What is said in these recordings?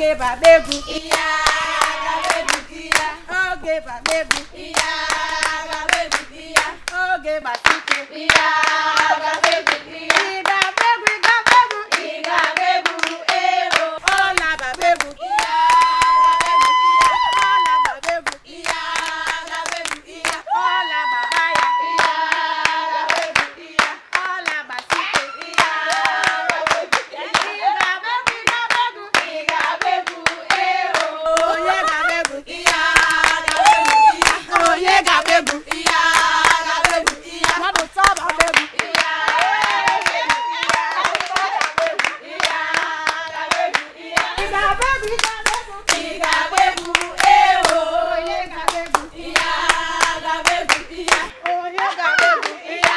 Oge babegu. Iya babegu iya. Oge babegu. Iya babegu iya. Oge basiku. Iya babegu iya. Iga begu. Iga begu ero. Ola babegu. Iya babegu iya. Ola babegu. Iya babegu iya. Ola babaya. Iya babegu iya. Ola basiku. Iya babegu iya. Iga begu ero. Oye gabegu. Iya gabegu iya. Oye gabegu. Iya gabegu iya. Mado taba begu. Iya gabegu iya. Iya gabegu iya. Iga begu. Iga begu ero. Oye gabegu. Iya gabegu iya. Oye gabegu iya.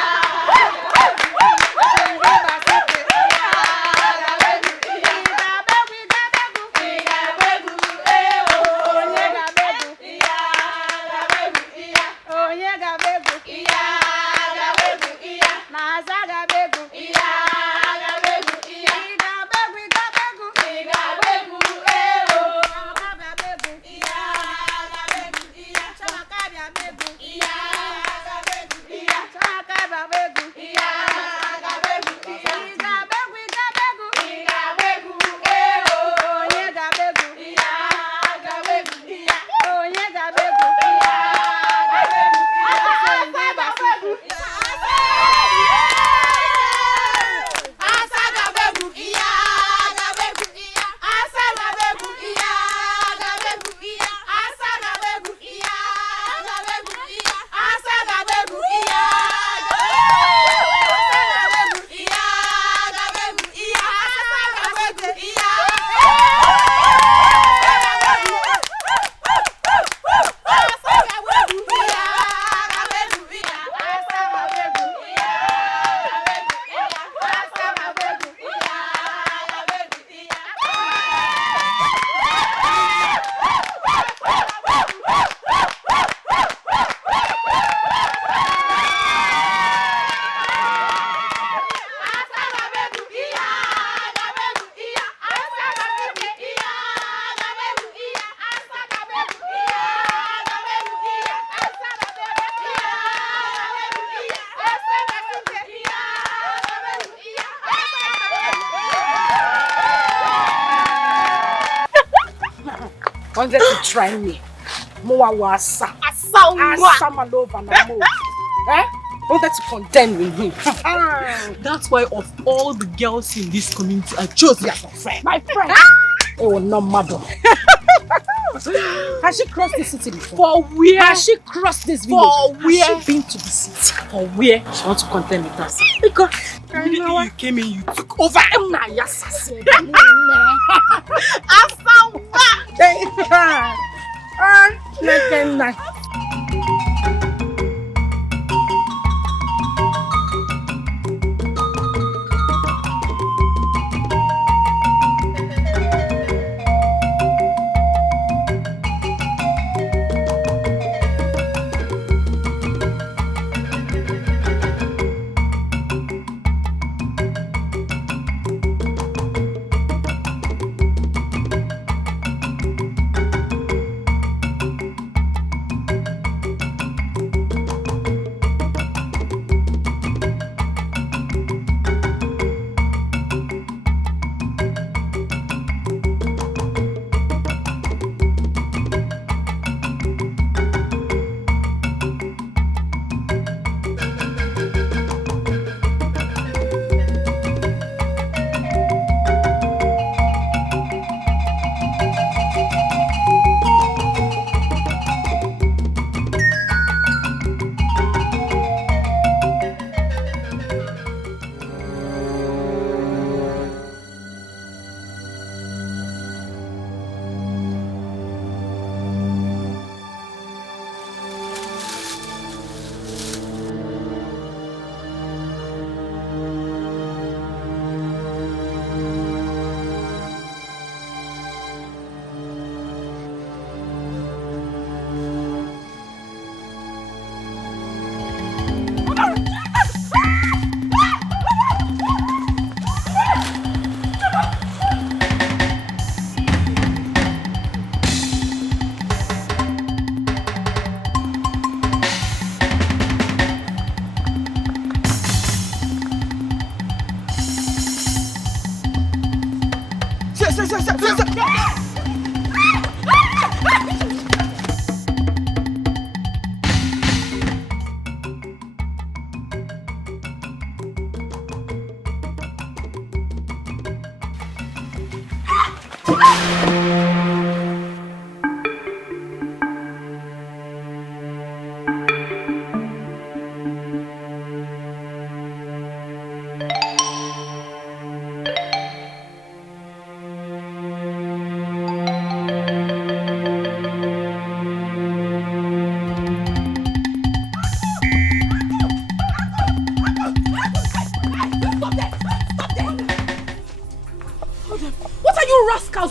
Wanted to try me. Moa wasa. Asa malova na mo. Eh? Wanted to contend with him. That's why of all the girls in this community, I chose you as my friend. My friend. Oh, no matter. Has she crossed the city before? For where? Has she crossed this village? For where? Has she been to the city? For where? She wants to contend with us. Because immediately you came in, you took over.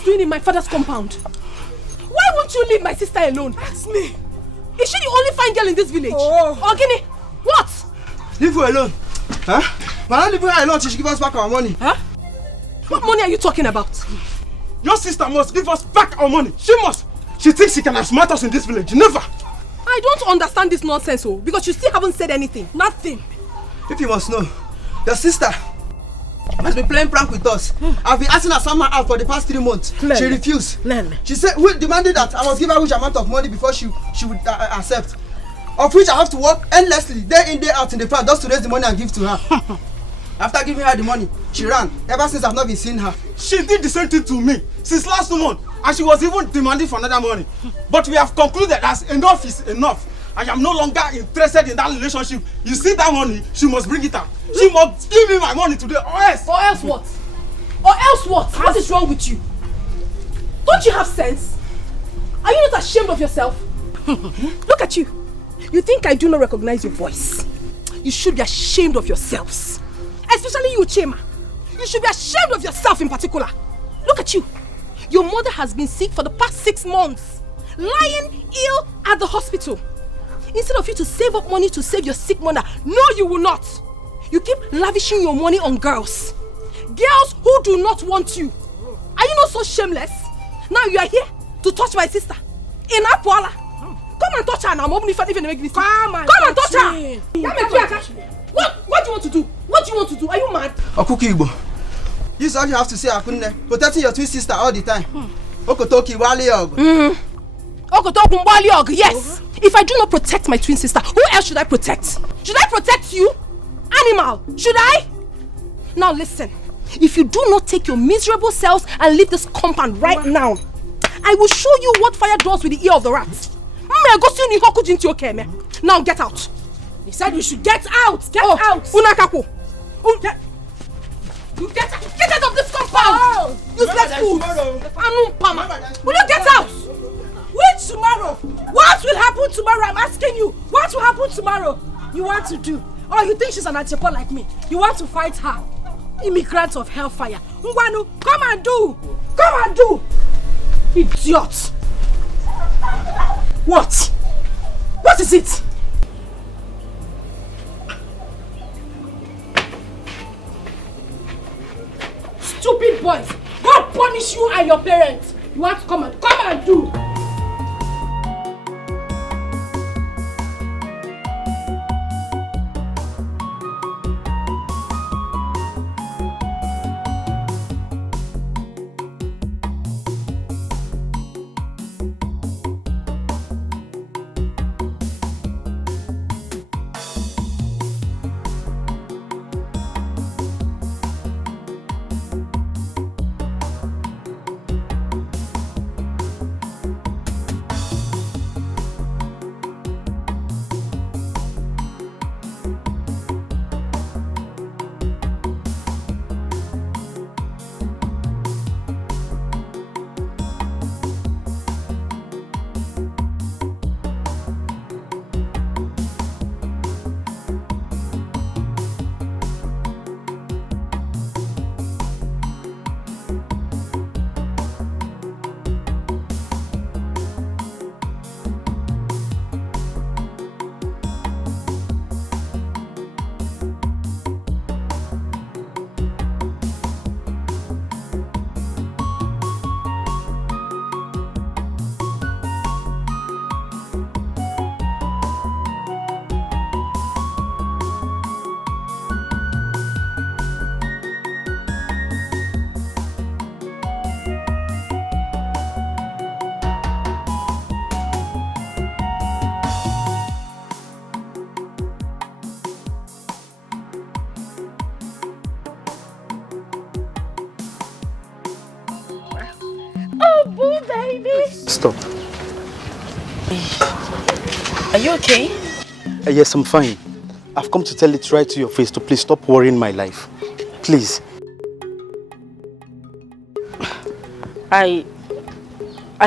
Doing in my father's compound? Why won't you leave my sister alone? That's me. Is she the only fine girl in this village? Oh. Ogini, what? Leave her alone. Huh? Why not leave her alone till she give us back our money? Huh? What money are you talking about? Your sister must give us back our money. She must. She thinks she can outsmart us in this village. Never. I don't understand this nonsense, because you still haven't said anything. Nothing. If you must know, your sister has been playing prank with us. I've been asking her somehow out for the past 3 months. She refused. She said, we demanded that I must give her which amount of money before she would accept. Of which I have to work endlessly, day in, day out in the farm just to raise the money and give to her. After giving her the money, she ran. Ever since I've not been seeing her. She did the same thing to me since last month. And she was even demanding for another money. But we have concluded that enough is enough. I am no longer interested in that relationship. You see that money, she must bring it out. She must give me my money today, or else. Or else what? Or else what? What is wrong with you? Don't you have sense? Are you not ashamed of yourself? Look at you. You think I do not recognize your voice? You should be ashamed of yourselves. Especially you, Chema. You should be ashamed of yourself in particular. Look at you. Your mother has been sick for the past 6 months. Lying ill at the hospital. Instead of you to save up money to save your sick mother, no, you will not. You keep lavishing your money on girls. Girls who do not want you. Are you not so shameless? Now you are here to touch my sister. In Apuala. Come and touch her now. Come and touch her. What do you want to do? What do you want to do? Are you mad? Okuki Igbo. This is all you have to say, Akunne. Protecting your twin sister all the time. Okotoki Wali Og. Yes. If I do not protect my twin sister, who else should I protect? Should I protect you? Animal, should I? Now listen, if you do not take your miserable selves and leave this compound right now, I will show you what fire does with the ear of the rat. Now get out. He said we should get out. Get out. Unakapo. Get out of this compound. Useless fool. Will you get out? Which tomorrow? What will happen tomorrow? I'm asking you. What will happen tomorrow? You want to do? Oh, you think she's an Achepo like me? You want to fight her? Immigrants of hellfire. Ngwanu, come and do. Come and do. Idiot. What? What is it? Stupid boys. God punish you and your parents. You want to come and do. baby. Stop. Are you okay? Yes, I'm fine. I've come to tell it right to your face to please stop worrying my life. Please. I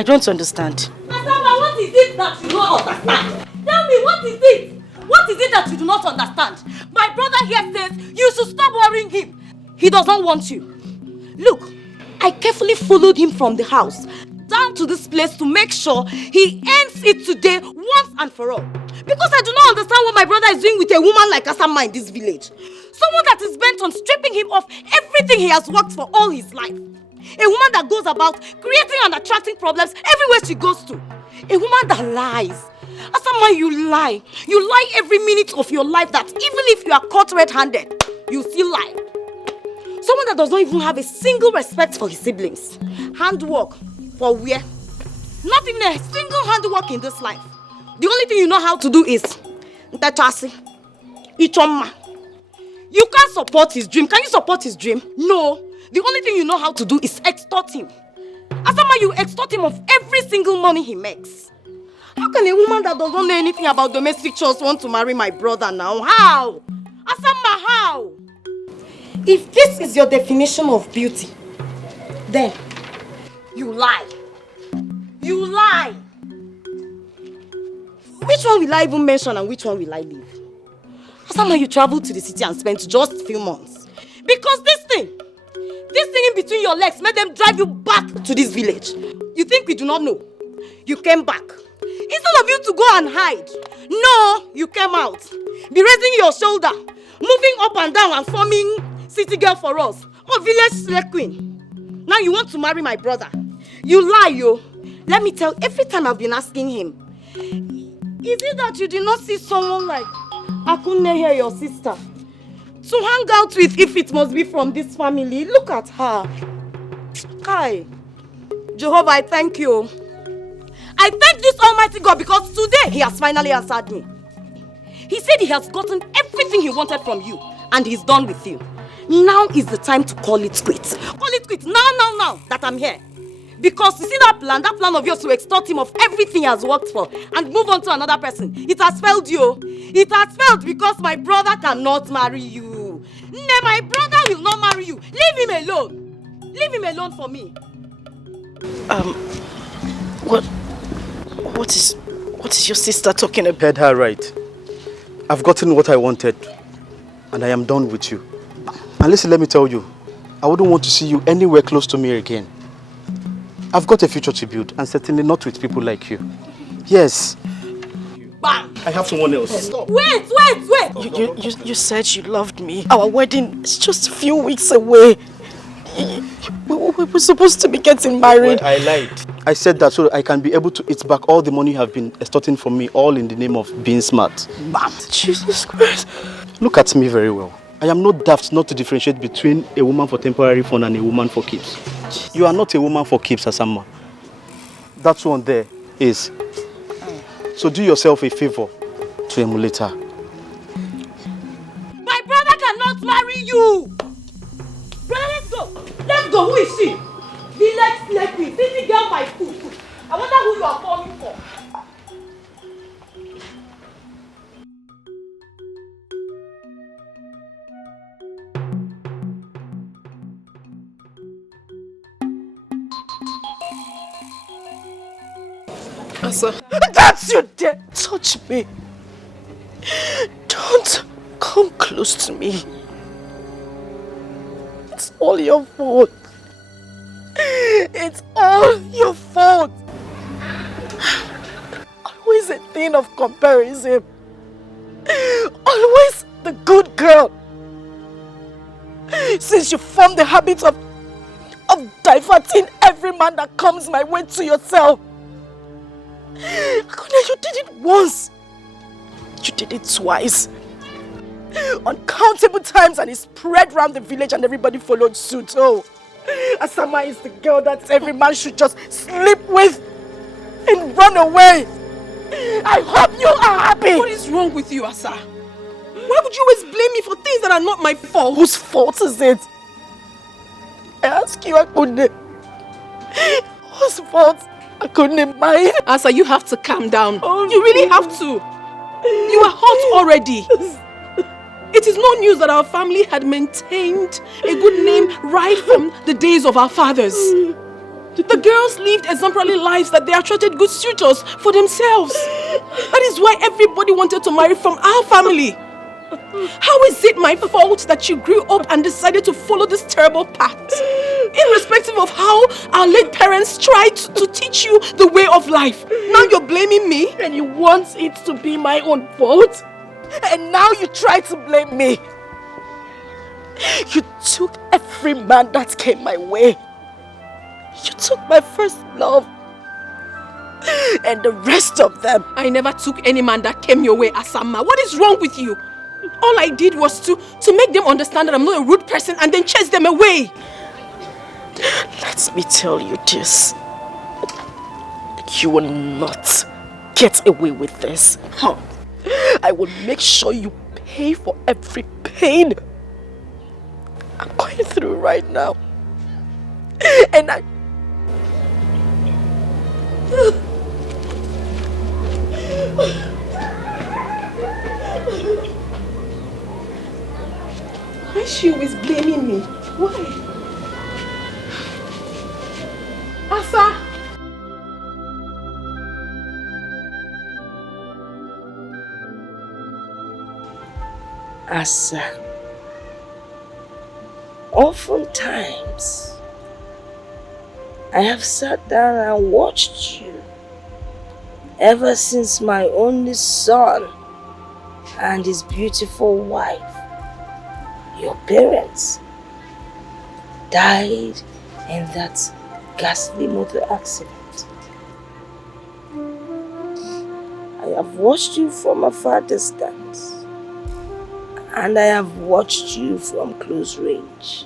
don't understand. Asama, what is it that you don't understand? Tell me, what is it? What is it that you do not understand? My brother here says you should stop worrying him. He doesn't want you. Look, I carefully followed him from the house down to this place to make sure he ends it today once and for all. Because I do not understand what my brother is doing with a woman like Asama in this village. Someone that is bent on stripping him of everything he has worked for all his life. A woman that goes about creating and attracting problems everywhere she goes to. A woman that lies. Asama, you lie. You lie every minute of your life that even if you are caught red-handed, you still lie. Someone that does not even have a single respect for his siblings. Handwork for where? Not even a single handwork in this life. The only thing you know how to do is Ntachasi, Ichoma. You can't support his dream. Can you support his dream? No. The only thing you know how to do is extort him. Asama, you extort him of every single money he makes. How can a woman that doesn't know anything about domestic chores want to marry my brother now? How? Asama, how? If this is your definition of beauty, then you lie. You lie. Which one will I even mention and which one will I leave? Asama, you traveled to the city and spent just a few months. Because this thing in between your legs made them drive you back to this village. You think we do not know? You came back. Instead of you to go and hide, no, you came out. Be raising your shoulder, moving up and down and forming city girl for us. Oh, village slave queen. Now you want to marry my brother. You lie, yo. Let me tell, every time I've been asking him, is it that you did not see someone like Akunne here, your sister, to hang out with if it must be from this family? Look at her. Hi. Jehovah, I thank you. I thank this Almighty God because today he has finally answered me. He said he has gotten everything he wanted from you and he's done with you. Now is the time to call it quits. Call it quits now that I'm here. Because you see that plan of yours to extort him of everything he has worked for and move on to another person. It has failed you. It has failed because my brother cannot marry you. No, my brother will not marry you. Leave him alone. Leave him alone for me. What is your sister talking about? Heard her right. I've gotten what I wanted and I am done with you. And listen, let me tell you, I wouldn't want to see you anywhere close to me again. I've got a future to build and certainly not with people like you. Yes. Bam! I have someone else. Stop. Wait! You said you loved me. Our wedding is just a few weeks away. We were supposed to be getting married. Well, I lied. I said that so I can be able to eat back all the money you have been extorting from me, all in the name of being smart. Bam! Jesus Christ. Look at me very well. I am not daft not to differentiate between a woman for temporary fun and a woman for keeps. You are not a woman for keeps, Asama. That one there is. So do yourself a favor to emulate her. My brother cannot marry you! Brother, let's go! Let's go! Who is she? Village slave queen, city girl by foot. I wonder who you are falling for. Asa, that's you dare touch me. Don't come close to me. It's all your fault. It's all your fault. Always a thing of comparison. Always the good girl. Since you formed the habit of diverting every man that comes my way to yourself. You did it once. You did it twice. Uncountable times, and it spread around the village and everybody followed suit. Oh, Asama is the girl that every man should just sleep with and run away. I hope you are happy. What is wrong with you, Asa? Why would you always blame me for things that are not my fault? Whose fault is it? I ask you, Akunne. Whose fault? I couldn't imagine. Asa, you have to calm down. Oh, you really have to. You are hot already. It is no news that our family had maintained a good name right from the days of our fathers. The girls lived exemplary lives that they attracted good suitors for themselves. That is why everybody wanted to marry from our family. How is it my fault that you grew up and decided to follow this terrible path? Irrespective of how our late parents tried to teach you the way of life. Now you're blaming me? And you want it to be my own fault? And now you try to blame me. You took every man that came my way. You took my first love. And the rest of them. I never took any man that came your way, Asama. What is wrong with you? All I did was to make them understand that I'm not a rude person and then chase them away. Let me tell you this. You will not get away with this. I will make sure you pay for every pain I'm going through right now. And why is she always blaming me? Why? Asa! Asa, oftentimes I have sat down and watched you ever since my only son and his beautiful wife, your parents, died in that ghastly motor accident. I have watched you from a far distance. And I have watched you from close range.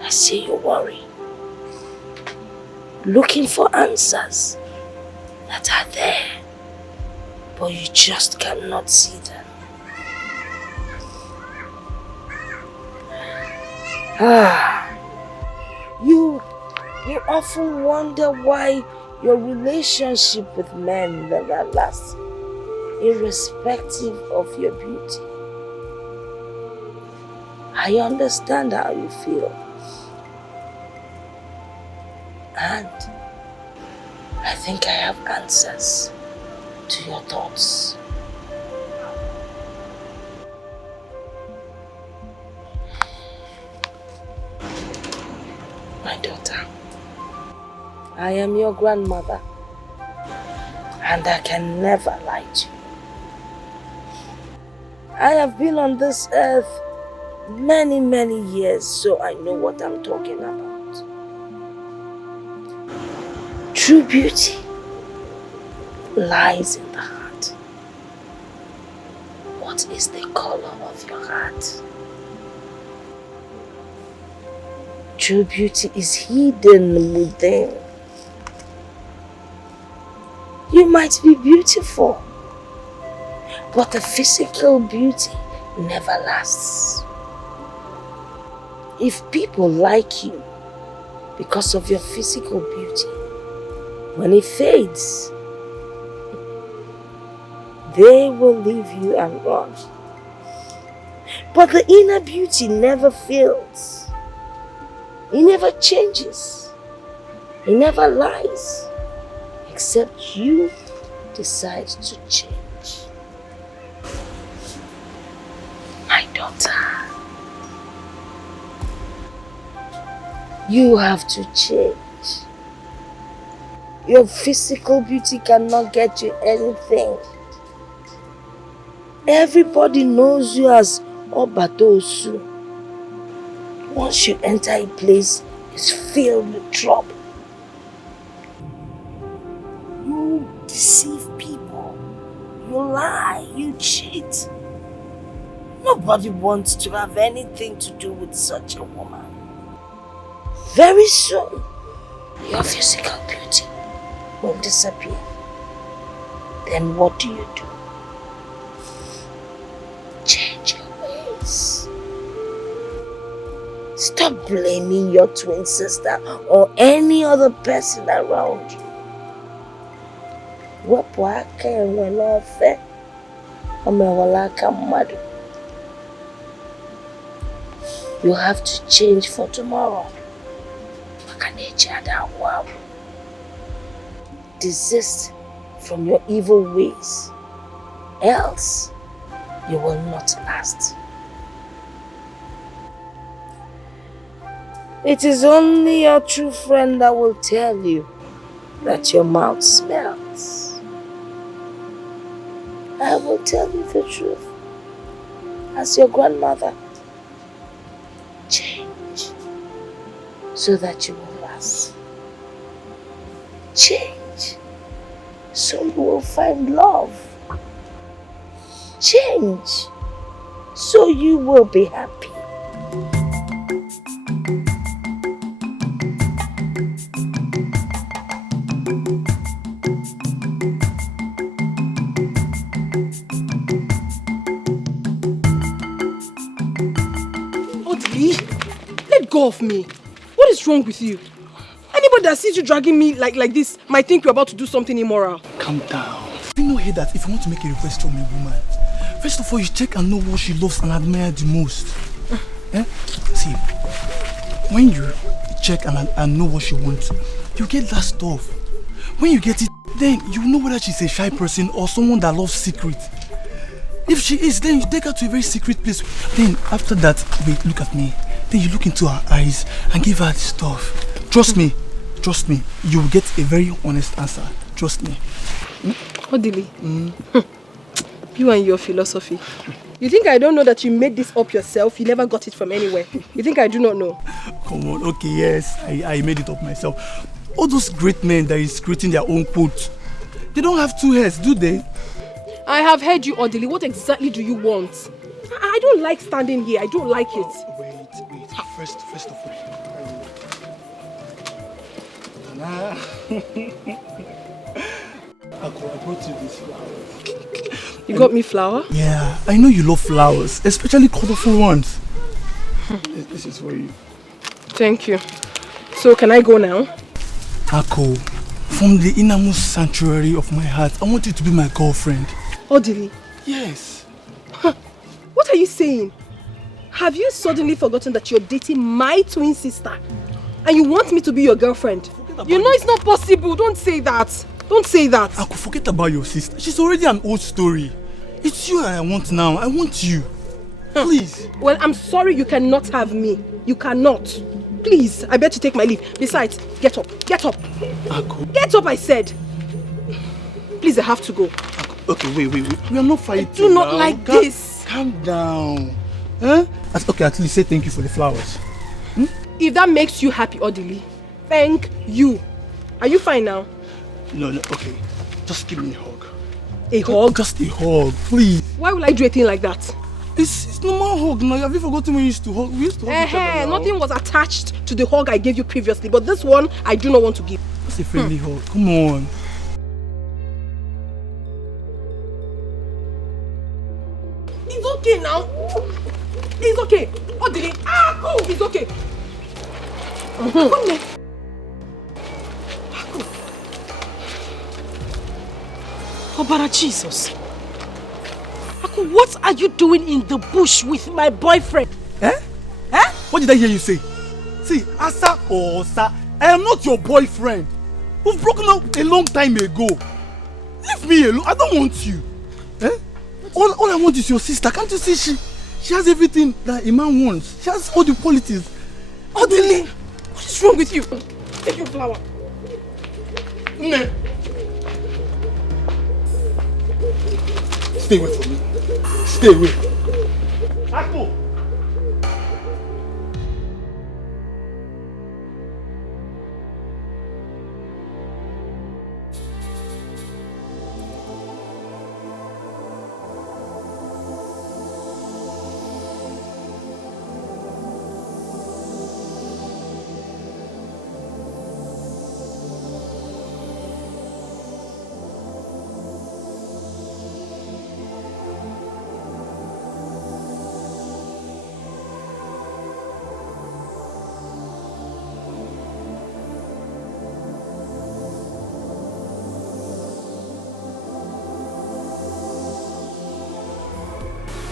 I see you worry, looking for answers that are there, but you just cannot see them. You often wonder why your relationship with men never lasts, irrespective of your beauty. I understand how you feel. And I think I have answers to your thoughts. My daughter, I am your grandmother, and I can never lie to you. I have been on this earth many, many years, so I know what I'm talking about. True beauty lies in the heart. What is the color of your heart? True beauty is hidden within. You might be beautiful, but the physical beauty never lasts. If people like you because of your physical beauty, when it fades, they will leave you and run. But the inner beauty never fails. It never changes. It never lies, except you decide to change. My daughter, you have to change. Your physical beauty cannot get you anything. Everybody knows you as Obatosu. Once you enter a place, it's filled with trouble. You deceive people. You lie. You cheat. Nobody wants to have anything to do with such a woman. Very soon, your physical beauty will disappear. Then what do? Change your ways. Stop blaming your twin sister or any other person around you. Wepụ aka enwe n'ofe, o mewala aka mmadụ. You have to change for tomorrow. Desist from your evil ways, else you will not last. It is only your true friend that will tell you that your mouth smells. I will tell you the truth. As your grandmother, change so that you will last. Change so you will find love. Change so you will be happy. Let go of me. What is wrong with you? Anybody that sees you dragging me like this might think you're about to do something immoral. Calm down. You know here that if you want to make a request from a woman, first of all you check and know what she loves and admires the most. See, when you check and know what she wants, you get that stuff. When you get it, then you know whether she's a shy person or someone that loves secrets. If she is, then you take her to a very secret place. Then after that, wait, look at me. Then you look into her eyes and give her the stuff. Trust me, you will get a very honest answer. Trust me. Odili, you and your philosophy. You think I don't know that you made this up yourself? You never got it from anywhere. You think I do not know? Come on, okay, yes, I made it up myself. All those great men that is creating their own quote, they don't have two heads, do they? I have heard you, Odili. What exactly do you want? I don't like standing here. I don't like it. Wait. First of all. I brought you this flower. You got me flower? Yeah, I know you love flowers, especially colorful ones. This is for you. Thank you. So can I go now? Ako, from the innermost sanctuary of my heart, I want you to be my girlfriend. Odili? Yes. What are you saying? Have you suddenly forgotten that you're dating my twin sister? And you want me to be your girlfriend? You know it's not possible. Don't say that. Don't say that. I could forget about your sister. She's already an old story. It's you that I want now. I want you. Please. Well, I'm sorry you cannot have me. You cannot. Please, I bet you take my leave. Besides, get up. Get up. Ako. Get up, I said. Please, I have to go. Ako. Okay, wait. We are not fighting. I do not like this. Calm down. Huh? Okay, at least say thank you for the flowers. If that makes you happy, Odili, thank you. Are you fine now? No, okay. Just give me a hug. A hug? Just a hug, please. Why will I do a thing like that? It's normal hug now. Have you forgotten when we used to hug? We used to hug each other now. Nothing was attached to the hug I gave you previously, but this one, I do not want to give. It's a friendly hug. Come on. It's okay now. It's okay. Odili, it's okay. Obara Jesus. Aku, what are you doing in the bush with my boyfriend? What did I hear you say? See, Asa or Osa, I am not your boyfriend. We've broken up a long time ago. Leave me alone. I don't want you. All I want is your sister. Can't you see she has everything that a man wants. She has all the qualities. Odili, what is wrong with you? Take your flower. Stay away from me. Stay away. Ako!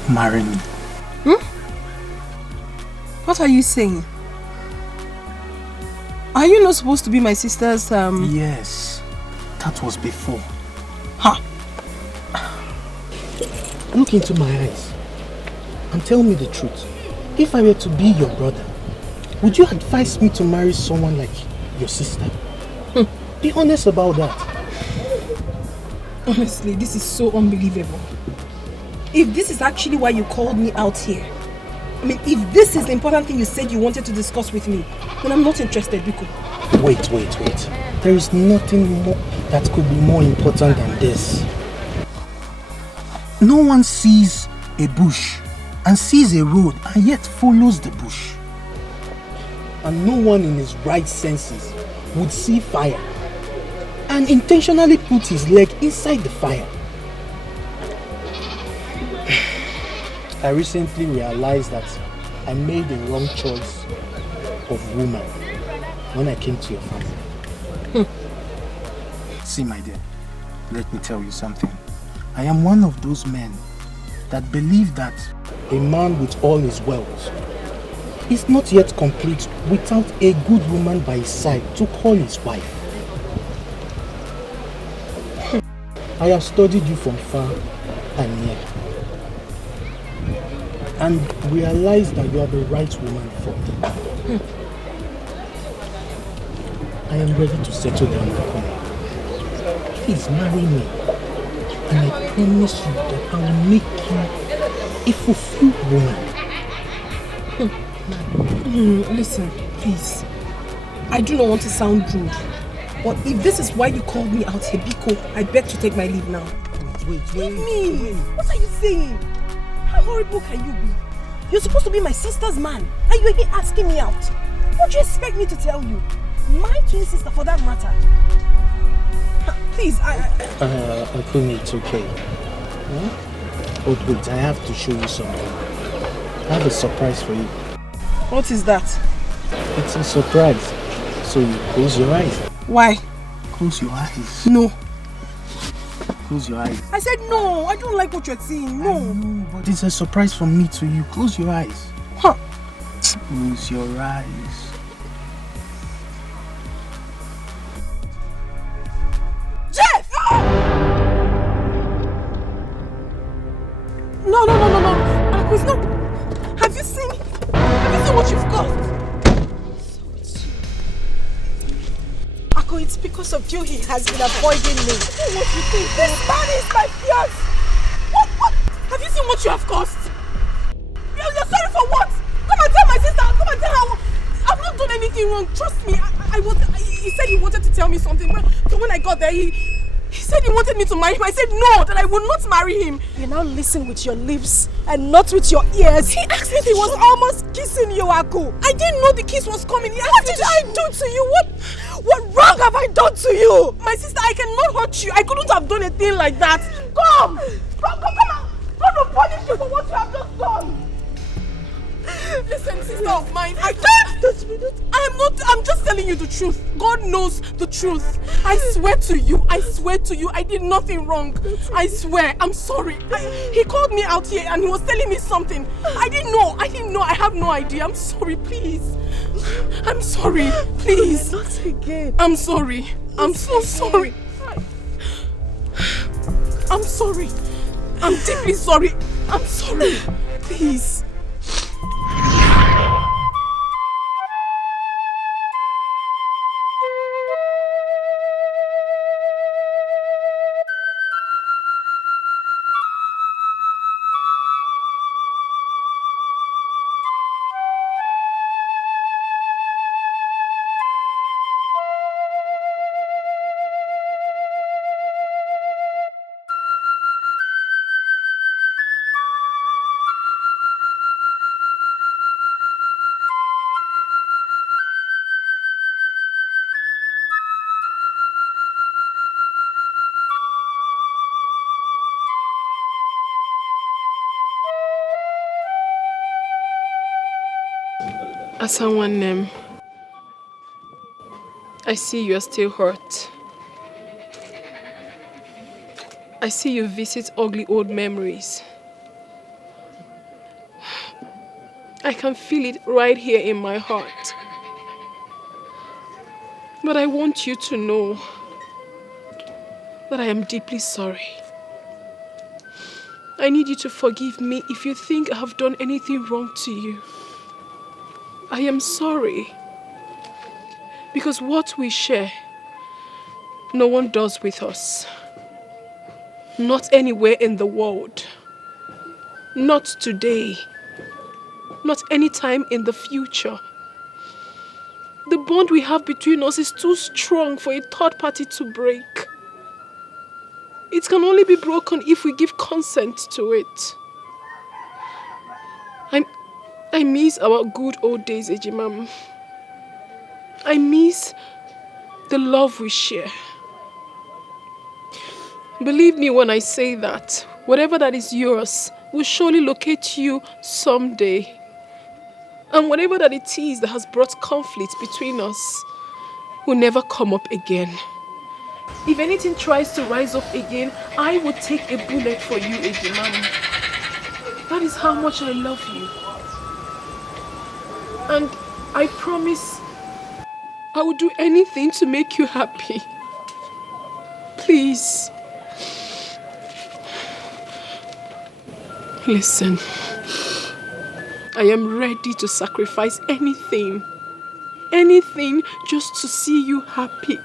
marry me. What are you saying? Are you not supposed to be my sister's Yes, that was before. Ha! Look into my eyes and tell me the truth. If I were to be your brother, would you advise me to marry someone like your sister? Be honest about that. Honestly, this is so unbelievable. If this is actually why you called me out here, I mean, if this is the important thing you said you wanted to discuss with me, then I'm not interested, Biko. Wait. There is nothing more that could be more important than this. No one sees a bush and sees a road and yet follows the bush. And no one in his right senses would see fire and intentionally put his leg inside the fire. I recently realized that I made the wrong choice of woman when I came to your family. See, my dear, let me tell you something. I am one of those men that believe that a man with all his wealth is not yet complete without a good woman by his side to call his wife. I have studied you from far and near and realized that you are the right woman for me. I am ready to settle down with you. Please marry me. And I promise you that I will make you a fulfilled woman. Listen, please. I do not want to sound rude, but if this is why you called me out here, Biko, I beg to take my leave now. Wait. Leave me! What are you saying? How horrible can you be? You're supposed to be my sister's man, and you're here asking me out. What do you expect me to tell you? My twin sister, for that matter. Please, Akumi, it's okay. Huh? Oh, wait, I have to show you something. I have a surprise for you. What is that? It's a surprise. So you close your eyes. Why? Close your eyes. No. Close your eyes. I said no. I don't like what you're saying. No. I know, but it's a surprise from me to you. Close your eyes. Huh. Close your eyes. Jeff! No. Aquis, no. Have you seen what you've got? Ako, it's because of you he has been avoiding me. What you think? This man is my fiance. What? Have you seen what you have caused? You're sorry for what? Come and tell my sister. Come and tell her. I've not done anything wrong. Trust me. He said he wanted to tell me something. So when I got there, he said he wanted me to marry him. I said no, that I would not marry him. You now listen with your lips and not with your ears. He asked me. He was almost kissing you, Ako. I didn't know the kiss was coming. What did I do to you? What wrong have I done to you? My sister, I cannot hurt you. I couldn't have done a thing like that. Come on. God will punish you for what you have just done. Listen, sister of mine, I can't touch me. I'm just telling you the truth. God knows the truth. I swear to you, I did nothing wrong. I swear, I'm sorry. He called me out here and he was telling me something. I didn't know, I have no idea. I'm sorry, please. I'm sorry, please. Not again. I'm sorry. I'm so sorry. I'm sorry. I'm deeply sorry. I'm sorry. Please. As someone named, I see you are still hurt. I see you visit ugly old memories. I can feel it right here in my heart. But I want you to know that I am deeply sorry. I need you to forgive me if you think I have done anything wrong to you. I am sorry. Because what we share, no one does with us. Not anywhere in the world. Not today. Not anytime in the future. The bond we have between us is too strong for a third party to break. It can only be broken if we give consent to it. I miss our good old days, Ejimam. I miss the love we share. Believe me when I say that whatever that is yours will surely locate you someday. And whatever that it is that has brought conflict between us will never come up again. If anything tries to rise up again, I will take a bullet for you, Ejimam. That is how much I love you. And I promise I will do anything to make you happy. Please. Listen. I am ready to sacrifice anything. Anything just to see you happy.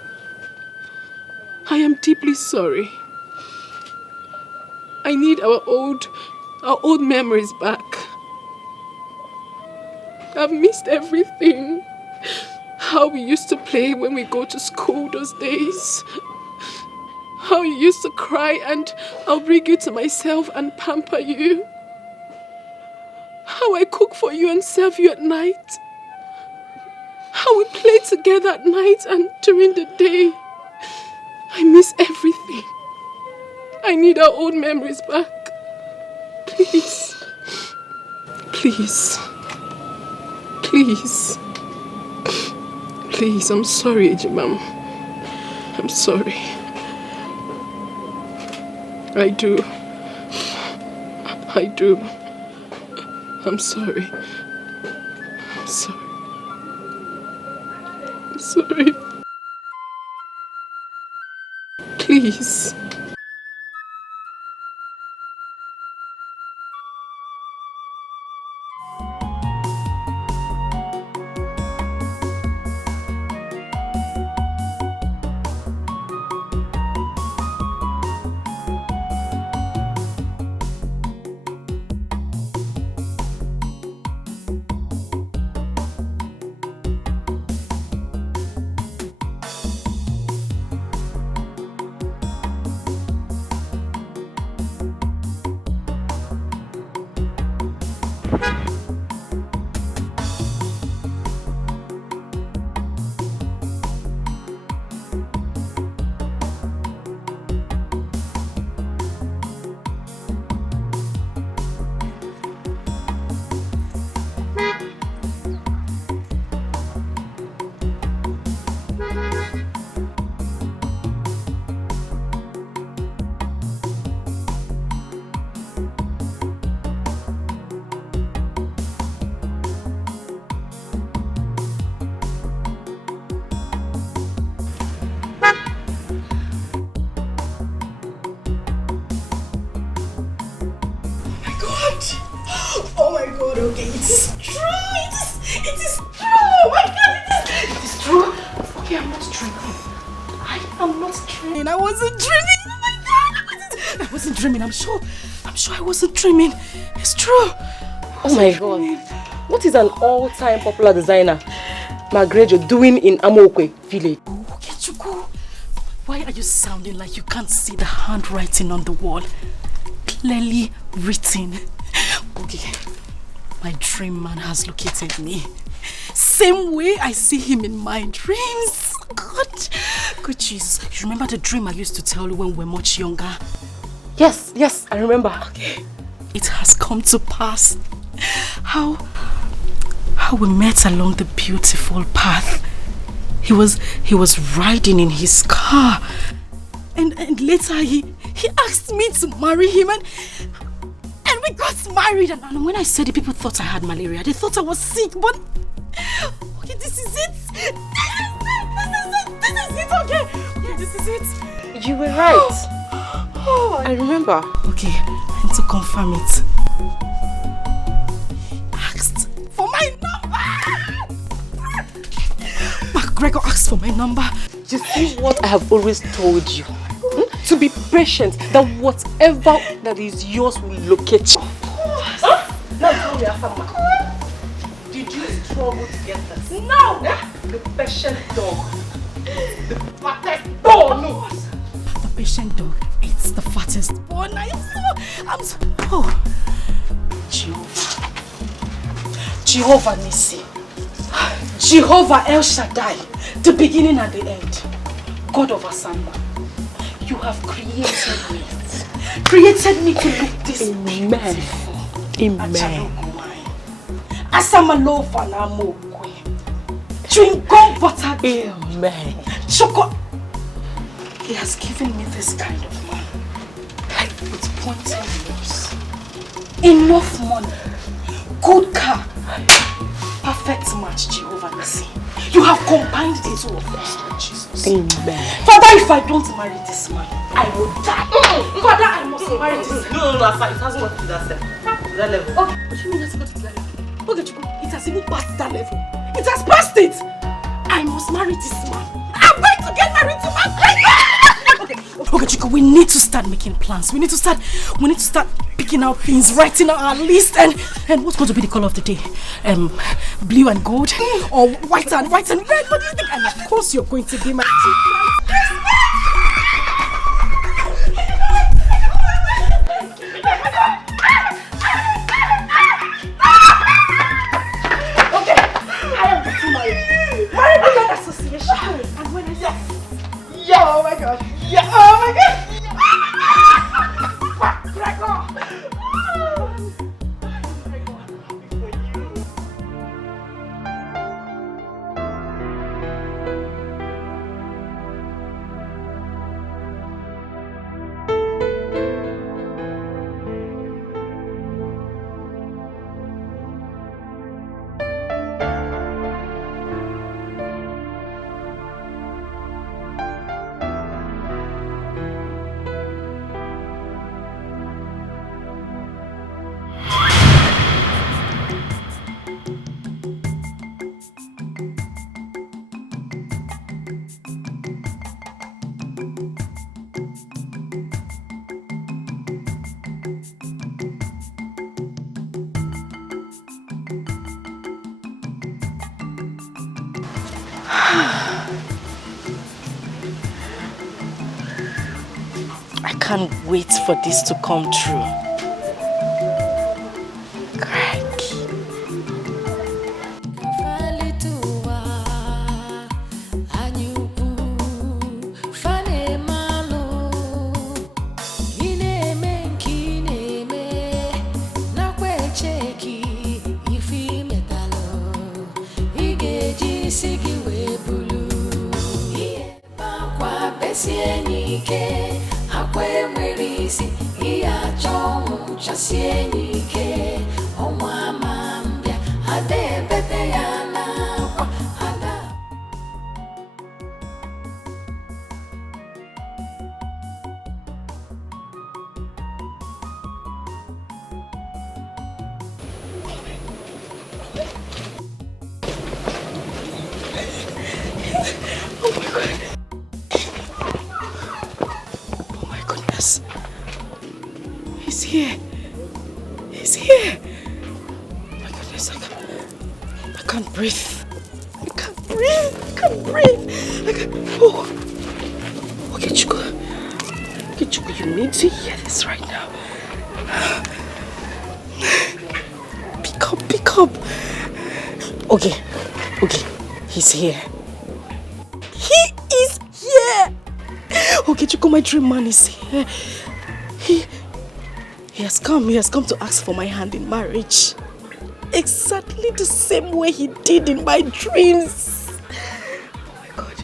I am deeply sorry. I need our old memories back. I've missed everything. How we used to play when we go to school those days. How you used to cry and I'll bring you to myself and pamper you. How I cook for you and serve you at night. How we play together at night and during the day. I miss everything. I need our old memories back. Please. Please. Please. Please, I'm sorry, Ejimam. I'm sorry. I do. I'm sorry. I'm sorry. I'm sorry. Please. Okay, it is true. It is true. Oh my God, it is true. Okay, I'm not dreaming. I am not dreaming. I wasn't dreaming. Oh my God, I wasn't dreaming. I'm sure I wasn't dreaming. It's true. Oh my God. What is an all-time popular designer, Magrejo, doing in Amokwe village? Okay, Chuku. Why are you sounding like you can't see the handwriting on the wall? Clearly written. Okay. My dream man has located me. Same way I see him in my dreams. God. Good Jesus. You remember the dream I used to tell you when we were much younger? Yes, I remember. Okay. It has come to pass. How we met along the beautiful path. He was riding in his car. And later he asked me to marry him and we got married, and when I said it, people thought I had malaria. They thought I was sick, but okay, this is it. This is it. Okay, this is it. You were right. I remember. Okay, I need to confirm it. Asked for my number. McGregor asked for my number. You see what I have always told you? To be patient, that whatever that is yours will locate you. Now tell me, Asama, did you struggle to get this? No! The patient dog. The fattest dog! No! The patient dog eats the fattest bone. I'm so... Oh. Jehovah Nissi. Jehovah El Shaddai. The beginning and the end. God of Asamba. You have created me. Created me to look this beautiful. Amen. Asama lofa na mokwe. Chewing gum butter. Amen. Choco. He has given me this kind of man. With pointed nose. Enough money. Good car. Perfect match, Jehovah Nissi. You have combined the two of us, Lord Jesus. Amen. Father, if I don't marry this man, I will die. Father, I must marry this man. No, it hasn't got to that level. Okay, what do you mean it has got to that level? Okay, Chico, it has even passed that level. It has passed it. I must marry this man. I'm going to get married to my Okay, Chico, we need to start making plans. We need to start picking out things, writing out our list, and what's going to be the color of the day? Blue and gold, or white and red? What do you think? And of course, you're going to be my Okay, I am getting married. Married Women Association. And when I say, yeah, oh my God, yeah, oh my God. I can't wait for this to come true. Okay, he's here. He is here! Okay, Chico, my dream man is here. He has come to ask for my hand in marriage. Exactly the same way he did in my dreams. Oh my God.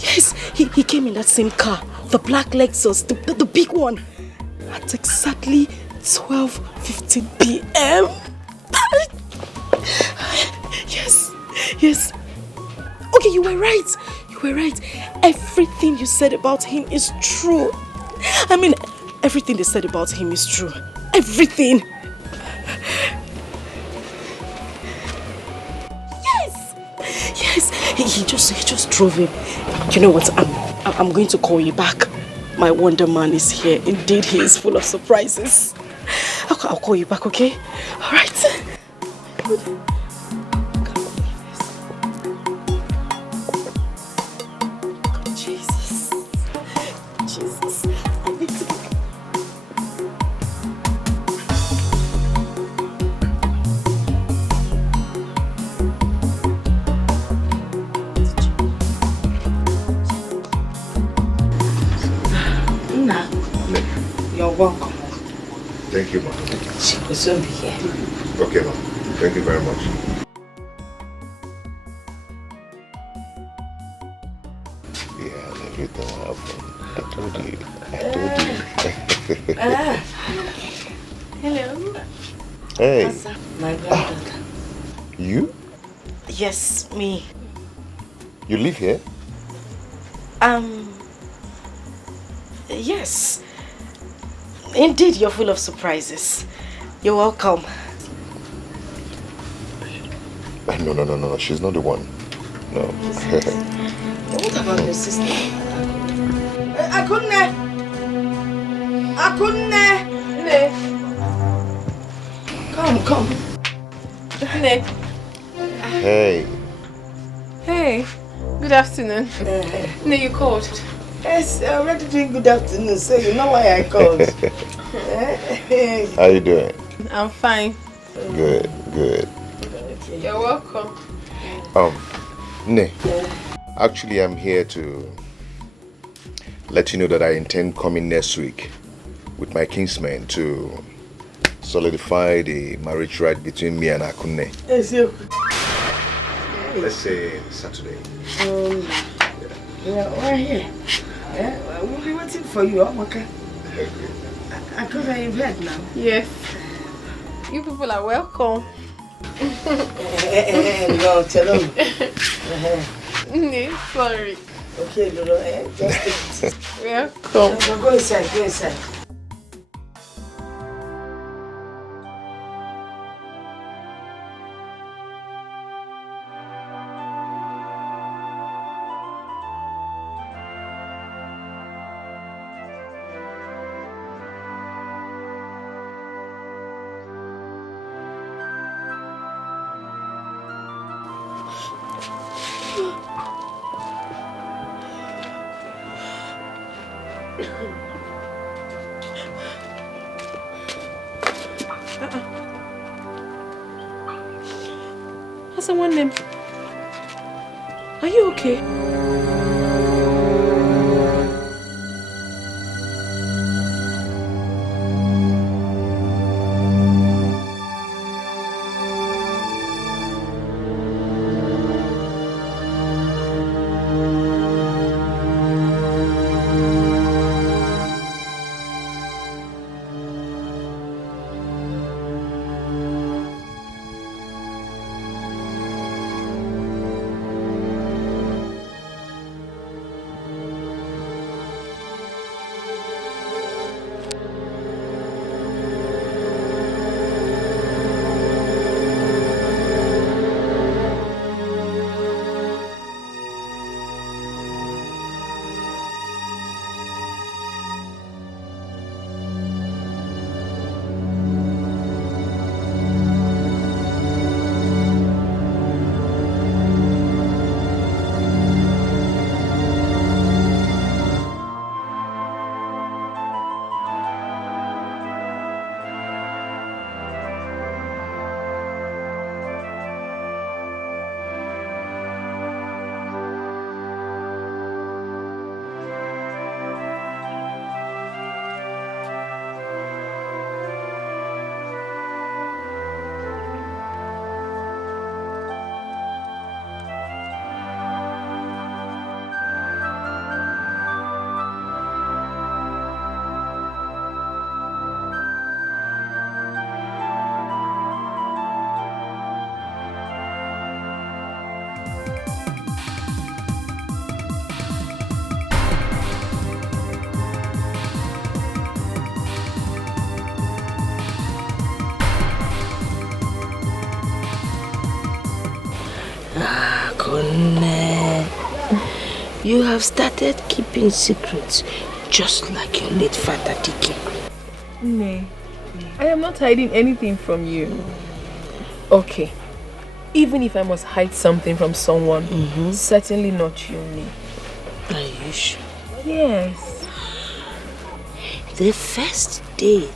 Yes, he came in that same car. The black Lexus, the big one. At exactly 12:15 p.m. Yes. Okay, you were right. Everything you said about him is true. I mean, everything they said about him is true. Everything. Yes. He just drove him. You know what? I'm going to call you back. My Wonder Man is here. Indeed, he is full of surprises. I'll call you back, okay? All right. Good. Jesus. I need to... You're welcome. Thank you, ma. She will soon be here. Okay, ma. Thank you very much. Yeah, everything will happen. I told you. Hello. Hey. My granddaughter. You? Yes, me. You live here? Yes. Indeed, you're full of surprises. You're welcome. No. She's not the one. No. What about your sister? Akunne. Come. Ne. Hey. Good afternoon. Ne, you called? Yes, I already doing good afternoon, so you know why I called. How you doing? I'm fine. Good. You're welcome. Ne. Actually, I'm here to let you know that I intend coming next week with my kinsmen to solidify the marriage right between me and Akunne. Yes, you. Let's say Saturday. Yeah, we're here. Yeah, we'll be waiting for you, okay? Because I've heard now. Yes. You people are welcome. No, tell them. Ne, sorry. Okay, Lolo, just take it. Welcome. Go inside. What's one name? Are you okay? Akone, you have started keeping secrets just like your late father did. Nay, I am not hiding anything from you. Okay, even if I must hide something from someone, certainly not you, Nay. Are you sure? Yes. The first day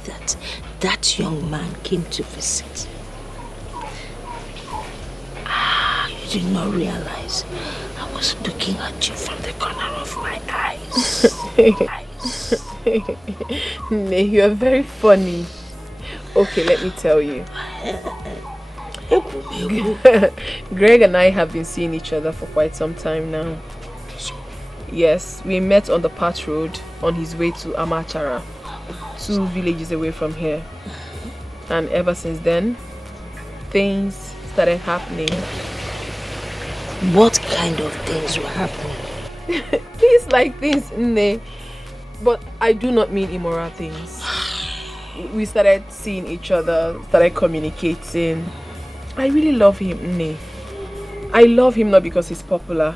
that young man came to visit, you did not realize I was looking at you from the corner of my eyes. Nay, you are very funny. Okay, let me tell you. Greg and I have been seeing each other for quite some time now. Yes, we met on the Path Road on his way to Amachara, 2 villages away from here. And ever since then, things started happening. What kind of things were happening? Things like things, Nne. But I do not mean immoral things. We started seeing each other, started communicating. I really love him, Nne. I love him not because he's popular,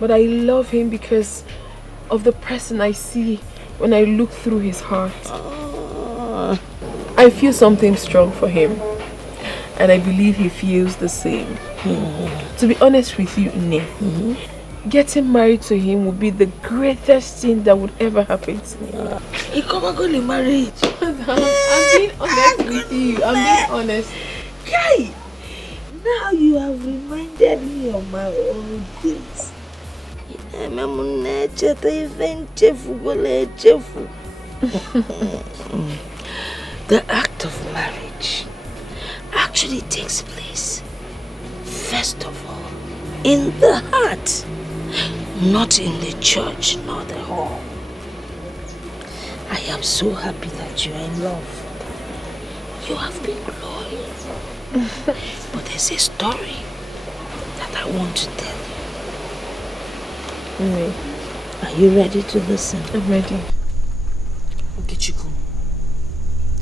but I love him because of the person I see when I look through his heart. I feel something strong for him, and I believe he feels the same. To be honest with you, Nne, getting married to him would be the greatest thing that would ever happen to me. You come and go to marriage. I'm being honest with you. I'm being honest. Hey! Now you have reminded me of my old days. The act of marriage actually takes place, first of all, in the heart, not in the church nor the hall. I am so happy that you are in love. You have been glowing. But there's a story that I want to tell you. Are you ready to listen? I'm ready. Okechukwu,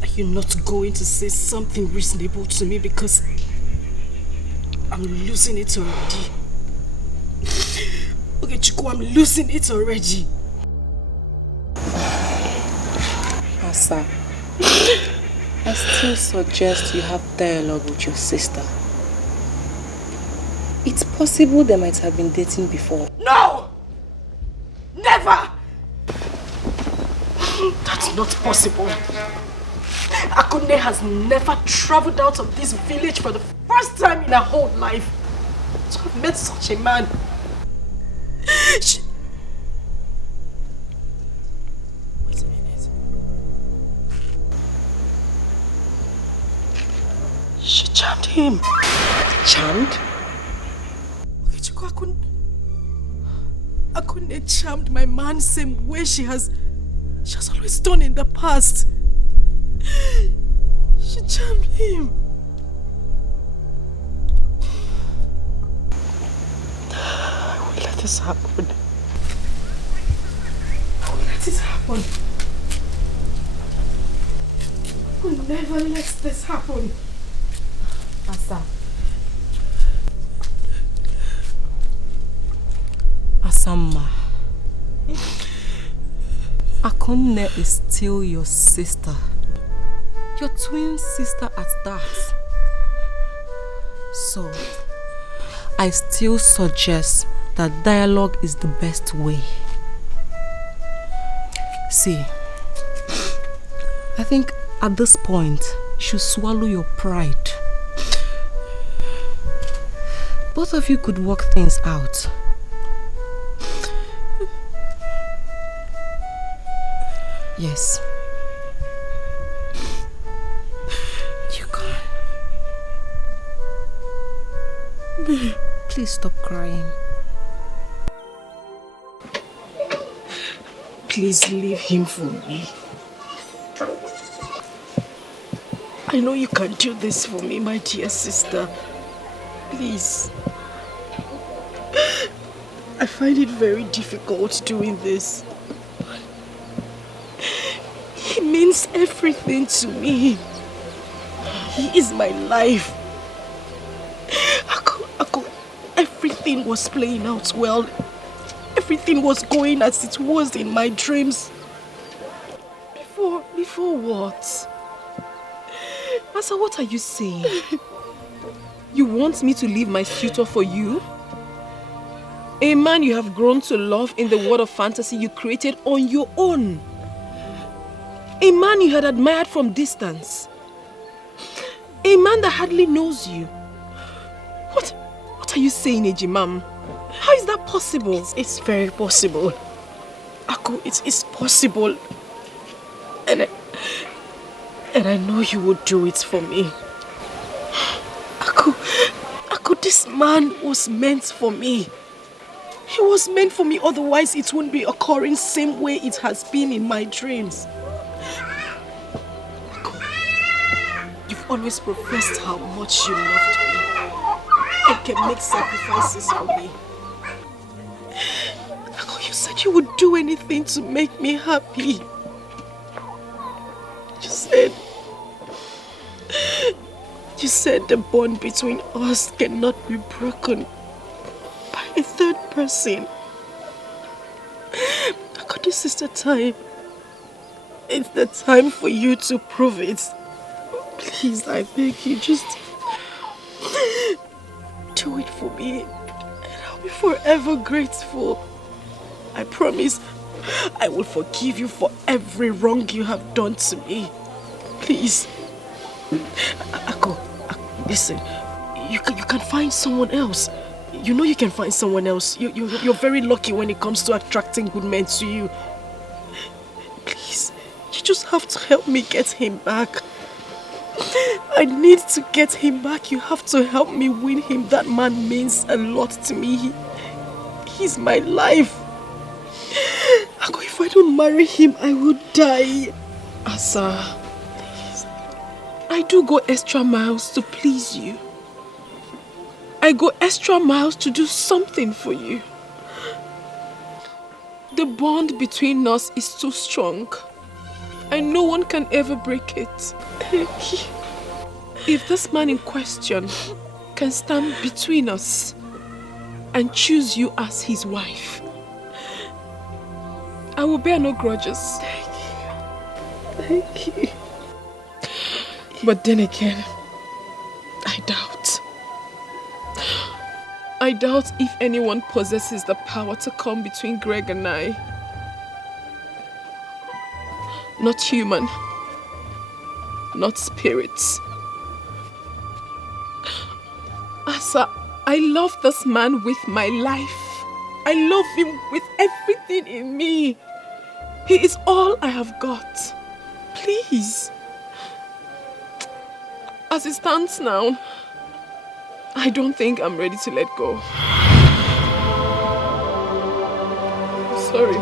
are you not going to say something reasonable to me because I'm losing it already? Okechukwu, I'm losing it already. Asa, I still suggest you have dialogue with your sister. It's possible they might have been dating before. No! Never! That's not possible. Akune has never traveled out of this village for the first time in her whole life to have met such a man. Wait a minute. She charmed him. Charmed? Akune charmed my man same way she has always done in the past. She charmed him. I will let this happen. I will let it happen. I will never let this happen. Asa. Asamma, Akone is still your sister. Your twin sister at that. So, I still suggest that dialogue is the best way. See, I think at this point, you should swallow your pride. Both of you could work things out. Yes. You can. Please stop crying. Please leave him for me. I know you can do this for me, my dear sister. Please. I find it very difficult doing this. He means everything to me. He is my life. Everything everything was playing out well. Everything was going as it was in my dreams. Before what? Asa, what are you saying? You want me to leave my suitor for you? A man you have grown to love in the world of fantasy you created on your own. A man you had admired from distance. A man that hardly knows you. What are you saying, Ejimam? How is that possible? It's very possible. Aku, it's possible. And I know you would do it for me. Aku, this man was meant for me. He was meant for me, otherwise it wouldn't be occurring same way it has been in my dreams. Aku, you've always professed how much you loved me and can make sacrifices for me. Aku, you said you would do anything to make me happy. You said the bond between us cannot be broken by a third person. Aku, this is the time. It's the time for you to prove it. Please, I beg you, just do it for me. And I'll be forever grateful. I promise I will forgive you for every wrong you have done to me. Please. Aku, listen. You can find someone else. You know you can find someone else. You're very lucky when it comes to attracting good men to you. Please, you just have to help me get him back. I need to get him back. You have to help me win him. That man means a lot to me. He's my life. Aku, if I don't marry him, I will die. Asa, please. I do go extra miles to please you. I go extra miles to do something for you. The bond between us is too strong, and no one can ever break it. If this man in question can stand between us and choose you as his wife, I will bear no grudges. Thank you. But then again, I doubt. I doubt if anyone possesses the power to come between Greg and I. Not human. Not spirits. Asa, I love this man with my life. I love him with everything in me. He is all I have got. Please. As it stands now, I don't think I'm ready to let go. Sorry.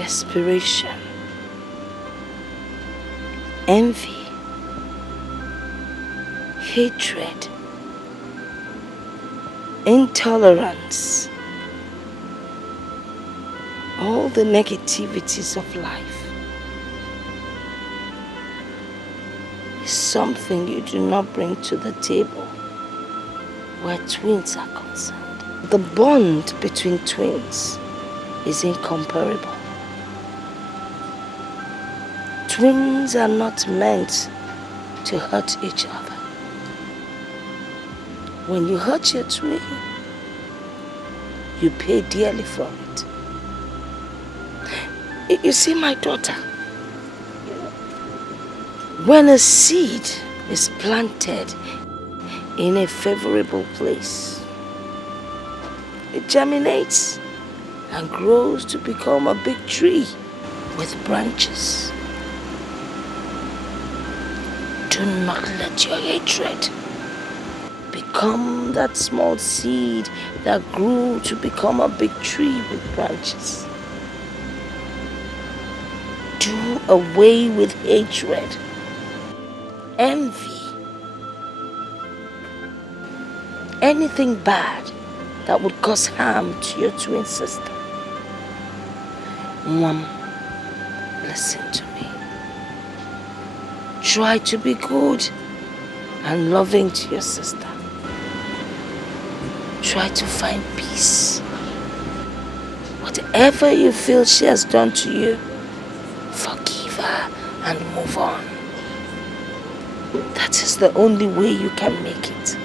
desperation, envy, hatred, intolerance, all the negativities of life is something you do not bring to the table where twins are concerned. The bond between twins is incomparable. Twins are not meant to hurt each other. When you hurt your twin, you pay dearly for it. You see, my daughter, when a seed is planted in a favorable place, it germinates and grows to become a big tree with branches. Do not let your hatred become that small seed that grew to become a big tree with branches. Do away with hatred, envy, anything bad that would cause harm to your twin sister. Mom, listen to me. Try to be good and loving to your sister. Try to find peace. Whatever you feel she has done to you, forgive her and move on. That is the only way you can make it.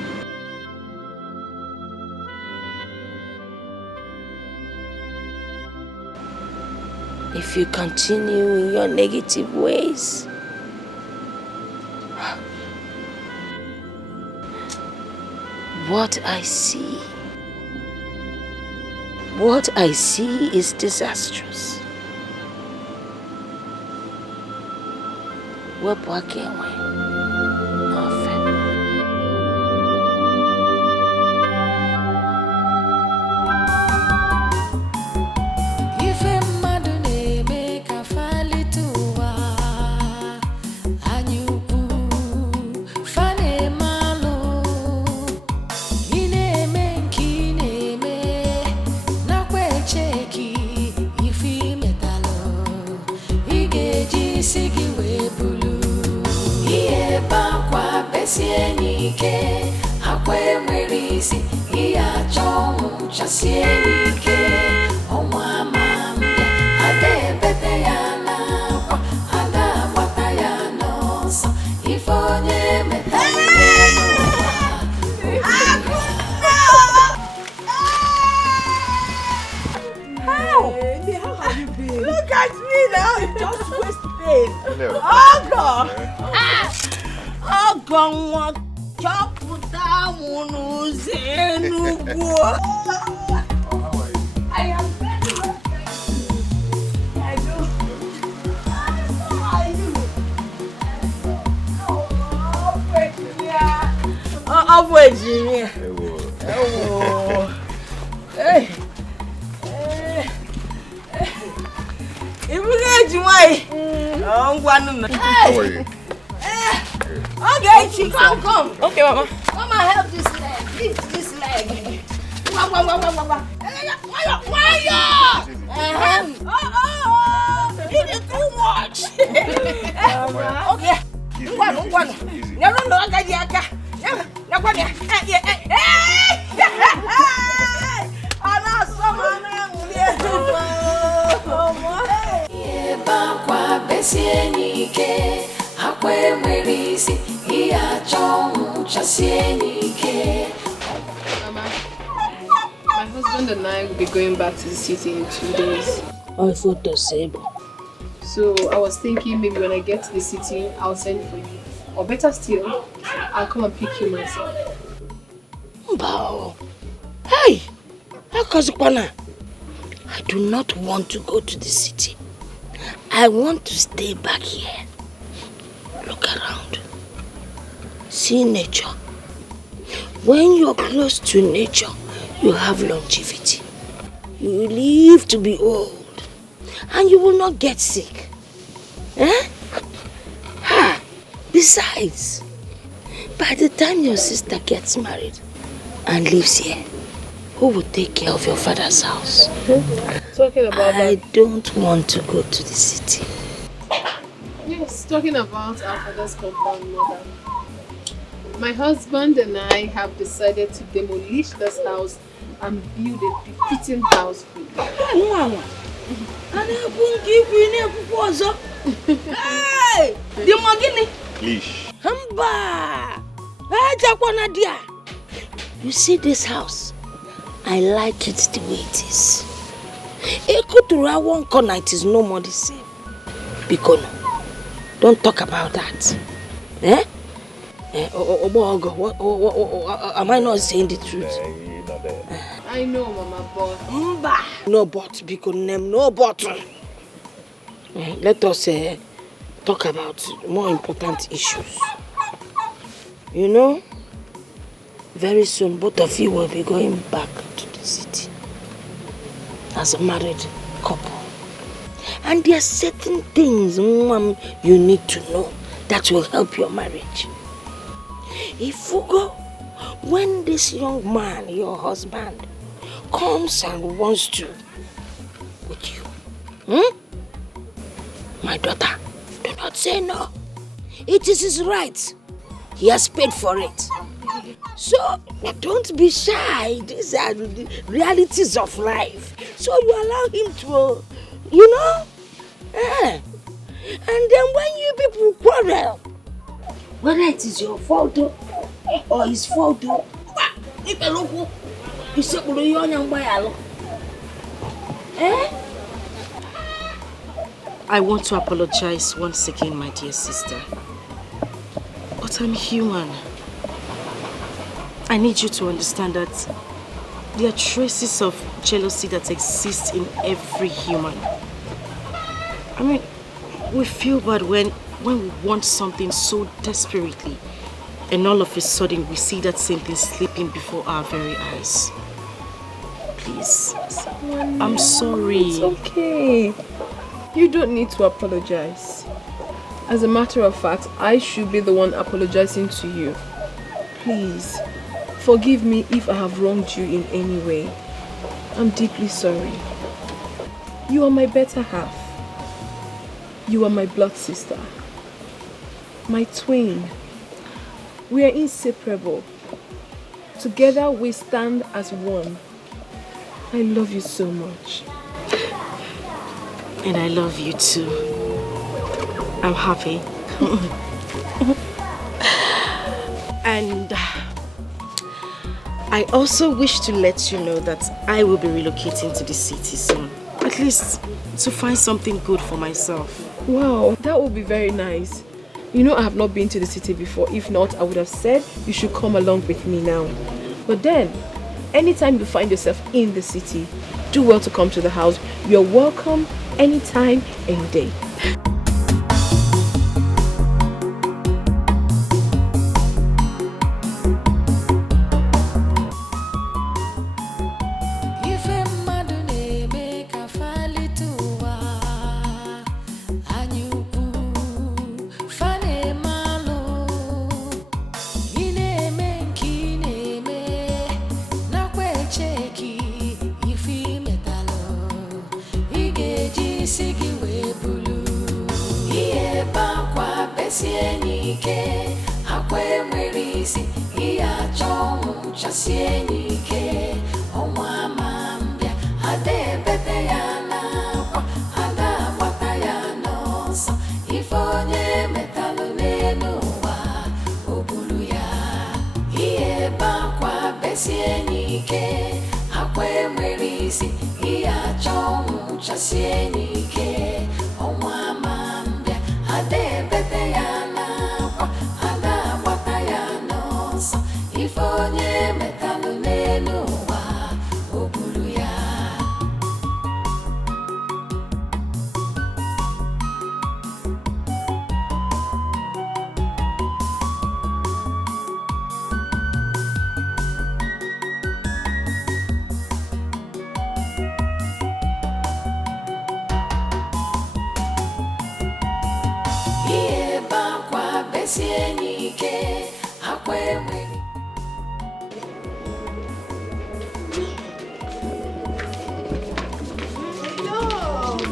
If you continue in your negative ways, what I see is disastrous. We're walking away. Come. Okay, Mama. Come and help this leg. Lift this leg. It is too much. Okay. Mama, my husband and I will be going back to the city in 2 days. I thought the same. So I was thinking maybe when I get to the city, I'll send for you. Or better still, I'll come and pick you myself. Wow. Hey! Akazukwana, I do not want to go to the city. I want to stay back here. Look around. See nature. When you're close to nature, you have longevity. You live to be old. and you will not get sick. Eh? Besides, by the time your sister gets married and lives here, who will take care of your father's house? Talking about I don't want to go to the city. Yes, talking about our father's compound, mother. My husband and I have decided to demolish this house and build a befitting house for you. Hey! The Magini! Leash. You see this house? I like it the way it is. Ekutura one corner, it is no more the same. Bikono, don't talk about that. Eh? Am I not saying the truth? I know, Mama, but... No but, Bikono, no but. Let us talk about more important issues. You know, very soon both of you will be going back to the city as a married couple. And there are certain things, Mom, you need to know that will help your marriage. If you go, when this young man, your husband, comes and wants to with you, my daughter, do not say no. It is his right. He has paid for it. So, don't be shy. These are the realities of life. So you allow him to, you know? And then when you people quarrel, whether it is your fault or his fault, I want to apologize once again, my dear sister. But I'm human. I need you to understand that there are traces of jealousy that exist in every human. I mean, we feel bad when we want something so desperately, and all of a sudden we see that same thing slipping before our very eyes. Please, I'm sorry. It's okay. You don't need to apologize. As a matter of fact, I should be the one apologizing to you. Please, forgive me if I have wronged you in any way. I'm deeply sorry. You are my better half. You are my blood sister. My twin. We are inseparable. Together we stand as one. I love you so much. And I love you too. I'm happy. And I also wish to let you know that I will be relocating to the city soon. At least to find something good for myself. Wow, that would be very nice. You know I have not been to the city before. If not, I would have said you should come along with me now. But then, anytime you find yourself in the city, do well to come to the house. You're welcome anytime, any day.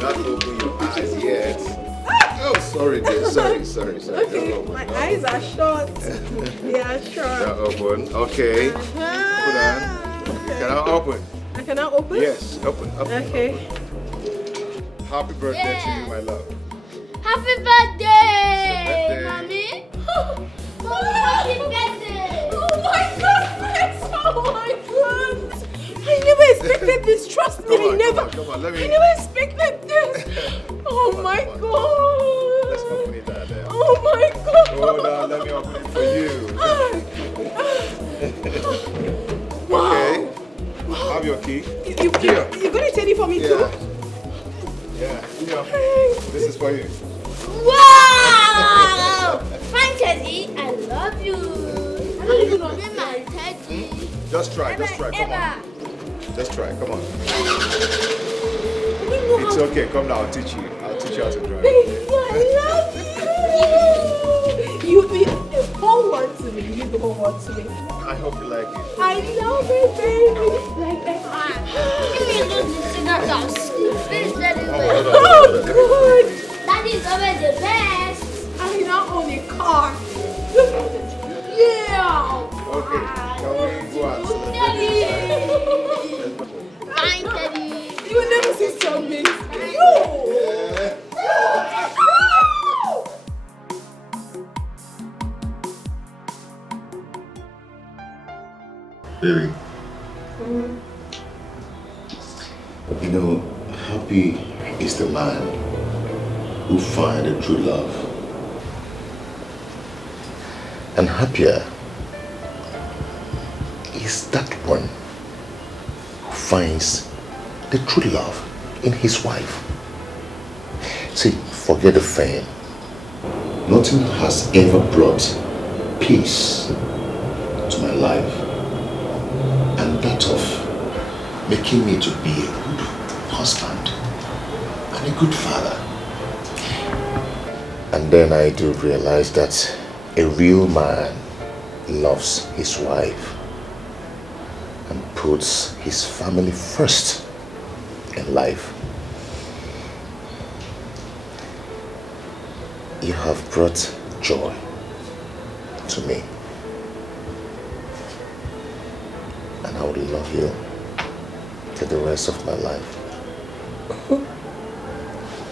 not open your eyes yet. Oh, sorry, dear. Sorry. Okay, my eyes are shut. They are shut. They're open. Okay. Put on. Can I open? I cannot open? Yes, open. Okay. Open. Happy birthday to you, my love. Happy birthday, Birthday. Mommy. Happy birthday. Oh my goodness! Oh my goodness! I never expected this. Trust me, Come on, I let me. never expected this. Oh my god! Let's open it there. Oh my god! Hold on, let me open it for you. Wow! Okay. Have your key. You gonna take it for me too? Yeah. This is for you. Wow! Fine, Teddy. I love you. I love you, my Teddy. Just try. Come on. Just try. Come on. It's okay. Come now. I'll teach you how to drive. Baby, I love you. You be the whole world to me. You the whole world to me. I hope you like it. I love it, baby. Like that. Oh, good. Daddy's always the best. I now own a car. Yeah. Okay. Can we go out? Daddy. Fine, Daddy. You will never see something. Baby. You know, happy is the man who finds a true love. And happier is that one who finds the true love in his wife. See, forget the fame. Nothing has ever brought peace to my life and that of making me to be a good husband and a good father. And then I do realize that a real man loves his wife and puts his family first in life. You have brought joy to me, and I will love you till the rest of my life.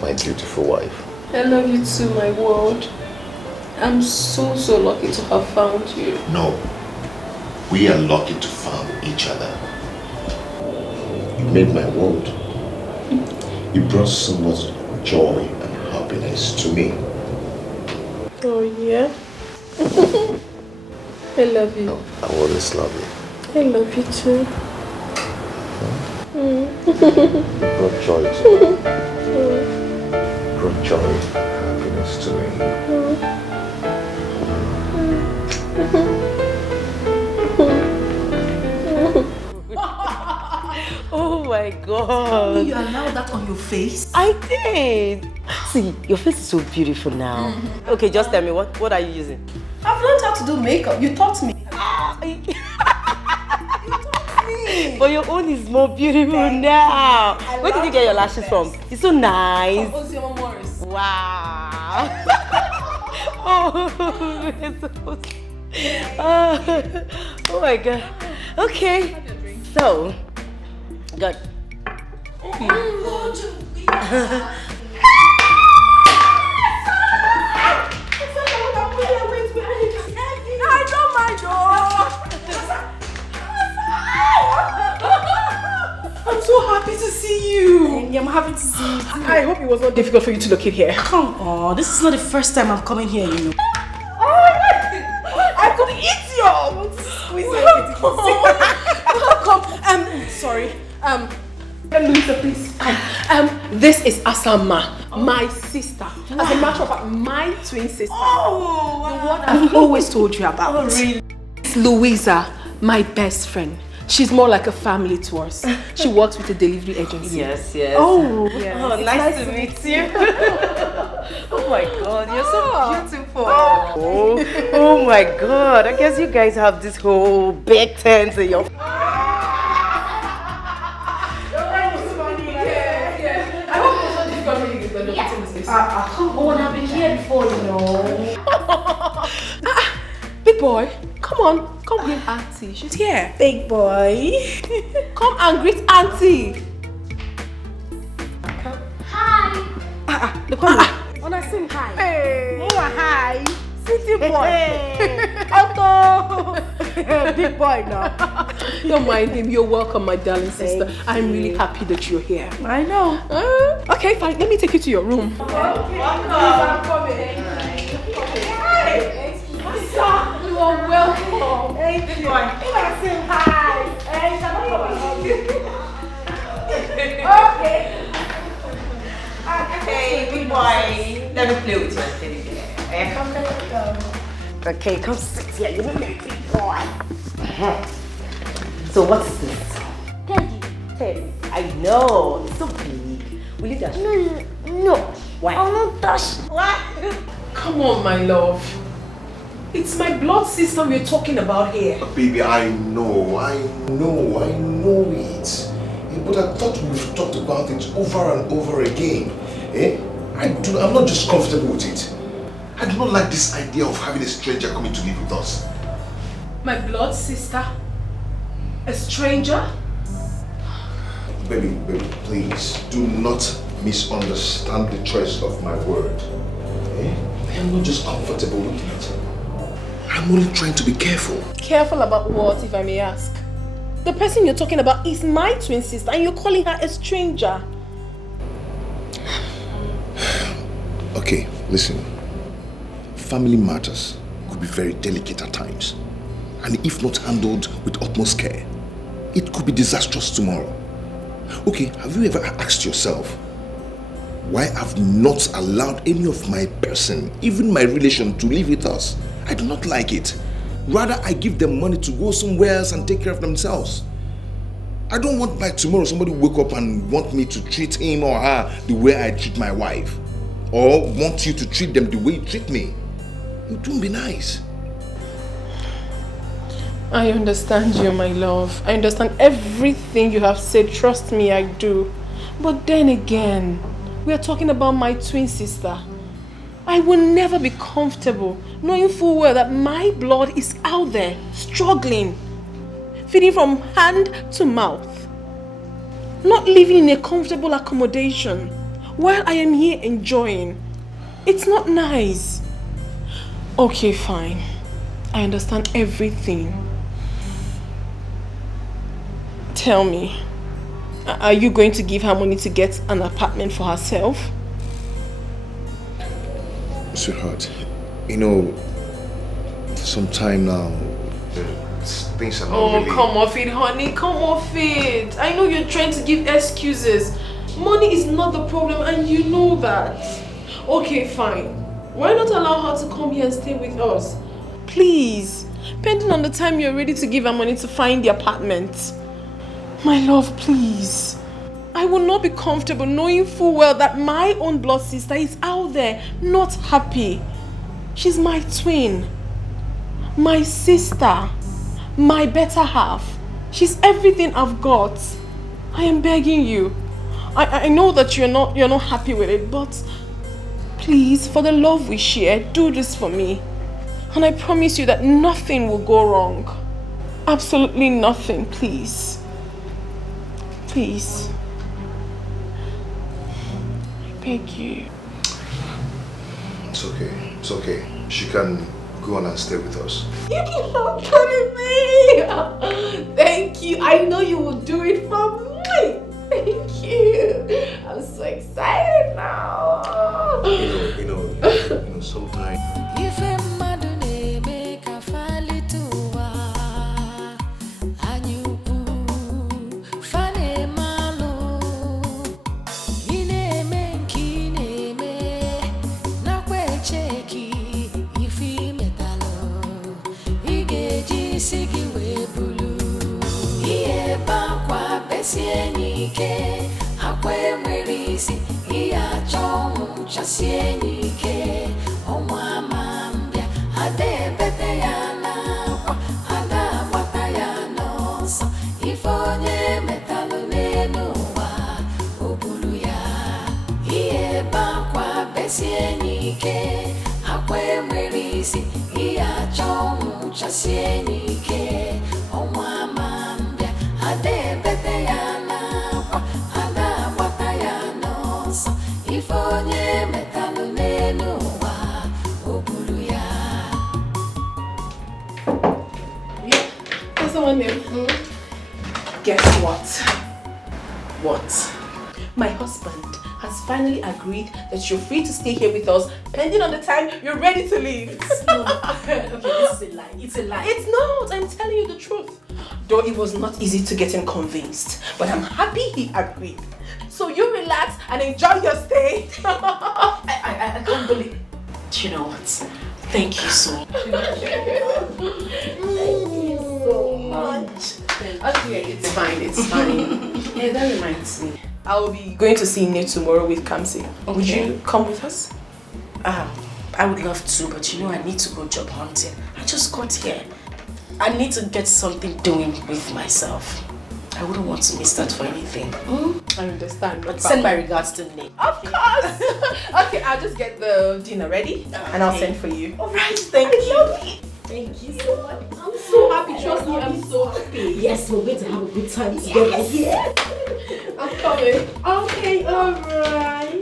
My beautiful wife. I love you too, my world. I'm so lucky to have found you. No, we are lucky to find each other. You made my world. You brought so much joy and happiness to me. Oh yeah? I love you. No, I always love you. I love you too. You brought joy to me. Brought joy and happiness to me. Oh my God. You allowed that on your face? I did. See, your face is so beautiful now. Okay, just tell me, what are you using? I've learned how to do makeup. You taught me. But your own is more beautiful now. Where did you get your lashes from? It's so nice. From Morris. Wow. Oh my God. Okay. So, good. I don't mind, I'm so happy to see you. I'm happy to see you. I hope it was not difficult for you to locate here. Come on, this is not the first time I'm coming here, you know. I could eat you. I want to squeeze Welcome. Sorry. Louisa, please. This is Asama, my sister. As a matter of fact, my twin sister. Oh, The one I've always told you about. Oh, really? It's Louisa, my best friend. She's more like a family to us. She works with a delivery agency. Yes, yes. Oh, yeah. Oh, nice to meet you. Oh my God, you're so beautiful. Oh my God, I guess you guys have this whole big tent in your... this. Come on, I've been here before, you know. Big boy, come on. Come greet Auntie. She's here. Big boy. Come and greet Auntie. Hi. Look on When I sing hi. Hey. Oh, hi. City boy. Otto. Big boy now. Don't mind him. You're welcome, my darling sister. I'm really happy that you're here. I know. Okay, fine. Let me take you to your room. Okay. I'm coming. You are welcome. Hey, big boy. I sing hi. Hey, okay, big boy. Let me play with you. Okay, come sit here. You know me, big boy. So what's this? Teddy. I know. It's so big. Will you touch? No. Why? I'll not touch. What? Come on, my love. It's my blood sister we're talking about here. Baby, I know it. But I thought we've talked about it over and over again. I'm not just comfortable with it. I do not like this idea of having a stranger coming to live with us. My blood sister? A stranger? Baby, please do not misunderstand the choice of my word. I am not just comfortable with it. I'm only trying to be careful. Careful about what, if I may ask? The person you're talking about is my twin sister and you're calling her a stranger. Okay, listen. Family matters could be very delicate at times. And if not handled with utmost care, it could be disastrous tomorrow. Okay, have you ever asked yourself why I've not allowed any of my person, even my relation, to live with us? I do not like it. Rather, I give them money to go somewhere else and take care of themselves. I don't want by tomorrow somebody wake up and want me to treat him or her the way I treat my wife. Or want you to treat them the way you treat me. It won't be nice. I understand you, my love. I understand everything you have said. Trust me, I do. But then again, we are talking about my twin sister. I will never be comfortable knowing full well that my blood is out there, struggling, feeding from hand to mouth, not living in a comfortable accommodation while I am here enjoying. It's not nice. Okay, fine. I understand everything. Tell me, are you going to give her money to get an apartment for herself? Sweetheart, you know, some time now, things are not really... Come off it, honey. Come off it. I know you're trying to give excuses. Money is not the problem and you know that. Okay, fine. Why not allow her to come here and stay with us? Please. Pending on the time you're ready to give her money to find the apartment. My love, please. I will not be comfortable knowing full well that my own blood sister is out there, not happy. She's my twin, my sister, my better half. She's everything I've got. I am begging you. I know that you're not happy with it, but please, for the love we share, do this for me. And I promise you that nothing will go wrong. Absolutely nothing, please. Please. Beg you. It's okay. It's okay. She can go on and stay with us. You keep on telling me. Thank you. I know you will do it for me. Thank you. I'm so excited now. You know, sometimes. Iye ba kwa Someone new. Guess what? What? My husband has finally agreed that you're free to stay here with us, pending on the time you're ready to leave. No. Okay, this is a lie. It's a lie. It's not. I'm telling you the truth. Though it was not easy to get him convinced, but I'm happy he agreed. So you relax and enjoy your stay. I can't believe. Do you know what? Thank you so much. Okay, it's fine, it's fine. Yeah, that reminds me. I'll be going to see Nate tomorrow with Kamsi. Okay. Would you come with us? I would love to, but you know I need to go job hunting. I just got here. I need to get something doing with myself. I wouldn't want to miss that for anything. I understand. But send my regards to Nate. Of course! Okay, I'll just get the dinner ready and I'll send for you. Alright, thank you. Thank you so much. I'm so happy. Trust me, I'm so happy. Yes, we're going to have a good time together. Yeah. I'm coming. Okay, alright.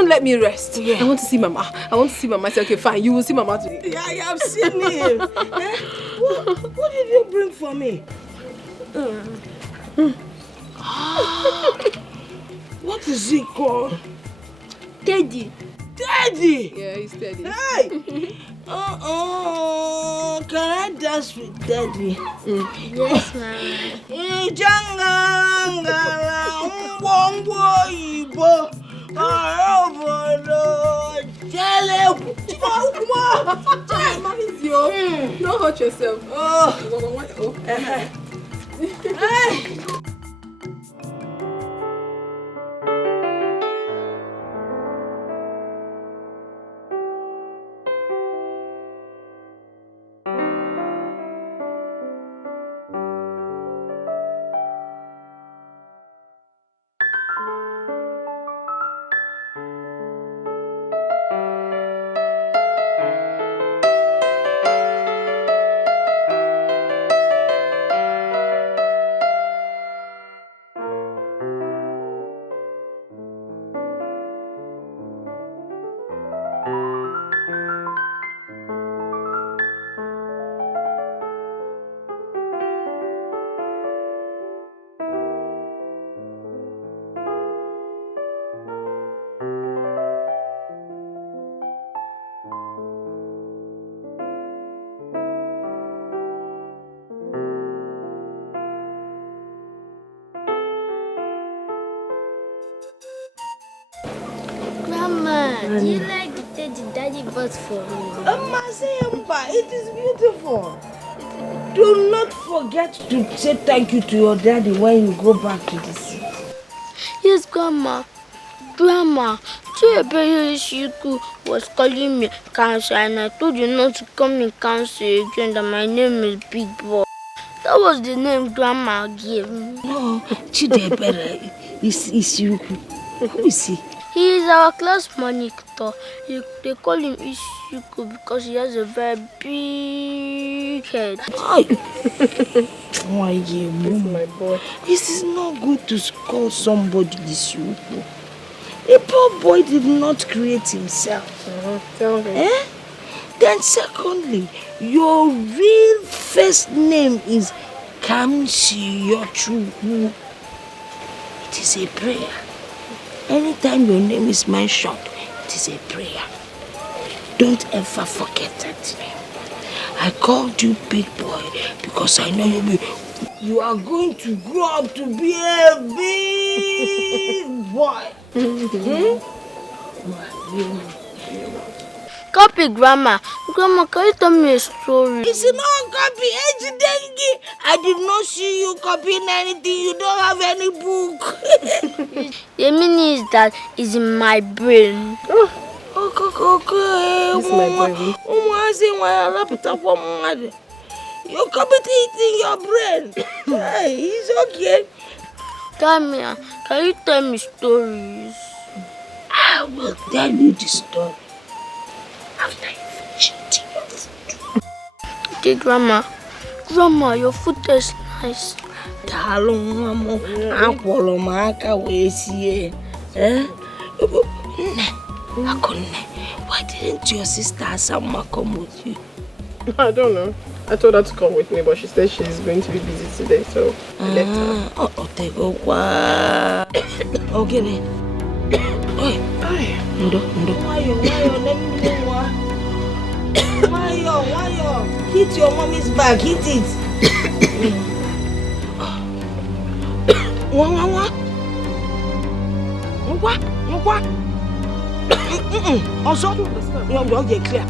Let me rest. Yeah. I want to see Mama. I said, okay, fine. You will see Mama today. Yeah, I have seen him. What did you bring for me? What is he called? Teddy. Teddy? Yeah, he's Teddy. Hey! Can I dance with Teddy? Yes, Mama. Don't hurt yourself. Do you like the teddy daddy bought for me? It is beautiful. Do not forget to say thank you to your daddy when you go back to the city. Yes, Grandma. Grandma, Chiku was calling me cancer and I told you not to call me cancer again, that my name is Big Boy. That was the name Grandma gave me. No, Chidebere is Yuku. Who is he? He is our class monitor. They call him Ishuku because he has a very big head. Why, my boy. It is not good to call somebody Ishuku. A poor boy did not create himself. Tell him. Then secondly, your real first name is Kamsiyochu. It is a prayer. Anytime your name is mentioned, it is a prayer. Don't ever forget that name. I called you Big Boy because I know you are going to grow up to be a big boy. Copy, Grandma. Grandma, can you tell me a story? It's not copy. I did not see you copying anything. You don't have any book. The meaning is that it's in my brain. Okay. This is my baby. You copy it in your brain. Hey, it's okay. Tamia, can you tell me stories? I will tell you the story after you finish eating your food. Okay, Grandma. Grandma, your food tastes nice. Why didn't your sister Asama come with you? I don't know. I told her to come with me, but she said she's going to be busy today, so I left her. Okay, then. Why? Hit your mommy's back, hit it. What? Also, you're clear.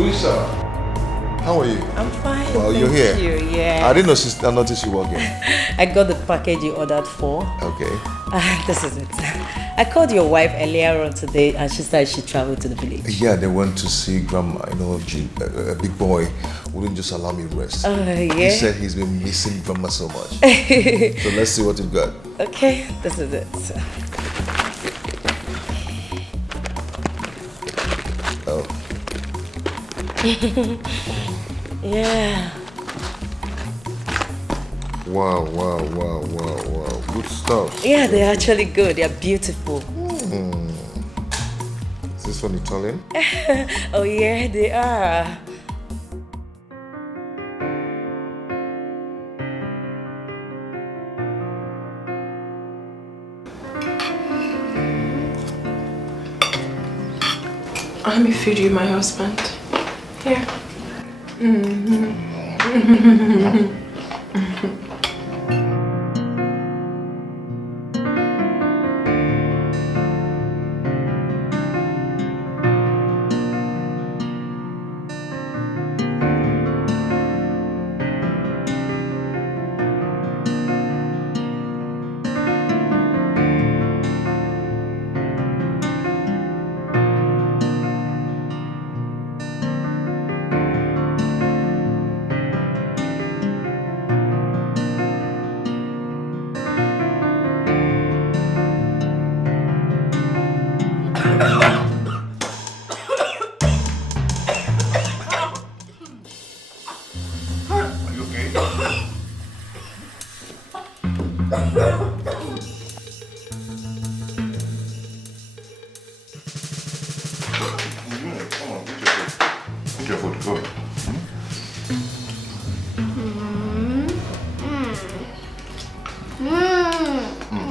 Louisa, how are you? I'm fine. Well, you're here. You, yeah. I didn't notice you walking. I got the package you ordered for. Okay. This is it. I called your wife earlier on today and she said she traveled to the village. Yeah, they went to see Grandma. You know, a big boy wouldn't just allow me rest. Yeah? He said he's been missing Grandma so much. So let's see what you've got. Okay, this is it. Oh. Yeah. Wow. Good stuff. Yeah, they're actually good. They're beautiful. Is this one Italian? Oh yeah, they are. Let me feed you, my husband. Here.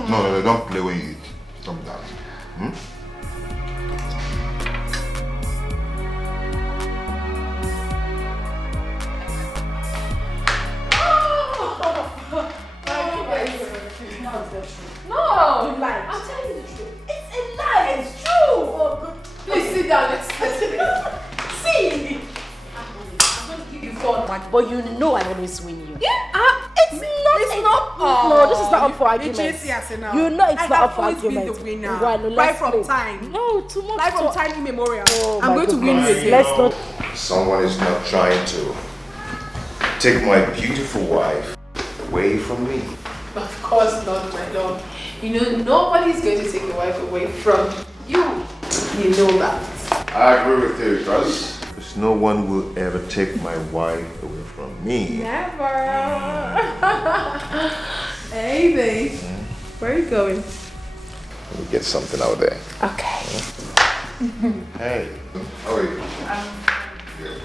No, don't play when you eat. Stop that. No, you lied. I'm telling you the truth. It's a lie. It's true. Oh, please sit down. Let's see. I'm going to give you fun. But you know I always win you. Yeah, it's not. No, this is not up for argument. You know it's not up for I argument. have always been the winner. Right, no, right from time. No, too much. Right from time immemorial. Oh, I'm going to win you again. Let's not. Someone is not trying to take my beautiful wife away from me. Of course not, my love. You know, nobody's going to take your wife away from you. You know that. I agree with you, because no one will ever take my wife away from me. Never. Hey, babe. Where are you going? Let me get something out there. Okay. Hey, how are you? Good.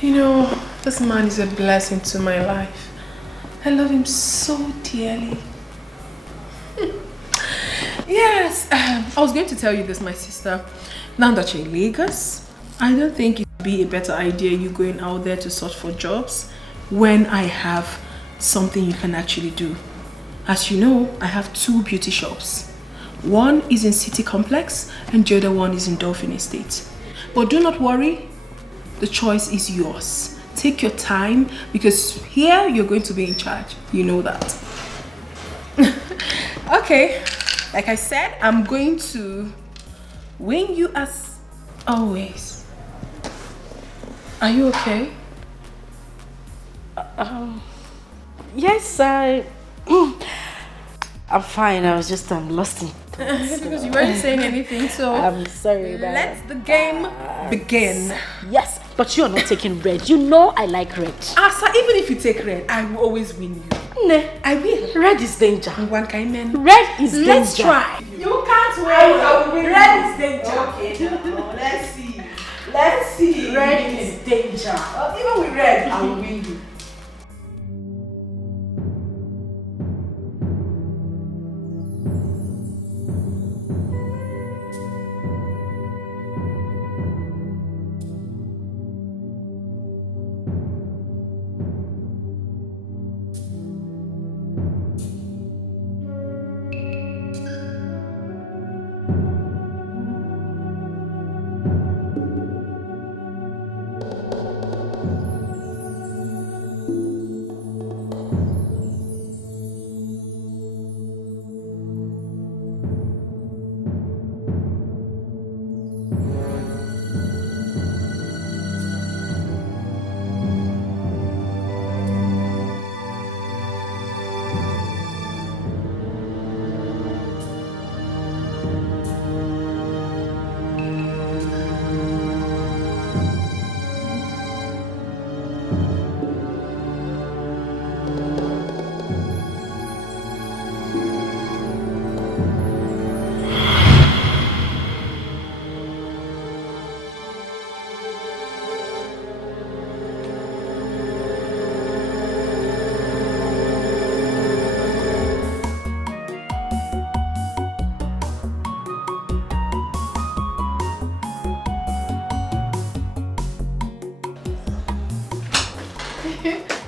You know, this man is a blessing to my life. I love him so dearly. Yes, I was going to tell you this, my sister. Now that you're in Lagos, I don't think it would be a better idea you going out there to search for jobs when I have something you can actually do. As you know, I have 2 beauty shops. One is in City Complex and the other one is in Dolphin Estate. But do not worry, the choice is yours. Take your time because here you're going to be in charge. You know that. Okay, like I said, I'm going to win you as always. Are you okay? Yes, I'm fine. I was just lost in thoughts. Because you weren't saying anything, so I'm sorry. Let the game begin. Yes, but you're not taking red. You know I like red. Asa, even if you take red, I will always win you. Ne, I will. red is danger. One kind man. Red is danger. Let's try. You can't win. I will win. Red is danger. Okay, now, let's see. Let's see. Red is danger. Even with red, I will win you.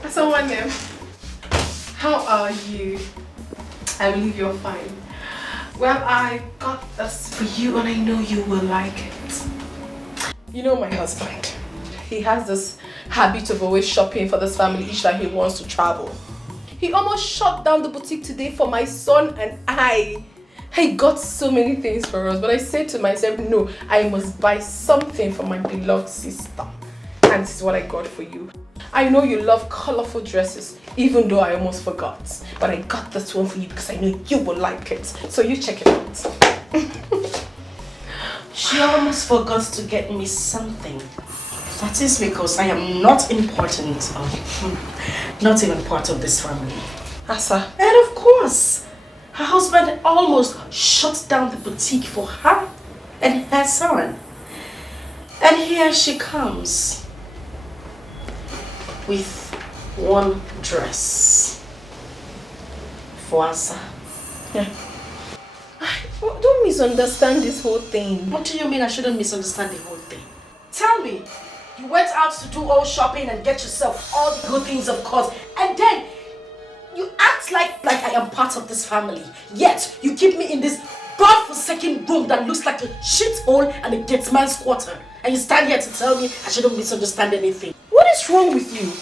Someone there. How are you? I believe you're fine. Well, I got this for you and I know you will like it. You know my husband. He has this habit of always shopping for this family each time he wants to travel. He almost shut down the boutique today for my son and I. He got so many things for us, but I said to myself, no, I must buy something for my beloved sister. And this is what I got for you. I know you love colorful dresses, even though I almost forgot. But I got this one for you because I know you will like it. So you check it out. She almost forgot to get me something. That is because I am not important or not even part of this family. Asa. And of course, her husband almost shut down the boutique for her and her son. And here she comes with one dress for Asa. Yeah. Don't misunderstand this whole thing. What do you mean I shouldn't misunderstand the whole thing? Tell me, you went out to do all shopping and get yourself all the good things, of course, and then you act like I am part of this family. Yet you keep me in this godforsaken room that looks like a shithole and a dead man's quarter. And you stand here to tell me I shouldn't misunderstand anything. What is wrong with you?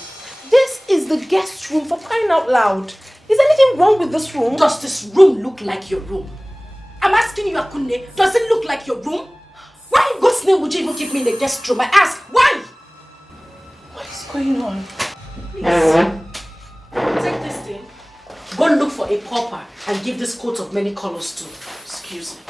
This is the guest room, for crying out loud. Is anything wrong with this room? Does this room look like your room? I'm asking you, Akunne, does it look like your room? Why in God's name would you even keep me in the guest room? I ask, why? What is going on? Please, take this thing. Go look for a pauper and give this coat of many colors to. Excuse me.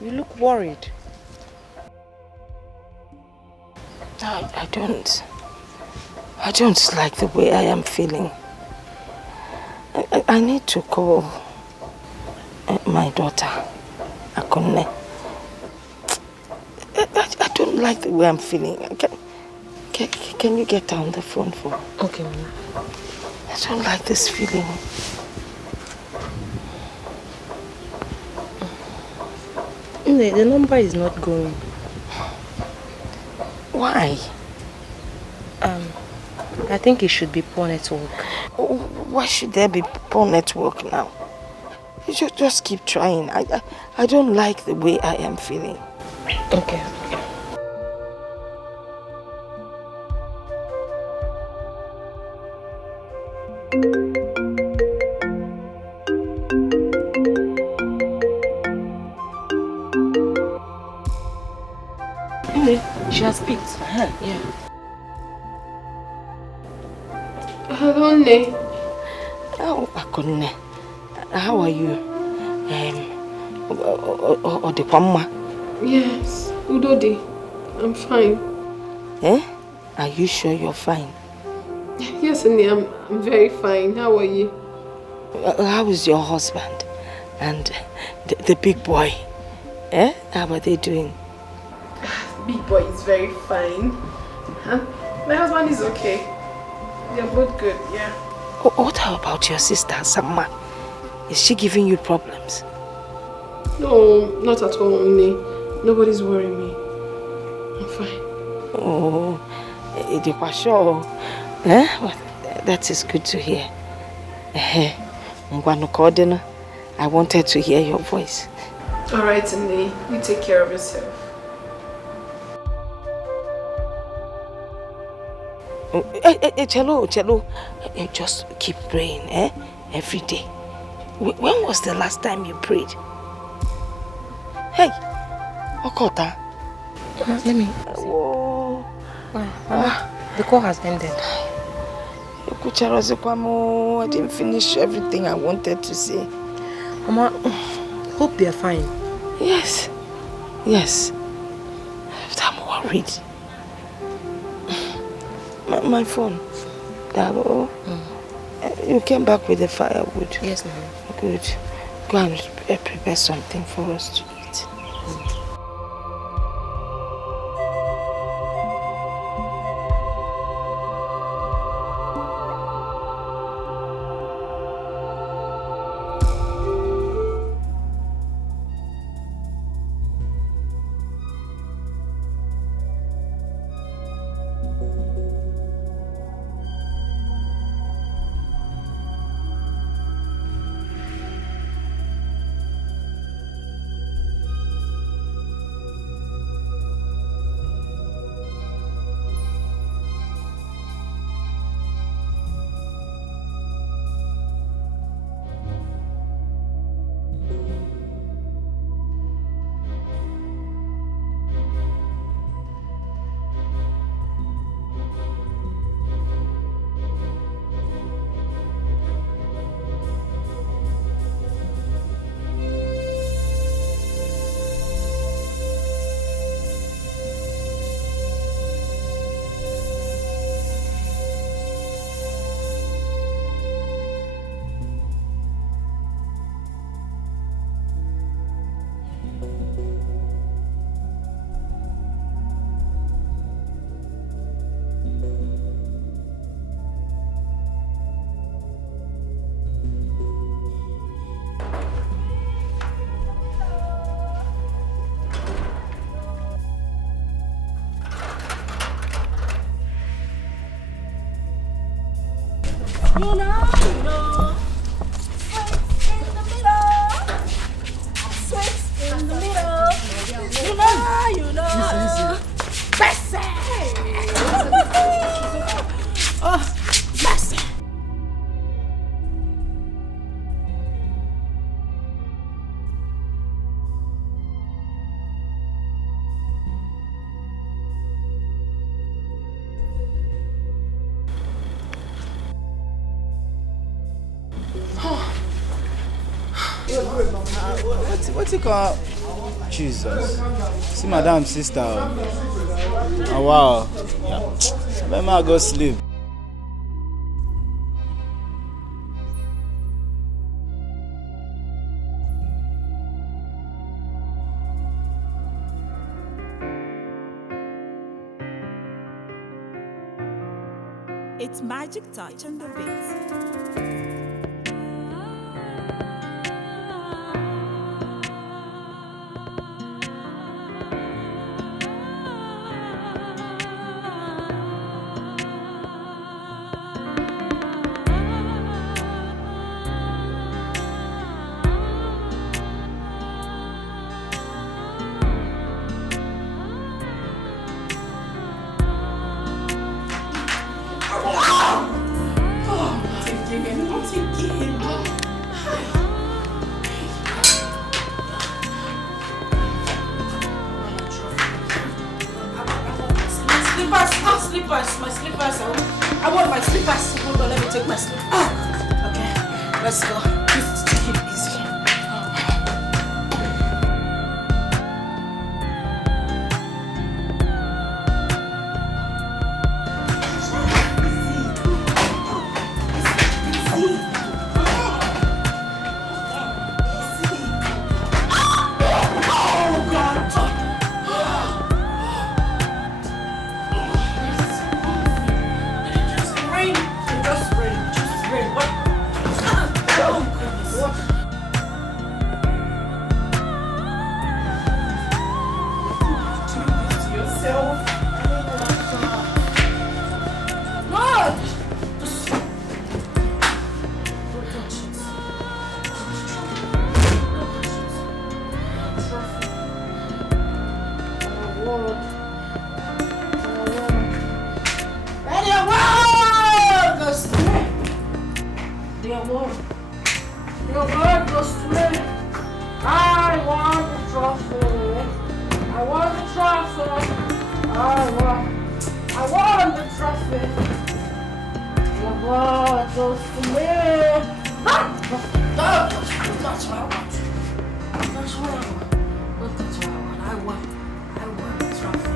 You look worried. I don't like the way I am feeling. I need to call my daughter, Akunne. I don't like the way I'm feeling. Can you get on the phone for me? Okay, Mama. I don't like this feeling. The number is not going. Why? I think it should be poor network. Why should there be poor network now? You should just keep trying. I don't like the way I am feeling. Okay. She has picked. Yeah. Hello, Ne. Oh, Akunne. How are you? Odekwamma. Yes, Udodi. I'm fine. Eh? Are you sure you're fine? Yes, Ne, I'm very fine. How are you? How is your husband? And the big boy? Eh? How are they doing? Big boy is very fine. My husband is okay. They're both good, yeah. What about your sister, Samma? Is she giving you problems? No, not at all, Ne. Nobody's worrying me. I'm fine. Oh, sure. Eh? Well, that is good to hear. I wanted to hear your voice. Alright, Ne. You take care of yourself. Cello, just keep praying, every day. When was the last time you prayed? Hey, Okota. Let me. The call has ended. I didn't finish everything I wanted to say. Mama, hope they're fine. Yes. But I'm worried. My phone. Dabo, you came back with the firewood. Yes, ma'am. Good. Go and prepare something for us to eat. What's it called? Jesus. See Madam Sista. Oh wow. Let me go sleep. It's magic touch on the beat. My slippers. I want my slippers. Hold on, let me take my slippers. Okay, let's go. Just take it easy. Just rain. Just rain. What? Your bird goes to me. I want the trophy. I want the trophy. I want the trophy. Your bird goes to me. That's what I want. That's what I want. That's what I want. I want the trophy.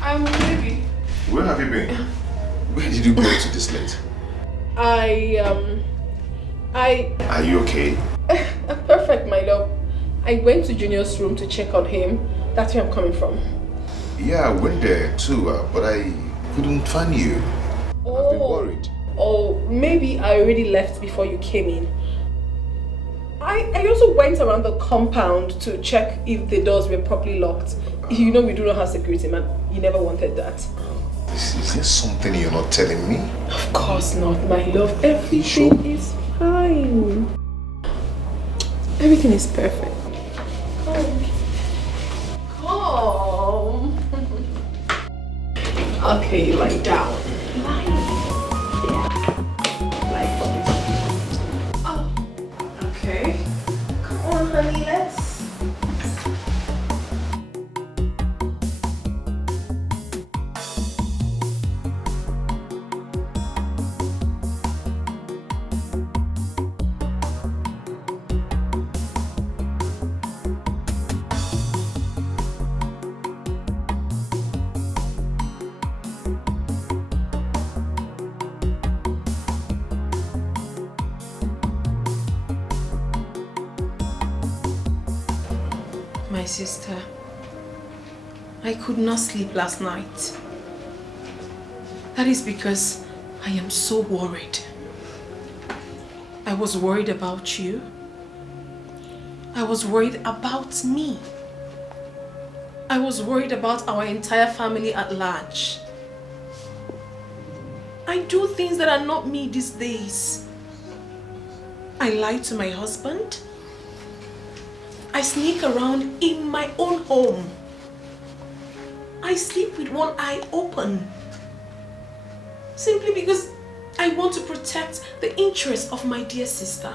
I'm ready. Where have you been? Where did you go to this late? Are you okay? Perfect, my love. I went to Junior's room to check on him. That's where I'm coming from. Yeah, I went there too, but I couldn't find you. I've been worried. Oh, maybe I already left before you came in. I also went around the compound to check if the doors were properly locked. You know we do not have security, man. You never wanted that. Is there something you're not telling me? Of course not, my love. Everything is fine. Everything is perfect. Come. Okay, lie down. Okay. Come on, honey, let's. Sister, I could not sleep last night. That is because I am so worried. I was worried about you. I was worried about me. I was worried about our entire family at large. I do things that are not me these days. I lie to my husband. I sneak around in my own home. I sleep with one eye open. Simply because I want to protect the interests of my dear sister.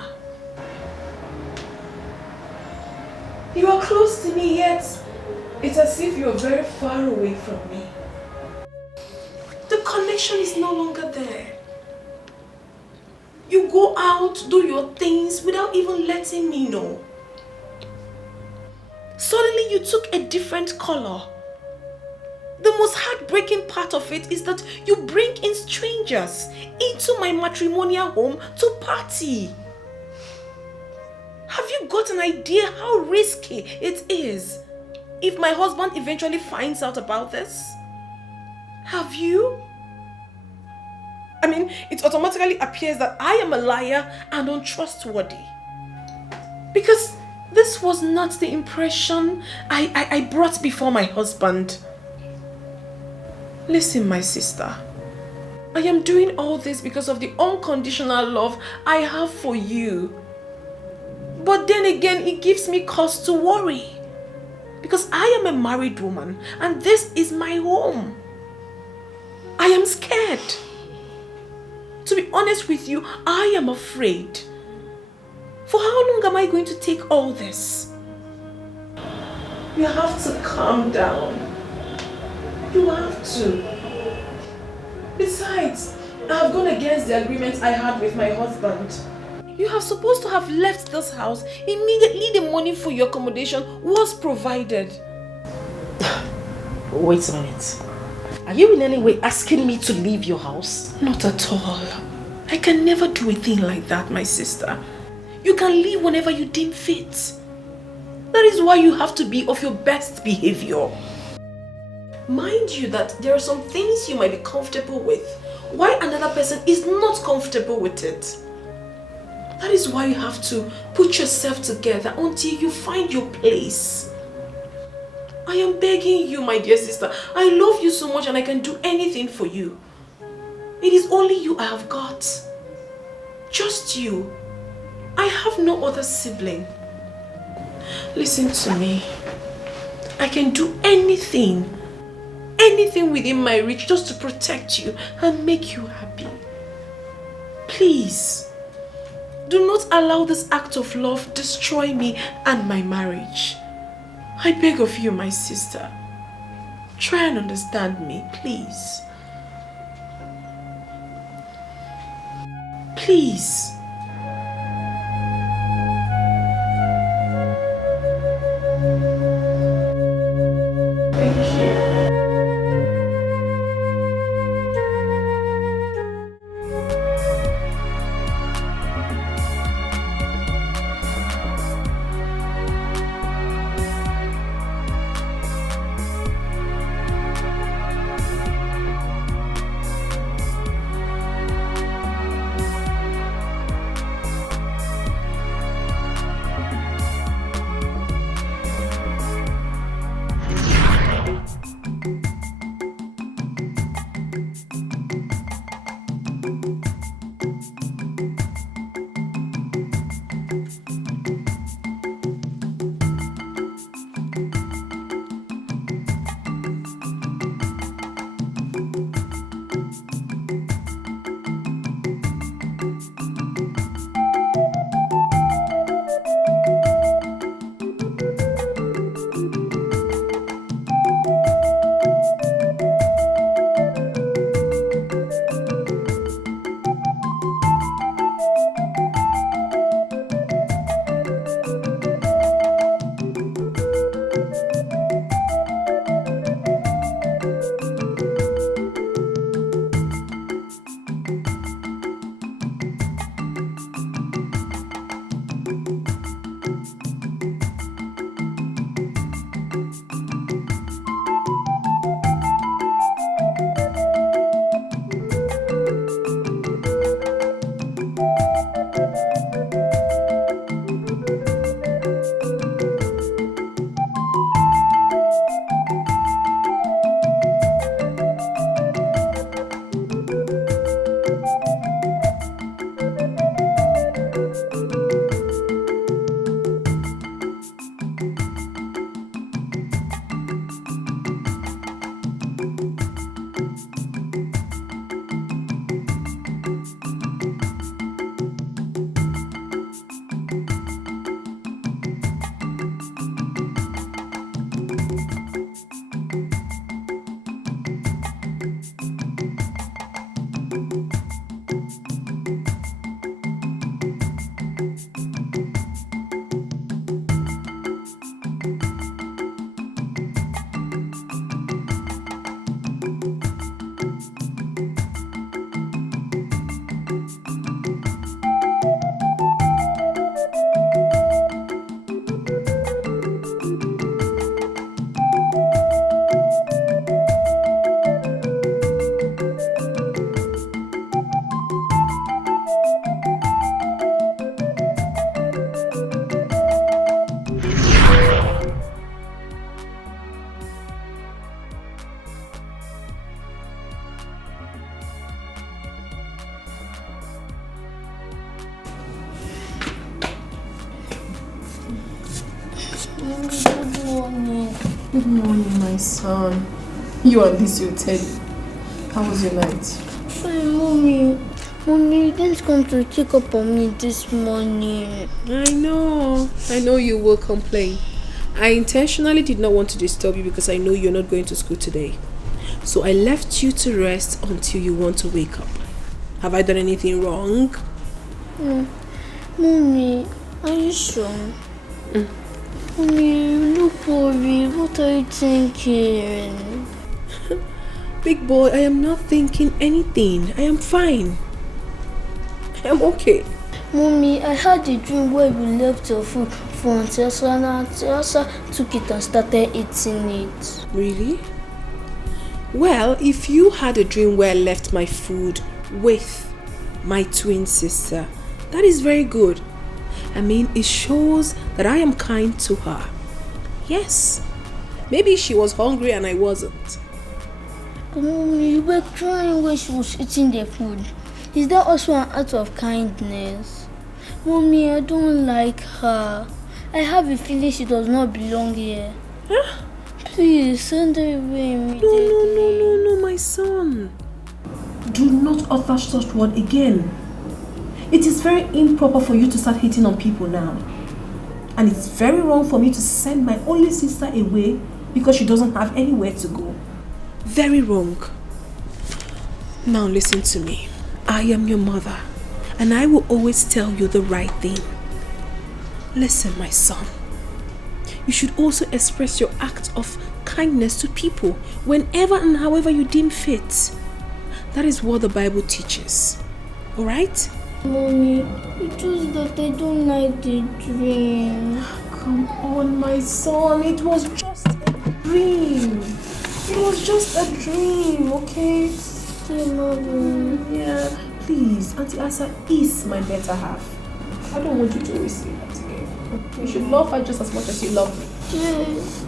You are close to me, yet it's as if you are very far away from me. The connection is no longer there. You go out, do your things without even letting me know. Suddenly you took a different color. The most heartbreaking part of it is that you bring in strangers into my matrimonial home to party. Have you got an idea how risky it is if my husband eventually finds out about this? Have you? I mean, it automatically appears that I am a liar and untrustworthy. Because this was not the impression I brought before my husband. Listen, my sister. I am doing all this because of the unconditional love I have for you. But then again, it gives me cause to worry. Because I am a married woman and this is my home. I am scared. To be honest with you, I am afraid. For how long am I going to take all this? You have to calm down. You have to. Besides, I have gone against the agreement I had with my husband. You are supposed to have left this house immediately the money for your accommodation was provided. Wait a minute. Are you in any way asking me to leave your house? Not at all. I can never do a thing like that, my sister. You can leave whenever you deem fit. That is why you have to be of your best behavior. Mind you that there are some things you might be comfortable with, while another person is not comfortable with it. That is why you have to put yourself together until you find your place. I am begging you, my dear sister. I love you so much and I can do anything for you. It is only you I have got. Just you. I have no other sibling. Listen to me. I can do anything within my reach just to protect you and make you happy. Please, do not allow this act of love destroy me and my marriage. I beg of you, my sister. Try and understand me, please. Please. Thank you. Good morning, my son. You and this your Teddy. How was your night? Hey, Mommy, you didn't come to check up on me this morning. I know you will complain. I intentionally did not want to disturb you because I know you're not going to school today. So I left you to rest until you want to wake up. Have I done anything wrong? Mommy, are you sure? Mommy, you look worried. What are you thinking? Big boy, I am not thinking anything. I am fine. I am okay. Mommy, I had a dream where we left your food for Auntie Asa and Auntie Asa took it and started eating it. Really? Well, if you had a dream where I left my food with my twin sister, that is very good. I mean, it shows that I am kind to her. Yes. Maybe she was hungry and I wasn't. But Mommy, you were crying when she was eating the food. Is that also an act of kindness? Mommy, I don't like her. I have a feeling she does not belong here. Huh? Please, send her away immediately. No, my son. Do not utter such word again. It is very improper for you to start hitting on people now. And it's very wrong for me to send my only sister away because she doesn't have anywhere to go. Very wrong. Now listen to me. I am your mother, and I will always tell you the right thing. Listen, my son. You should also express your act of kindness to people whenever and however you deem fit. That is what the Bible teaches. Alright? Mommy, it's just that I don't like the dream. Come on, my son. It was just a dream. It was just a dream, okay? Yeah, please. Auntie Asa is my better half. I don't want you to always say that again. You should love her just as much as you love me. Yes.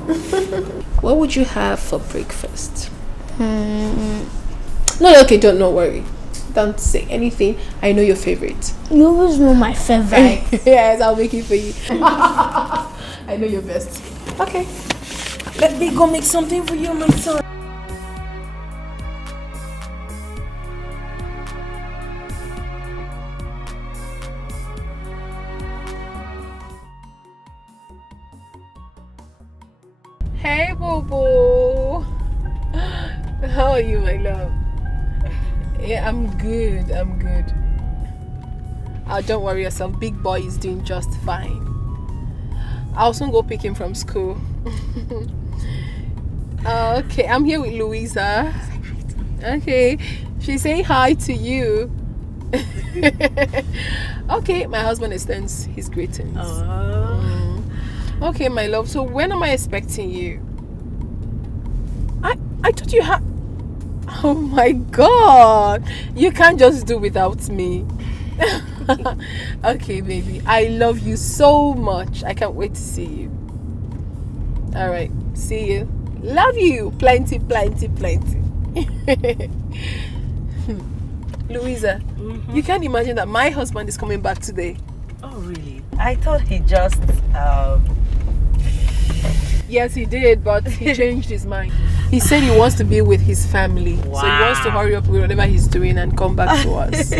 What would you have for breakfast? No, okay, don't worry. Don't say anything. I know your favorite. You always know my favorite. Yes, I'll make it for you. I know your best. Okay. Let me go make something for you, my son. Hey, Bobo. How are you, my love? Yeah, I'm good. Oh, don't worry yourself. Big boy is doing just fine. I'll soon go pick him from school. Okay, I'm here with Louisa. Okay, she's saying hi to you. Okay, my husband extends his greetings. Okay, my love. So when am I expecting you? I thought you had... Oh my God! You can't just do without me. Okay, baby. I love you so much. I can't wait to see you. Alright, see you. Love you. Plenty. Louisa, you can't imagine that my husband is coming back today. Oh, really? I thought he just... Yes, he did, but he changed his mind. He said he wants to be with his family. Wow. So he wants to hurry up with whatever he's doing and come back to us.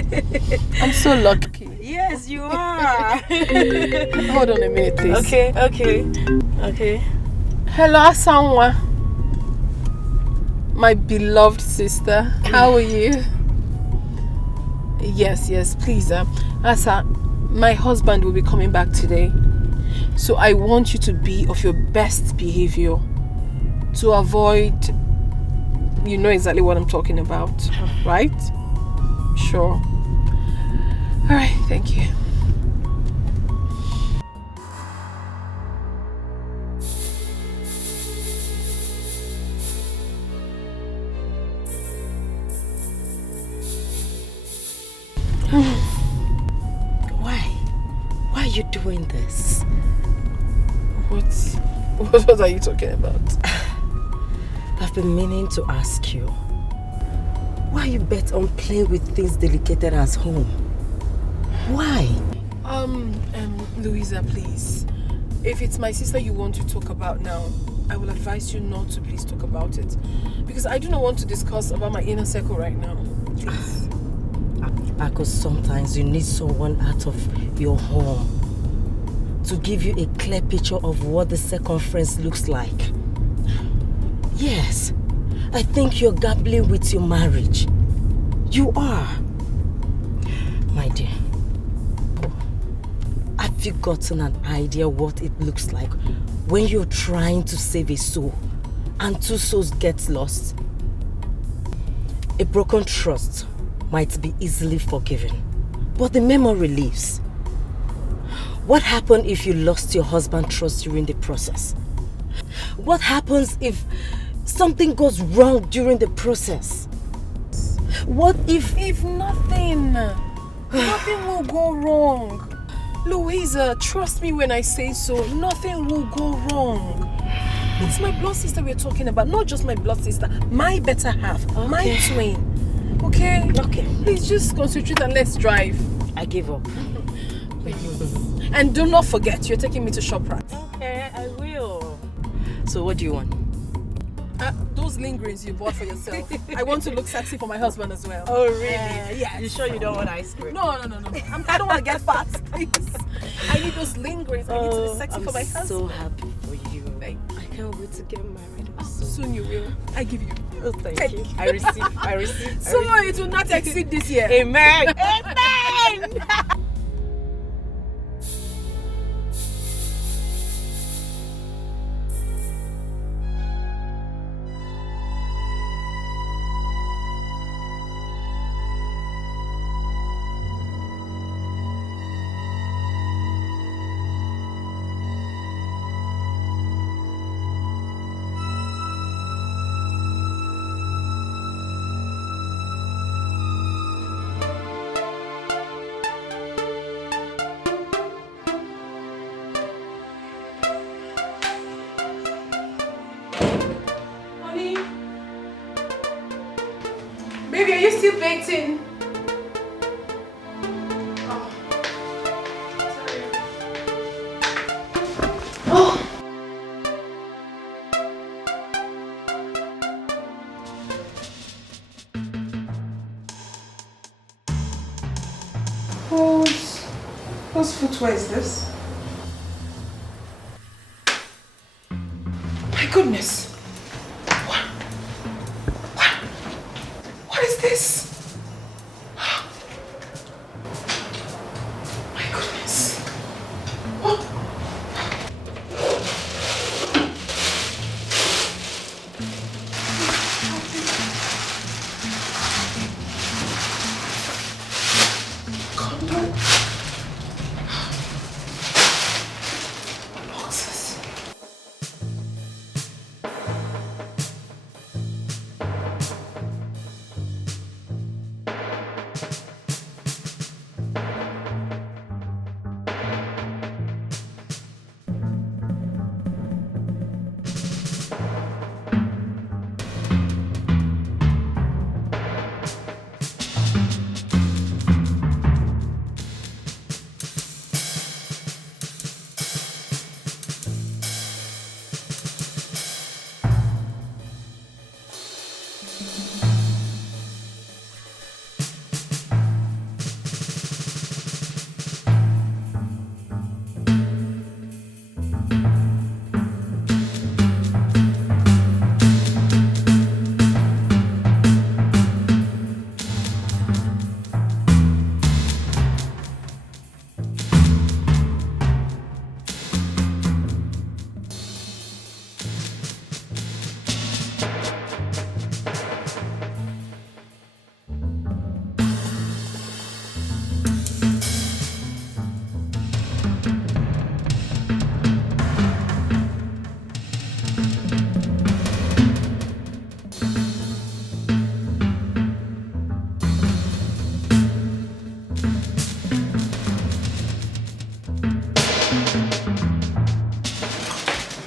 I'm so lucky. Yes, you are. Hold on a minute, please. Okay. Hello, Asanwa. My beloved sister. How are you? Yes, please. Asa, my husband will be coming back today. So I want you to be of your best behavior to avoid, you know exactly what I'm talking about, right? Sure. All right, thank you. Why are you doing this? What are you talking about? I've been meaning to ask you. Why you bet on playing with things delicate as home? Why? Louisa, please. If it's my sister you want to talk about now, I will advise you not to please talk about it. Because I do not want to discuss about my inner circle right now. Please. Because sometimes you need someone out of your home to give you a clear picture of what the circumference looks like. Yes, I think you're gambling with your marriage. You are. My dear, have you gotten an idea what it looks like when you're trying to save a soul and two souls get lost? A broken trust might be easily forgiven, but the memory lives. What happened if you lost your husband's trust during the process? What happens if something goes wrong during the process? What if... If nothing will go wrong. Louisa, trust me when I say so, nothing will go wrong. It's my blood sister we're talking about, not just my blood sister, my better half, my twin. Okay? Okay. Please just concentrate and let's drive. I give up. And do not forget, you're taking me to ShopRite. Okay, I will. So what do you want? Those lingerings you bought for yourself. I want to look sexy for my husband as well. Oh, really? Yeah. You sure you don't want ice cream? No. I don't want to get fat, please. I need those lingerings. I need to be sexy for my husband. I'm so happy for you. Thank you. I can't wait to get married. Soon you will. I give you. Oh, thank you. I receive. So it will not exceed this year. Amen. Amen. Baby, are you still baking? Whose footwear is this? My goodness. What is this? My goodness. What? Condom. Boxes.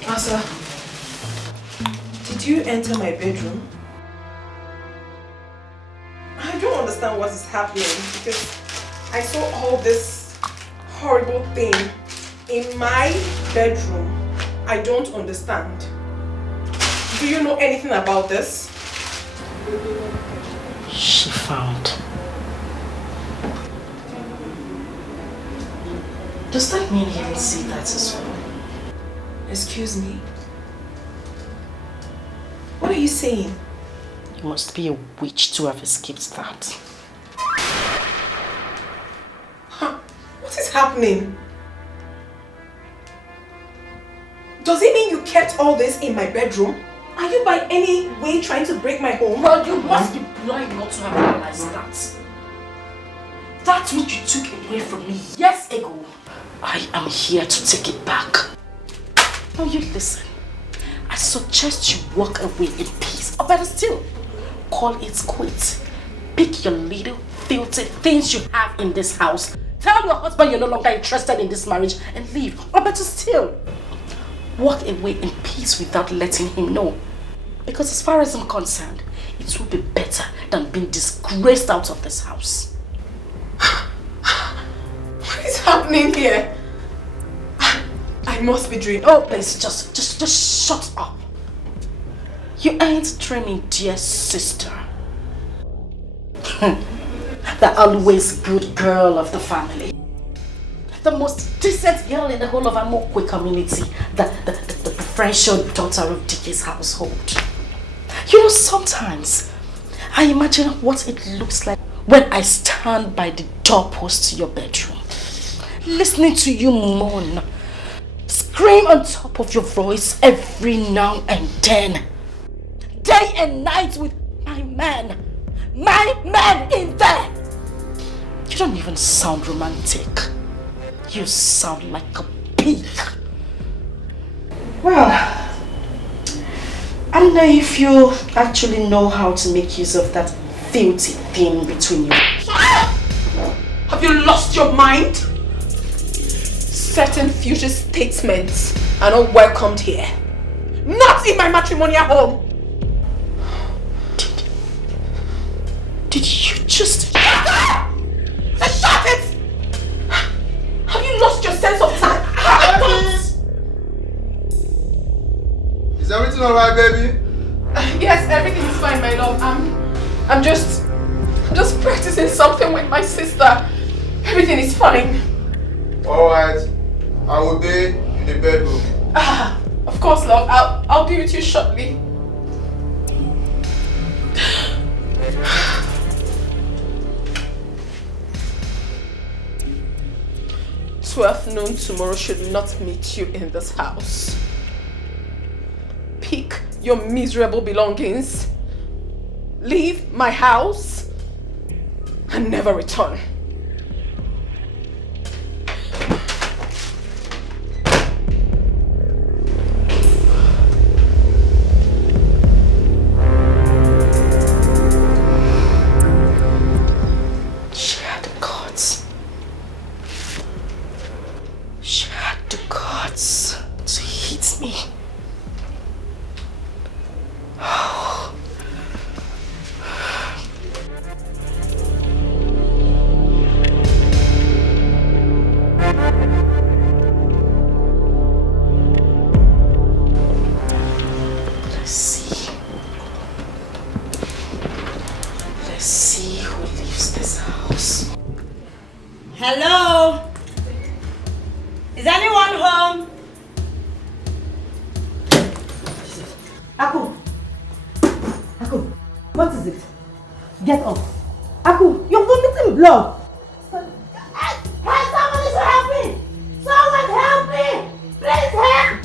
Asa, did you enter my bedroom? I don't understand what is happening because I saw all this horrible thing in my bedroom. I don't understand. Do you know anything about this? She found. Does that mean he didn't see that as well? Excuse me? What are you saying? You must be a witch to have escaped that. What is happening? Does it mean you kept all this in my bedroom? Are you by any way trying to break my home? Well, you must be blind not to have realized that. That's what you took away from me years ago. I am here to take it back. Now you listen. I suggest you walk away in peace. Or better still, call it quits. Pick your little filthy things you have in this house. Tell your husband you're no longer interested in this marriage and leave. Or better still, walk away in peace without letting him know. Because as far as I'm concerned, it will be better than being disgraced out of this house. What is happening here? I must be dreaming. Oh, please, just shut up. You ain't dreaming, dear sister. The always good girl of the family. The most decent girl in the whole of Amokwe community. The preferential daughter of Dickie's household. You know, sometimes I imagine what it looks like when I stand by the doorpost to your bedroom, listening to you moan, scream on top of your voice every now and then, day and night with my man in there. You don't even sound romantic. You sound like a pig. Well, I don't know if you actually know how to make use of that filthy thing between you. Have you lost your mind? Certain future statements are not welcomed here. Not in my matrimonial home. Did you just... Shut it! Have you lost your sense of time? Is everything alright, baby? Yes, everything is fine, my love. I'm just practicing something with my sister. Everything is fine. Alright. I will be in the bedroom. Of course, love. I'll be with you shortly. 12 noon tomorrow should not meet you in this house. Pick your miserable belongings, leave my house, and never return. Hello? Is anyone home? Aku, what is it? Get up. Aku, you're vomiting blood. Hey, someone is helping! Someone help me! Please help!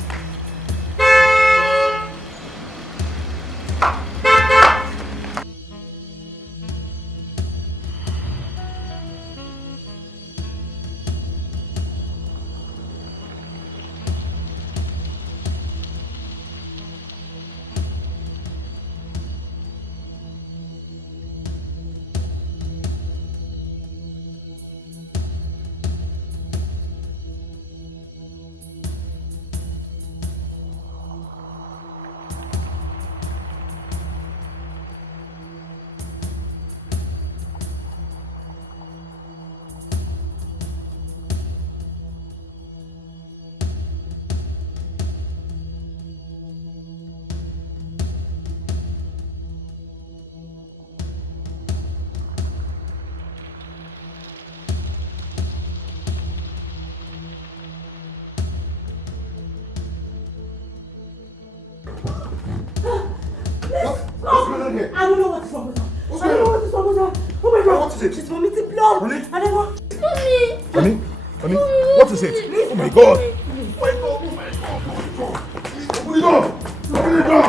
on here? I don't know what is wrong with her. I don't know what is wrong with her. Oh my God. What is it? She's vomiting blood. Honey? I don't know. Honey? Honey? What is it? Oh my God. Oh my God. Oh my God. Open the door. Open the door.